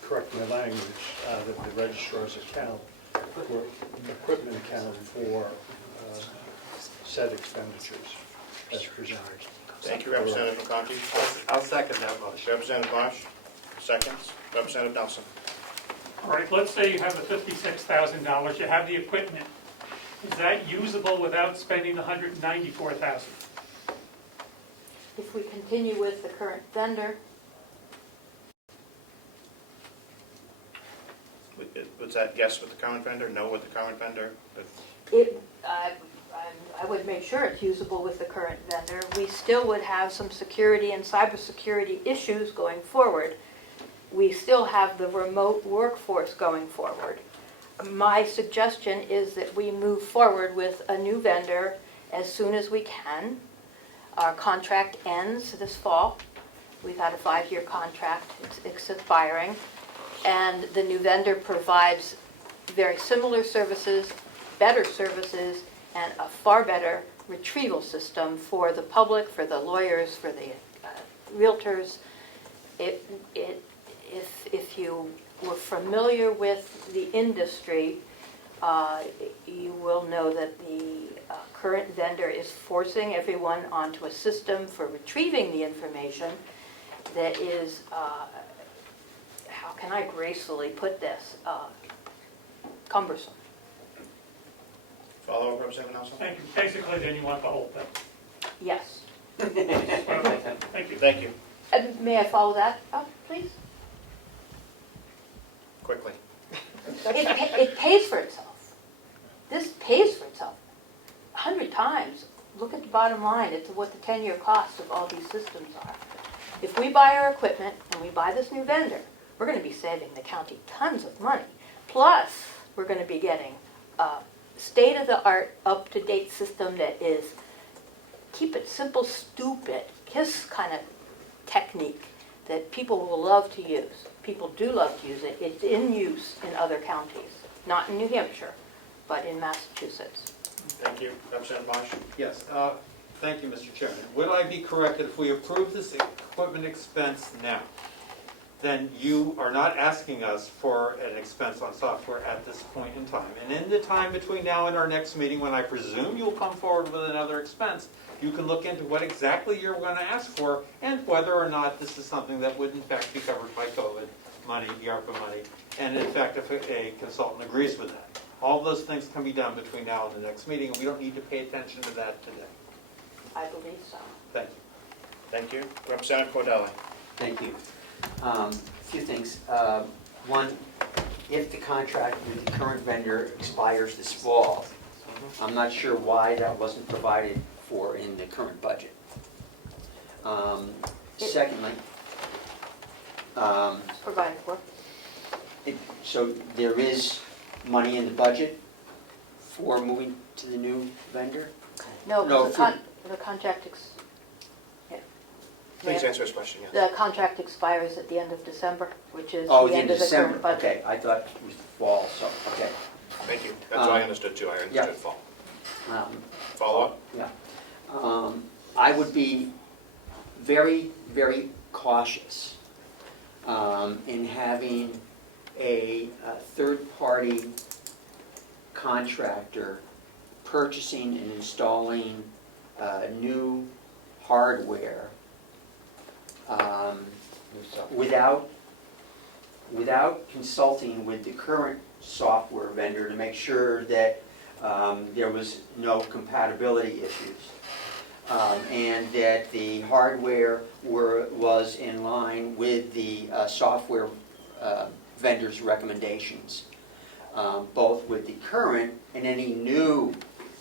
correct my language, out of the registrar's account, for equipment account for said expenditures as presented. Thank you, Representative McConkey. I'll second that motion. Representative Marsh, seconds. Representative Nelson. All right, let's say you have the $56,000, you have the equipment. Is that usable without spending the $194,000? If we continue with the current vendor, Was that yes with the current vendor, no with the current vendor? I would make sure it's usable with the current vendor. We still would have some security and cybersecurity issues going forward. We still have the remote workforce going forward. My suggestion is that we move forward with a new vendor as soon as we can. Our contract ends this fall. We've had a 5-year contract, it's expiring, and the new vendor provides very similar services, better services, and a far better retrieval system for the public, for the lawyers, for the realtors. If you were familiar with the industry, you will know that the current vendor is forcing everyone onto a system for retrieving the information that is, how can I gracefully put this, cumbersome. Follow up, Representative Nelson? Thank you. Basically, then you want the whole thing. Yes. Thank you. Thank you. May I follow that up, please? Quickly. It pays for itself. This pays for itself 100 times. Look at the bottom line. It's what the 10-year cost of all these systems are. If we buy our equipment and we buy this new vendor, we're going to be saving the county tons of money. Plus, we're going to be getting a state-of-the-art, up-to-date system that is, keep it simple, stupid, KISS kind of technique that people will love to use. People do love to use it. It's in use in other counties, not in New Hampshire, but in Massachusetts. Thank you. Representative Marsh? Yes, thank you, Mr. Chairman. Would I be correct that if we approve this equipment expense now, then you are not asking us for an expense on software at this point in time? And in the time between now and our next meeting, when I presume you'll come forward with another expense, you can look into what exactly you're going to ask for and whether or not this is something that would in fact be covered by COVID money, ARPA money, and in fact if a consultant agrees with that. All those things can be done between now and the next meeting, and we don't need to pay attention to that today. I believe so. Thank you. Thank you. Representative Cordelli? Thank you. A few things. One, if the contract with the current vendor expires this fall, I'm not sure why that wasn't provided for in the current budget. Secondly, Provided for. so there is money in the budget for moving to the new vendor? No, No, the contract Please answer his question, yes. The contract expires at the end of December, which is Oh, the end of the December. current budget. Okay, I thought it was fall, so, okay. Thank you. That's what I understood too. I understood yeah. fall. Um, Follow up? Yeah. I would be very, very cautious in having a third-party contractor purchasing and installing new hardware without consulting with the current software vendor to make sure that there was no compatibility issues. And that the hardware was in line with the software vendor's recommendations, both with the current and any new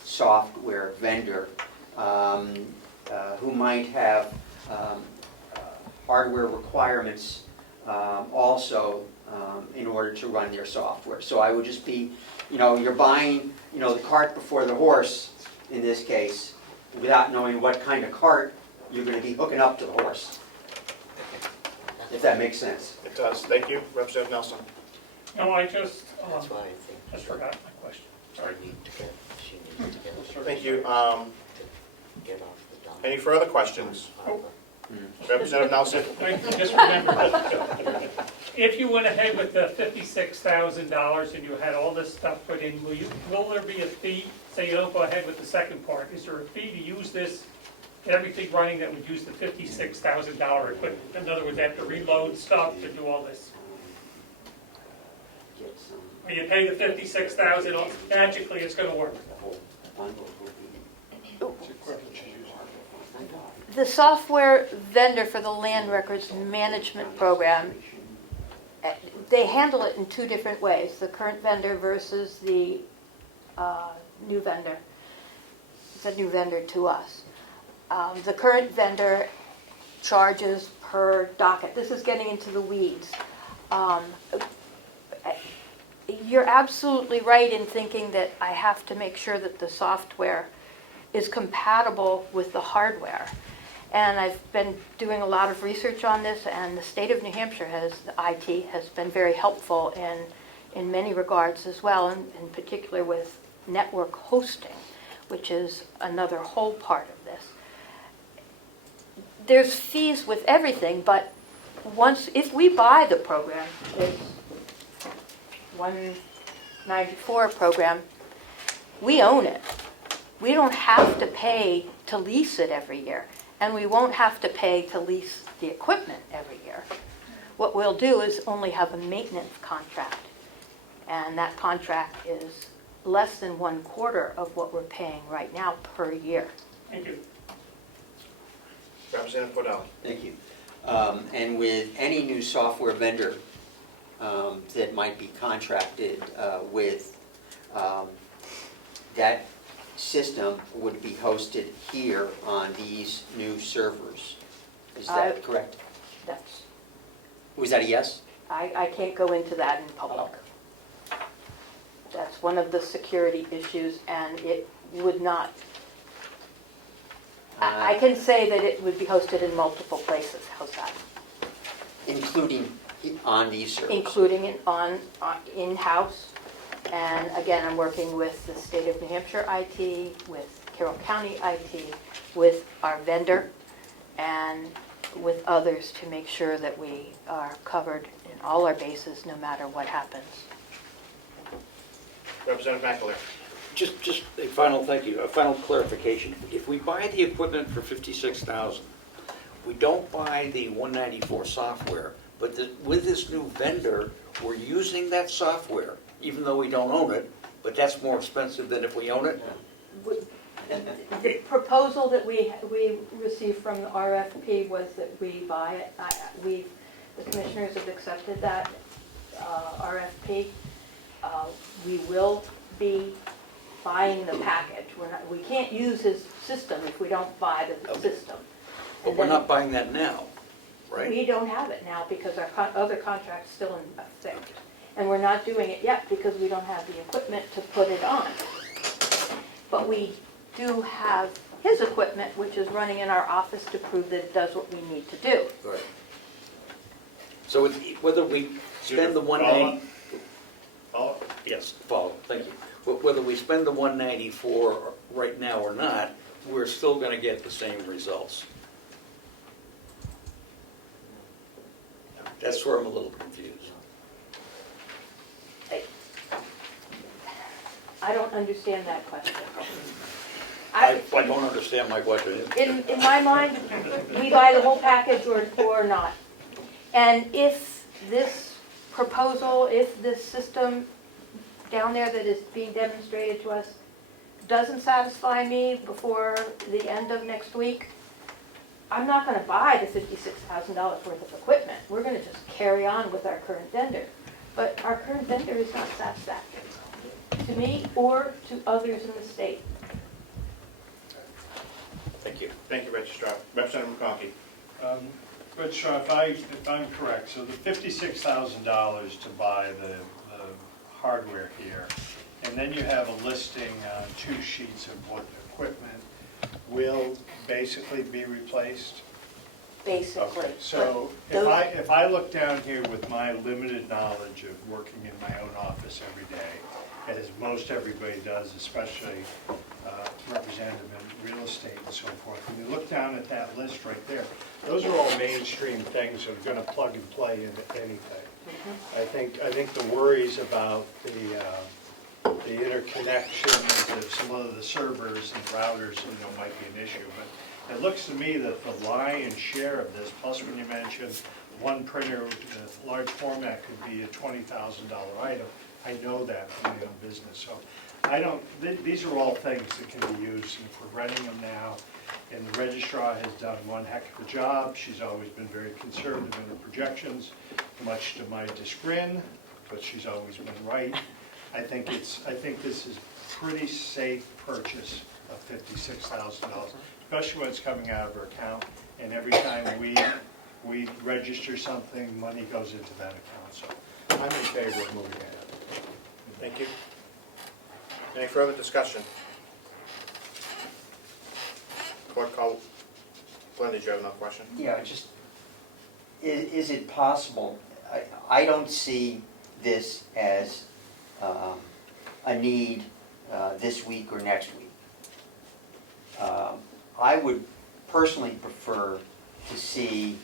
software vendor who might have hardware requirements also in order to run their software. So I would just be, you're buying, the cart before the horse in this case, without knowing what kind of cart you're going to be hooking up to the horse, if that makes sense. It does. Thank you. Representative Nelson? No, I just, That's why I think just forgot my question. Sorry. she needs to get Thank you. get off the dump. Any further questions? Representative Nelson? I just remembered. If you went ahead with the $56,000 and you had all this stuff put in, will there be a fee? Say you don't go ahead with the second part. Is there a fee to use this, everything running that would use the $56,000 equipment? In other words, they have to reload stuff to do all this. When you pay the $56,000, magically it's going to work. The software vendor for the land records management program, they handle it in two different ways, the current vendor versus the new vendor. It's a new vendor to us. The current vendor charges per docket. This is getting into the weeds. You're absolutely right in thinking that I have to make sure that the software is compatible with the hardware. And I've been doing a lot of research on this, and the state of New Hampshire the IT has been very helpful in many regards as well, and in particular with network hosting, which is another whole part of this. There's fees with everything, but if we buy the program, this 194 program, we own it. We don't have to pay to lease it every year, and we won't have to pay to lease the equipment every year. What we'll do is only have a maintenance contract, and that contract is less than 1/4 of what we're paying right now per year. Thank you. Representative Cordell? Thank you. And with any new software vendor that might be contracted with, that system would be hosted here on these new servers. Is that correct? Was that a yes? I can't go into that in public. That's one of the security issues, and it would not, I can say that it would be hosted in multiple places. How's that? Including on these servers? Including in-house. And again, I'm working with the state of New Hampshire IT, with Carroll County IT, with our vendor, and with others to make sure that we are covered in all our bases, no matter what happens. Representative McAleer? Just a final, thank you, a final clarification. If we buy the equipment for $56,000, we don't buy the 194 software, but with this new vendor, we're using that software, even though we don't own it, but that's more expensive than if we own it? The proposal that we received from the RFP was that we buy it. The commissioners have accepted that RFP. We will be buying the package. We can't use his system if we don't buy the system. But we're not buying that now, right? We don't have it now because our other contract's still in effect. And we're not doing it yet because we don't have the equipment to put it on. But we do have his equipment, which is running in our office to prove that it does what we need to do. Right. So whether we spend the 190... Follow? Yes, follow, thank you. But whether we spend the 194 right now or not, we're still going to get the same results. That's where I'm a little confused. I don't understand that question. I don't understand my question. In my mind, we buy the whole package or not. And if this proposal, if this system down there that is being demonstrated to us doesn't satisfy me before the end of next week, I'm not going to buy the $56,000 worth of equipment. We're going to just carry on with our current vendor. But our current vendor is not satisfactory to me or to others in the state. Thank you. Thank you, Registrar. Representative McConkey? Registrar, if I'm correct, so the $56,000 to buy the hardware here, and then you have a listing on 2 sheets of what equipment will basically be replaced? Basically. Okay, so if I look down here with my limited knowledge of working in my own office every day, as most everybody does, especially representative in real estate and so forth, when you look down at that list right there, those are all mainstream things that are going to plug and play into anything. I think the worries about the interconnections of some of the servers and routers, might be an issue, but it looks to me that the lion's share of this, plus when you mention one printer, the large format could be a $20,000 item. I know that from my own business, so these are all things that can be used, and if we're renting them now, and the registrar has done one heck of a job. She's always been very conservative in her projections, much to my chagrin, but she's always been right. I think this is a pretty safe purchase of $56,000, especially when it's coming out of her account, and every time we register something, money goes into that account, so I'm in favor of moving ahead. Thank you. Any further discussion? Court call. Glenn, did you have another question? Yeah, just, is it possible, I don't see this as a need this week or next week. I would personally prefer to see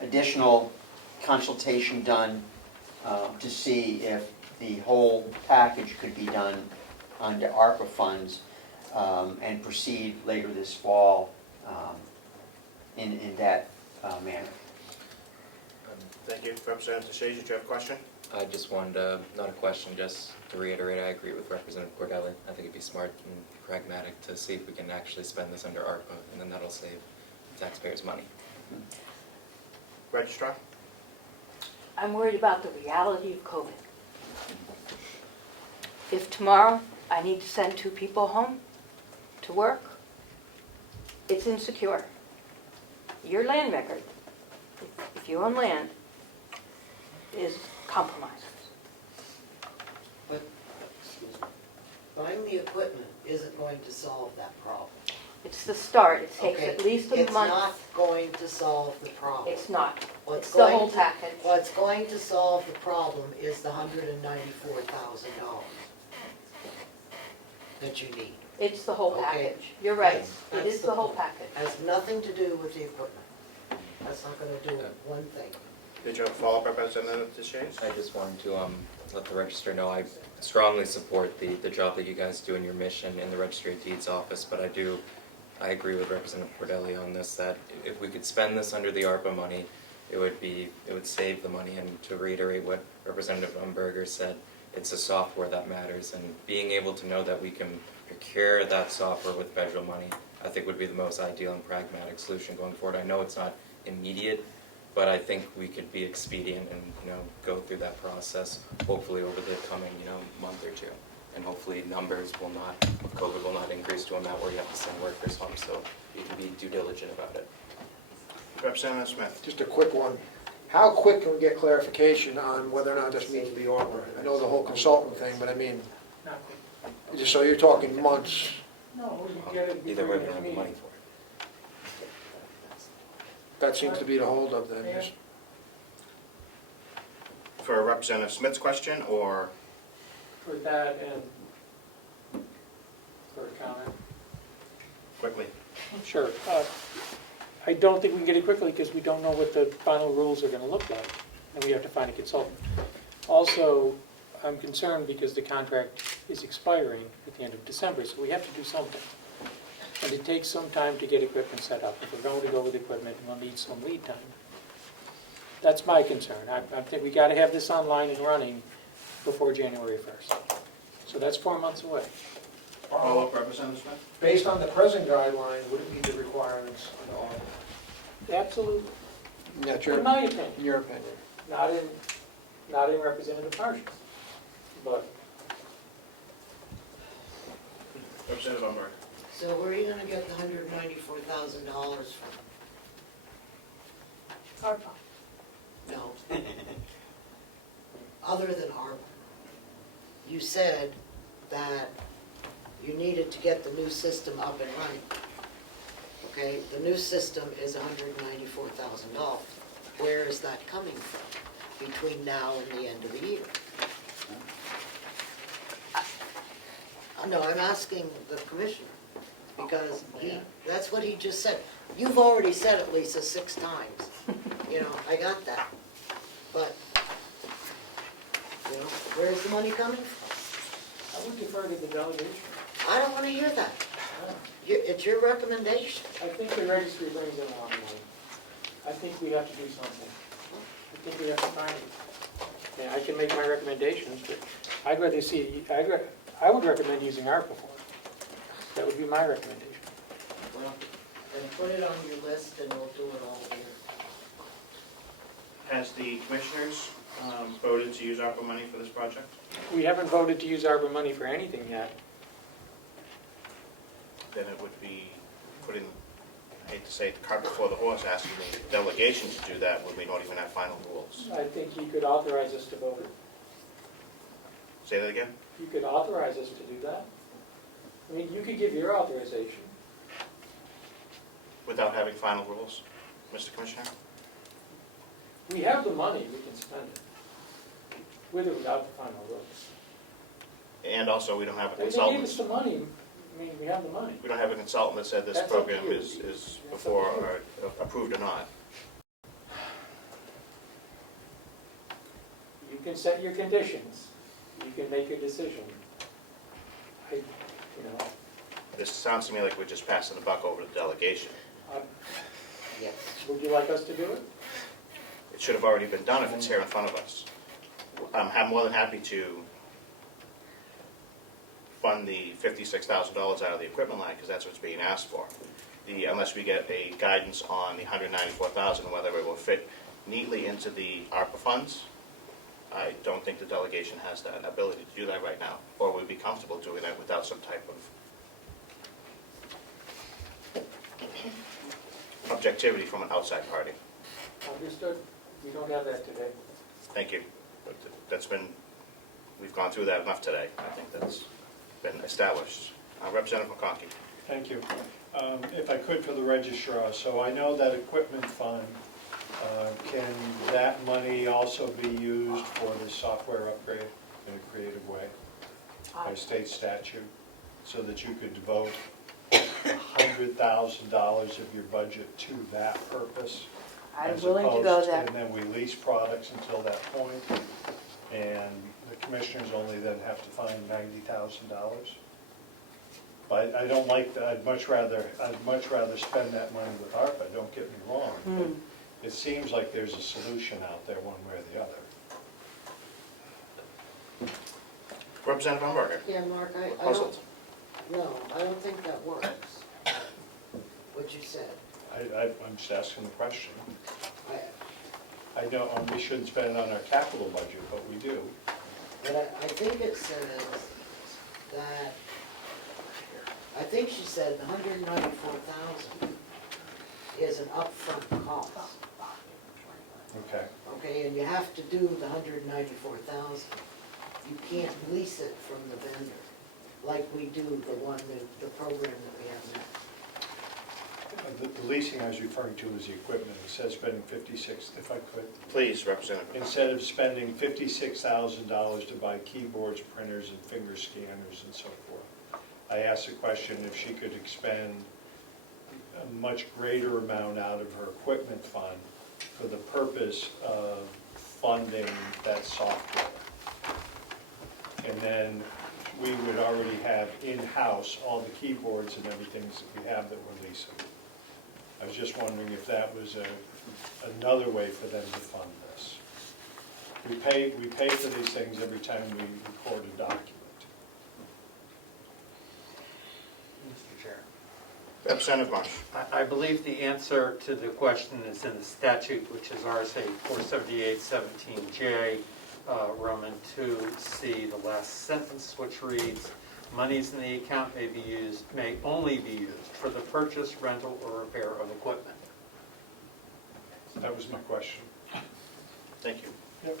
additional consultation done to see if the whole package could be done under ARPA funds and proceed later this fall in that manner. Thank you. Representative Teixeira, did you have a question? I just wanted to, not a question, just to reiterate, I agree with Representative Cordelli. I think it'd be smart and pragmatic to see if we can actually spend this under ARPA, and then that'll save taxpayers' money. Registrar? I'm worried about the reality of COVID. If tomorrow I need to send 2 people home to work, it's insecure. Your land record, if you own land, is compromised. But, excuse me, buying the equipment isn't going to solve that problem. It's the start. It takes Okay, at least a month. It's not going to solve the problem. It's not. What's It's the going whole to- package. What's going to solve the problem is the $194,000 that you need. It's the whole Okay. package. You're right. It That's is the whole package. Has nothing to do with the equipment. That's not gonna do one thing. Did you have a follow-up, Representative Teixeira? I just wanted to let the Register know I strongly support the job that you guys do in your mission in the Registry of Deeds office, but I agree with Representative Cordelli on this, that if we could spend this under the ARPA money, it would save the money. And to reiterate what Representative Umberger said, it's the software that matters, and being able to know that we can procure that software with federal money, I think would be the most ideal and pragmatic solution going forward. I know it's not immediate, but I think we could be expedient and, go through that process, hopefully over the coming, month or 2. And hopefully numbers will not, COVID will not increase to an amount where you have to send workers home, so you can be due diligent about it. Representative Smith? Just a quick one. How quick can we get clarification on whether or not this meets the ARPA? I know the whole consultant thing, but I mean, just so you're talking months. No, you get it Either before way, we your don't have the meeting. money for it. That seems to be the holdup then. Yeah. Just- For Representative Smith's question, or? For that and for a comment. Quickly. Sure. I don't think we can get it quickly because we don't know what the final rules are going to look like, and we have to find a consultant. Also, I'm concerned because the contract is expiring at the end of December, so we have to do something. And it takes some time to get equipment set up. If we're going to go with equipment, we'll need some lead time. That's my concern. I think we got to have this online and running before January 1st. So that's 4 months away. Follow-up, Representative Smith? Based on the present guidelines, would it meet the requirements of the ARPA? Absolutely. That's In my opinion. In your opinion. Not in Representative Marsh's, but Representative Umberger? So where are you gonna get the $194,000 from? ARPA. No. Other than ARPA. You said that you needed to get the new system up and running. Okay, the new system is $194,000. Where is that coming from between now and the end of the year? No, I'm asking the commissioner, because that's what he just said. You've already said it, Lisa, 6 times. I got that. But, where's the money coming from? I would defer to the delegation. I don't want to hear that. It's your recommendation. I think the registry brings in a lot of money. I think we have to do something. I think we have to find it. And I can make my recommendations, but I'd rather see, I would recommend using ARPA for it. That would be my recommendation. Well, then put it on your list and we'll do it all here. Has the commissioners voted to use ARPA money for this project? We haven't voted to use ARPA money for anything yet. Then it would be putting, I hate to say it, the cart before the horse, asking the delegation to do that when we don't even have final rules. I think you could authorize us to vote it. Say that again? You could authorize us to do that. I mean, you could give your authorization. without having final rules, Mr. Commissioner? We have the money, we can spend it. With or without the final rules. And also, we don't have a They gave consultant. us the money, I mean, we have the money. We don't have a consultant that said this That's up to program you. is That's before up to you. or approved or not. You can set your conditions, you can make your decision. You know, This sounds to me like we're just passing the buck over to delegation. Yes. would you like us to do it? It should have already been done if it's here in front of us. I'm more than happy to fund the $56,000 out of the equipment line, because that's what's being asked for. Unless we get a guidance on the $194,000, and whether it will fit neatly into the ARPA funds, I don't think the delegation has that ability to do that right now, or would be comfortable doing that without some type of objectivity from an outside party. Understood, we don't have that today. Thank you. But we've gone through that enough today. I think that's been established. Representative McConkey. Thank you. If I could, for the registrar, so I know that equipment fund, can that money also be used for the software upgrade in a creative way by state statute, so that you could devote $100,000 of your budget to that purpose? I'm as willing to go opposed there. And then we lease products until that point, and the commissioners only then have to find $90,000? But I don't like that. I'd much rather spend that money with ARPA, don't get me wrong. But it seems like there's a solution out there one way or the other. Representative Umberger. Yeah, Mark, I Puzzled. don't think that works, what you said. I'm just asking the question. I- I know we shouldn't spend it on our capital budget, but we do. But I think it says that, I think she said the $194,000 is an upfront cost. Okay. Okay, and you have to do the $194,000. You can't lease it from the vendor, like we do the program that we have now. The leasing I was referring to is the equipment. It says spending 56, if I could. Please, Representative. Instead of spending $56,000 to buy keyboards, printers, and finger scanners and so forth. I asked the question if she could expend a much greater amount out of her equipment fund for the purpose of funding that software. And then we would already have in-house all the keyboards and everything that we have that we're leasing. I was just wondering if that was another way for them to fund this. We pay for these things every time we record a document. Mr. Chair. Representative Marsh. I believe the answer to the question is in the statute, which is RSA 478-17J, Roman 2C, the last sentence, which reads, "Monies in the account may only be used for the purchase, rental, or repair of equipment." That was my question. Thank you. Yep.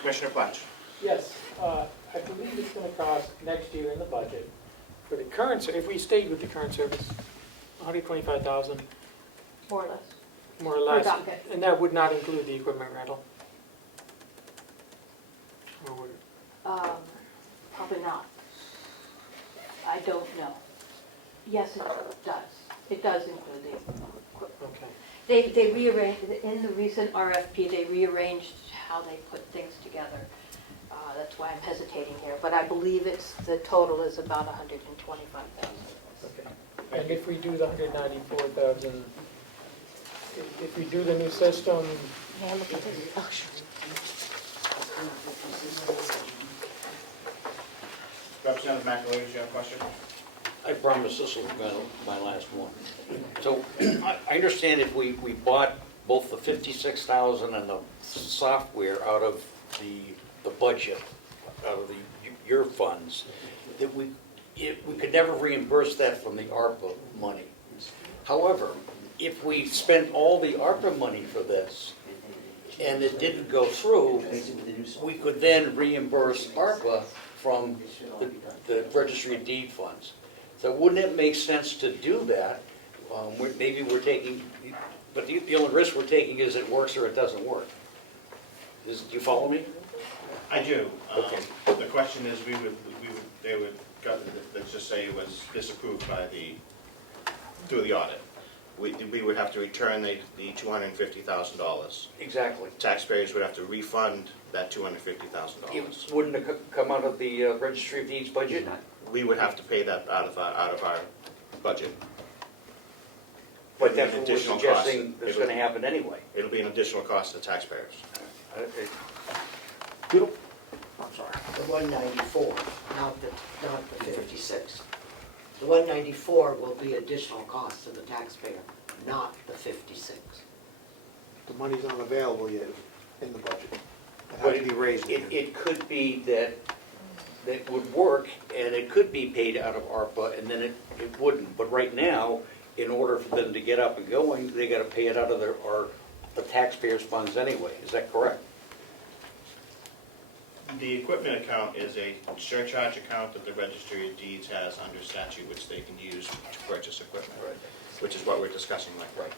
Commissioner Platch. Yes, I believe it's gonna cost next year in the budget, for the current, if we stayed with the current service, $125,000, More or less. more or less. Per docket. And that would not include the equipment rental? Or would it? Probably not. I don't know. Yes, it does. It does include the equipment. Okay. They rearranged, in the recent RFP, they rearranged how they put things together. That's why I'm hesitating here, but I believe the total is about $125,000. Okay. And if we do the $194,000, if we do the new system, May I look at this? Oh, sure. Representative McAleer, do you have a question? I promise this will be my last one. So I understand if we bought both the 56,000 and the software out of the budget, out of your funds, that we could never reimburse that from the ARPA money. However, if we spent all the ARPA money for this and it didn't go through, we could then reimburse ARPA from the registry of deed funds. So wouldn't it make sense to do that maybe we're taking, but the only risk we're taking is it works or it doesn't work. Do you follow me? I do. Okay. The question is, they would, let's just say it was disapproved by through the audit. We would have to return the $250,000. Exactly. Taxpayers would have to refund that $250,000. Wouldn't it come out of the Registry of Deeds budget? We would have to pay that out of our budget. But It'll be that's an what we're additional suggesting cost. is gonna happen anyway. It'll be an additional cost to taxpayers. I'm sorry. The 194, not the 56. The 194 will be additional cost to the taxpayer, not the 56. The money's not available yet in the budget. It But has to be raised again. it could be that would work, and it could be paid out of ARPA, and then it wouldn't. But right now, in order for them to get up and going, they gotta pay it out of the taxpayers' funds anyway. Is that correct? The equipment account is a surcharge account that the Registry of Deeds has under statute, which they can use to purchase equipment, which is what we're discussing right now.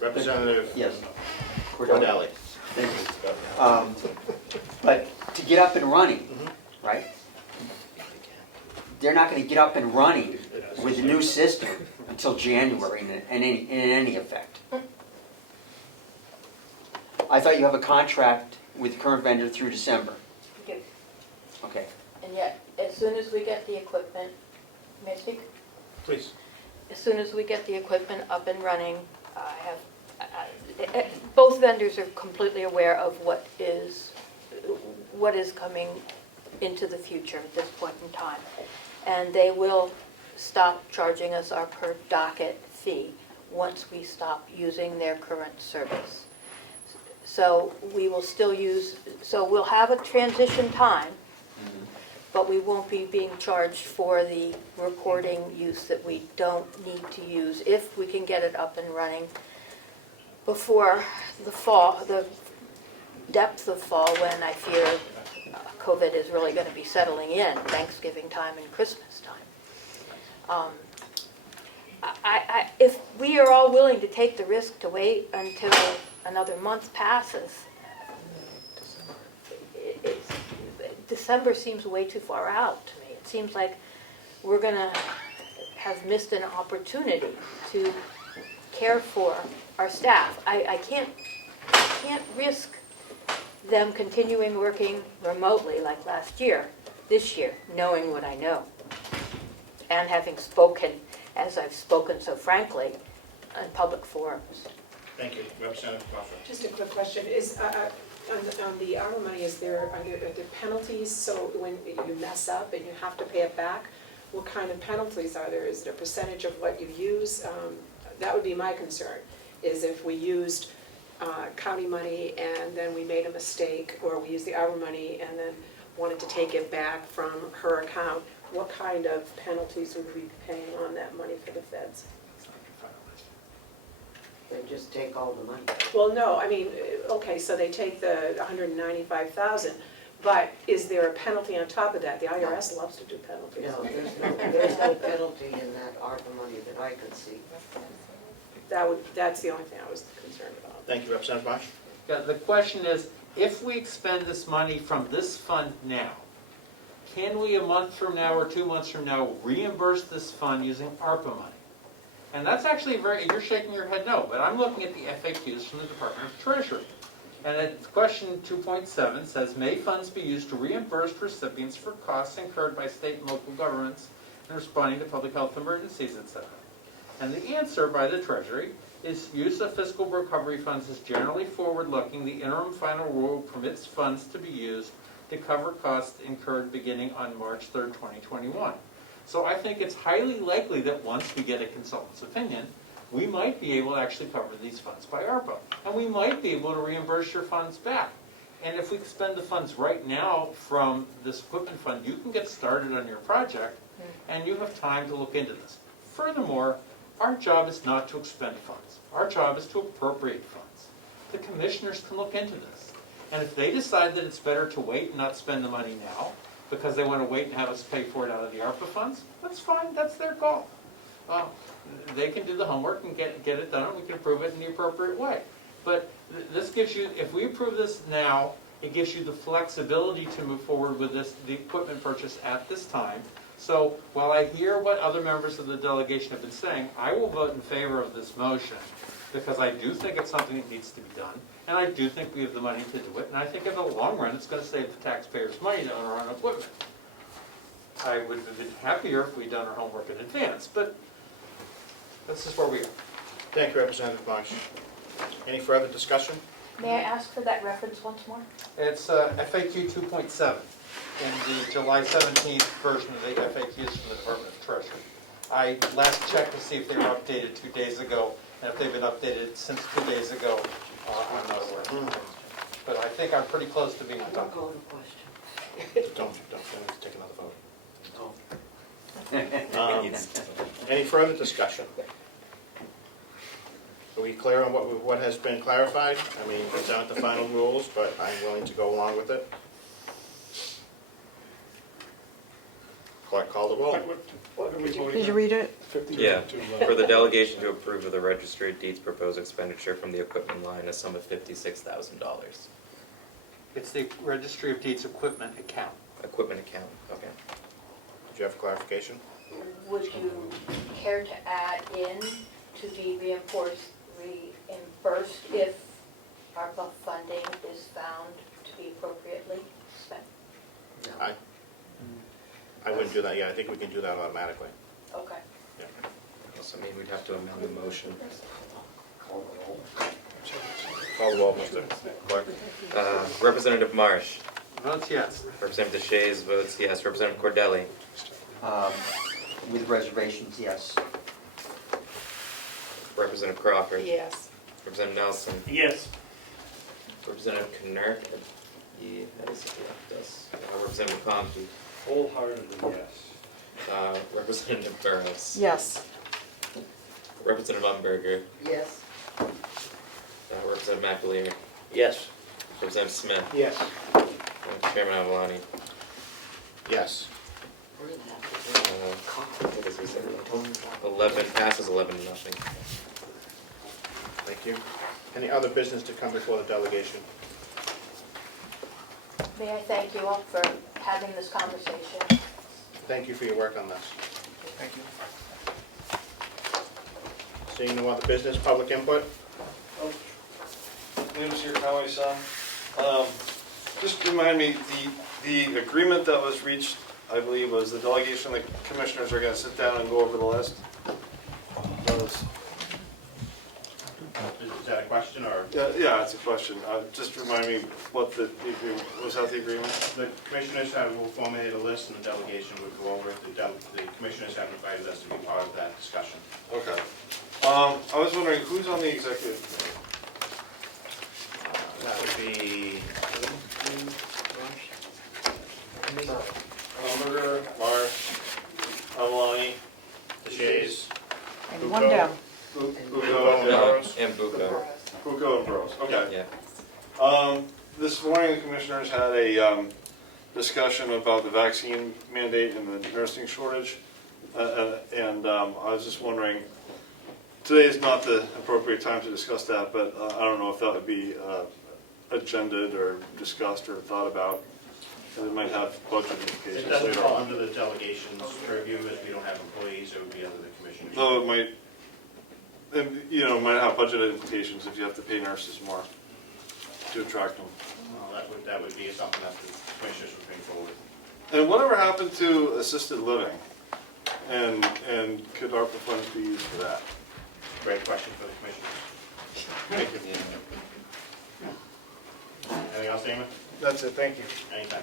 Representative Yes. Cordelli. But to get up and running, right? They're not going to get up and running with the new system until January in any effect. I thought you have a contract with the current vendor through December. We do. Okay. And yet, as soon as we get the equipment, may I speak? Please. As soon as we get the equipment up and running, both vendors are completely aware of what is coming into the future at this point in time. And they will stop charging us our per docket fee once we stop using their current service. So we will still we'll have a transition time, but we won't be being charged for the recording use that we don't need to use if we can get it up and running before the fall, the depth of fall, when I fear COVID is really going to be settling in, Thanksgiving time and Christmas time. If we are all willing to take the risk to wait until another month passes, December seems way too far out to me. It seems like we're going to have missed an opportunity to care for our staff. I can't risk them continuing working remotely like last year, this year, knowing what I know, and having spoken, as I've spoken so frankly, in public forums. Thank you. Representative Crawford. Just a quick question, is, on the ARPA money, are there penalties, so when you mess up and you have to pay it back, what kind of penalties are there? Is it a percentage of what you use? That would be my concern, is if we used county money and then we made a mistake, or we used the ARPA money and then wanted to take it back from her account, what kind of penalties would we be paying on that money for the feds? They just take all the money. Well, no, I mean, okay, so they take the 195,000, but is there a penalty on top of that? The IRS loves to do penalties. No, there's no penalty in that ARPA money that I could see. That's the only thing I was concerned about. Thank you. Representative Bosch. Yeah, the question is, if we expend this money from this fund now, can we a month from now or 2 months from now reimburse this fund using ARPA money? And that's actually you're shaking your head no, but I'm looking at the FAQs from the Department of Treasury. And question 2.7 says, may funds be used to reimburse recipients for costs incurred by state and local governments in responding to public health emergencies, etc. And the answer by the Treasury is use of fiscal recovery funds is generally forward-looking. The interim final rule permits funds to be used to cover costs incurred beginning on March 3rd, 2021. So I think it's highly likely that once we get a consultant's opinion, we might be able to actually cover these funds by ARPA. And we might be able to reimburse your funds back. And if we expend the funds right now from this equipment fund, you can get started on your project and you have time to look into this. Furthermore, our job is not to expend funds. Our job is to appropriate funds. The commissioners can look into this. And if they decide that it's better to wait and not spend the money now, because they want to wait and have us pay for it out of the ARPA funds, that's fine, that's their call. they can do the homework and get it done, and we can approve it in the appropriate way. But this gives you, if we approve this now, it gives you the flexibility to move forward with the equipment purchase at this time. So while I hear what other members of the delegation have been saying, I will vote in favor of this motion, because I do think it's something that needs to be done, and I do think we have the money to do it, and I think in the long run, it's going to save the taxpayers money to own our own equipment. I would have been happier if we'd done our homework in advance, but this is where we are. Thank you, Representative Marsh. Any further discussion? May I ask for that reference once more? It's FAQ 2.7 in the July 17th version of the FAQs from the Department of Treasury. I last checked to see if they were updated 2 days ago, and if they've been updated since 2 days ago, I'm not aware. But I think I'm pretty close to being done. Don't call the question. Don't take another vote. Any further discussion? Are we clear on what has been clarified? I mean, it's not the final rules, but I'm willing to go along with it. Clerk, call the roll. What are we voting Did you on? read it? Yeah, for the delegation to approve of the registry of deeds proposed expenditure from the equipment line, a sum of $56,000. It's the Registry of Deeds Equipment account. Equipment account, okay. Did you have clarification? Would you care to add in to be reimbursed if ARPA funding is found to be appropriately spent? I wouldn't do that, yeah, I think we can do that automatically. Okay. Yeah. Also mean we'd have to amend the motion. Call the roll, Mr. Clerk. Representative Marsh. Votes yes. Representative Shays votes yes. Representative Cordelli. With reservations, yes. Representative Crawford. Yes. Representative Nelson. Yes. Representative Knurk. He has left us. Representative Pompey. Wholeheartedly, yes. Representative Burrows. Yes. Representative Umberger. Yes. Representative McAleer. Yes. Representative Smith. Yes. Chairman Avalani. Yes. We're gonna have to What is this? 11, passes 11 to nothing. Thank you. Any other business to come before the delegation? May I thank you all for having this conversation? Thank you for your work on this. Thank you. Seeing no other business, public input? Name's here, Conway Son. Just remind me, the agreement that was reached, I believe, was the delegation and the commissioners are going to sit down and go over the list. Is that a question or? Yeah, it's a question. Just remind me what the agreement, was that the agreement? The commissioners will formulate a list and the delegation would go over it. The commissioners have invited us to be part of that discussion. Okay. I was wondering, who's on the executive committee? That would be Hamburger, Marsh, Avalani, the Shays, And one down. Bucco, and Burrows. And Bucco. Bucco and Burrows, okay. Yeah. This morning, the commissioners had a discussion about the vaccine mandate and the nursing shortage. And I was just wondering, today is not the appropriate time to discuss that, but I don't know if that would be agended or discussed or thought about. And it might have budget implications It doesn't later fall on. under the delegation's purview, as we don't have employees, it would be under the commissioners. Though it might, and, you know, might have budget implications if you have to pay nurses more to attract them. Well, that would be something that the commissioners would bring forward. And whatever happened to assisted living? And could ARPA funds be used for that? Great question for the commissioners. Thank you. Anything else, Damon? That's it, thank you. Anytime.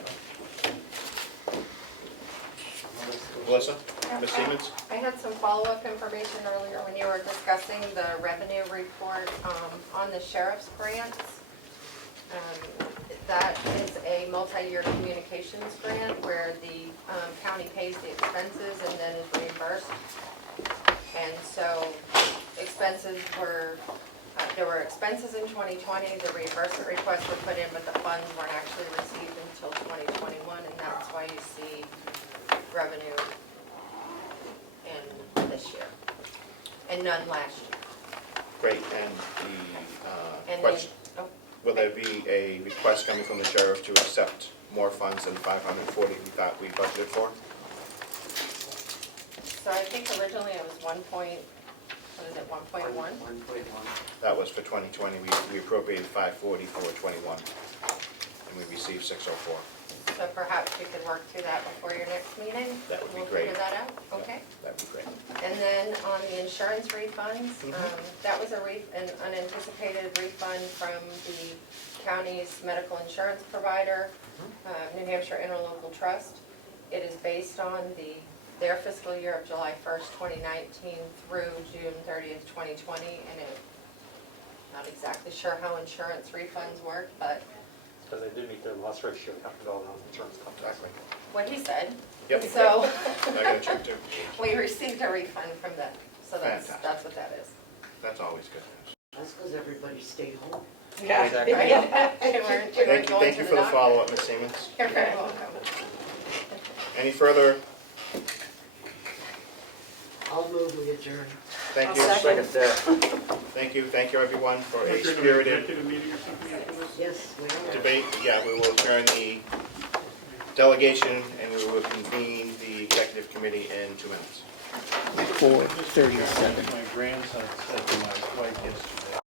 Melissa? Ms. Siemens? I had some follow-up information earlier when you were discussing the revenue report on the sheriff's grants. That is a multi-year communications grant where the county pays the expenses and then is reimbursed. And so expenses were, there were expenses in 2020, the reimbursement requests were put in, but the funds weren't actually received until 2021, and that's why you see revenue in this year. and none last year. Great, and the And question, oh, will there be a request coming from the sheriff to accept more funds than 540 we thought we budgeted for? So I think originally it was 1.1? 1.1. That was for 2020, we appropriated 540 for 21, and we received 604. So perhaps we could work through that before your next meeting? That would be We'll great. figure that out, okay? That'd be great. And then on the insurance refunds, that was an unanticipated refund from the county's medical insurance provider, New Hampshire Interlocal Trust. It is based on their fiscal year of July 1st, 2019 through June 30th, 2020, and not exactly sure how insurance refunds work, but Because they did meet their loss ratio, they have to go on insurance companies. Exactly. what he said. Yep. So I got a check too. we received a refund from them, so Fantastic. that's what that is. That's always good news. That's because everybody stayed home. Yeah, Exactly. right. We weren't going Thank to you the for the doctor. follow-up, Ms. Siemens. You're very welcome. Any further? I'll move, we adjourn. Thank you. Thank you everyone for a spirited meeting or something after this? Yes, we are. debate. Yeah, we will adjourn the delegation and we will convene the executive committee in 2 minutes. 4:37. My grandson said to my wife yesterday,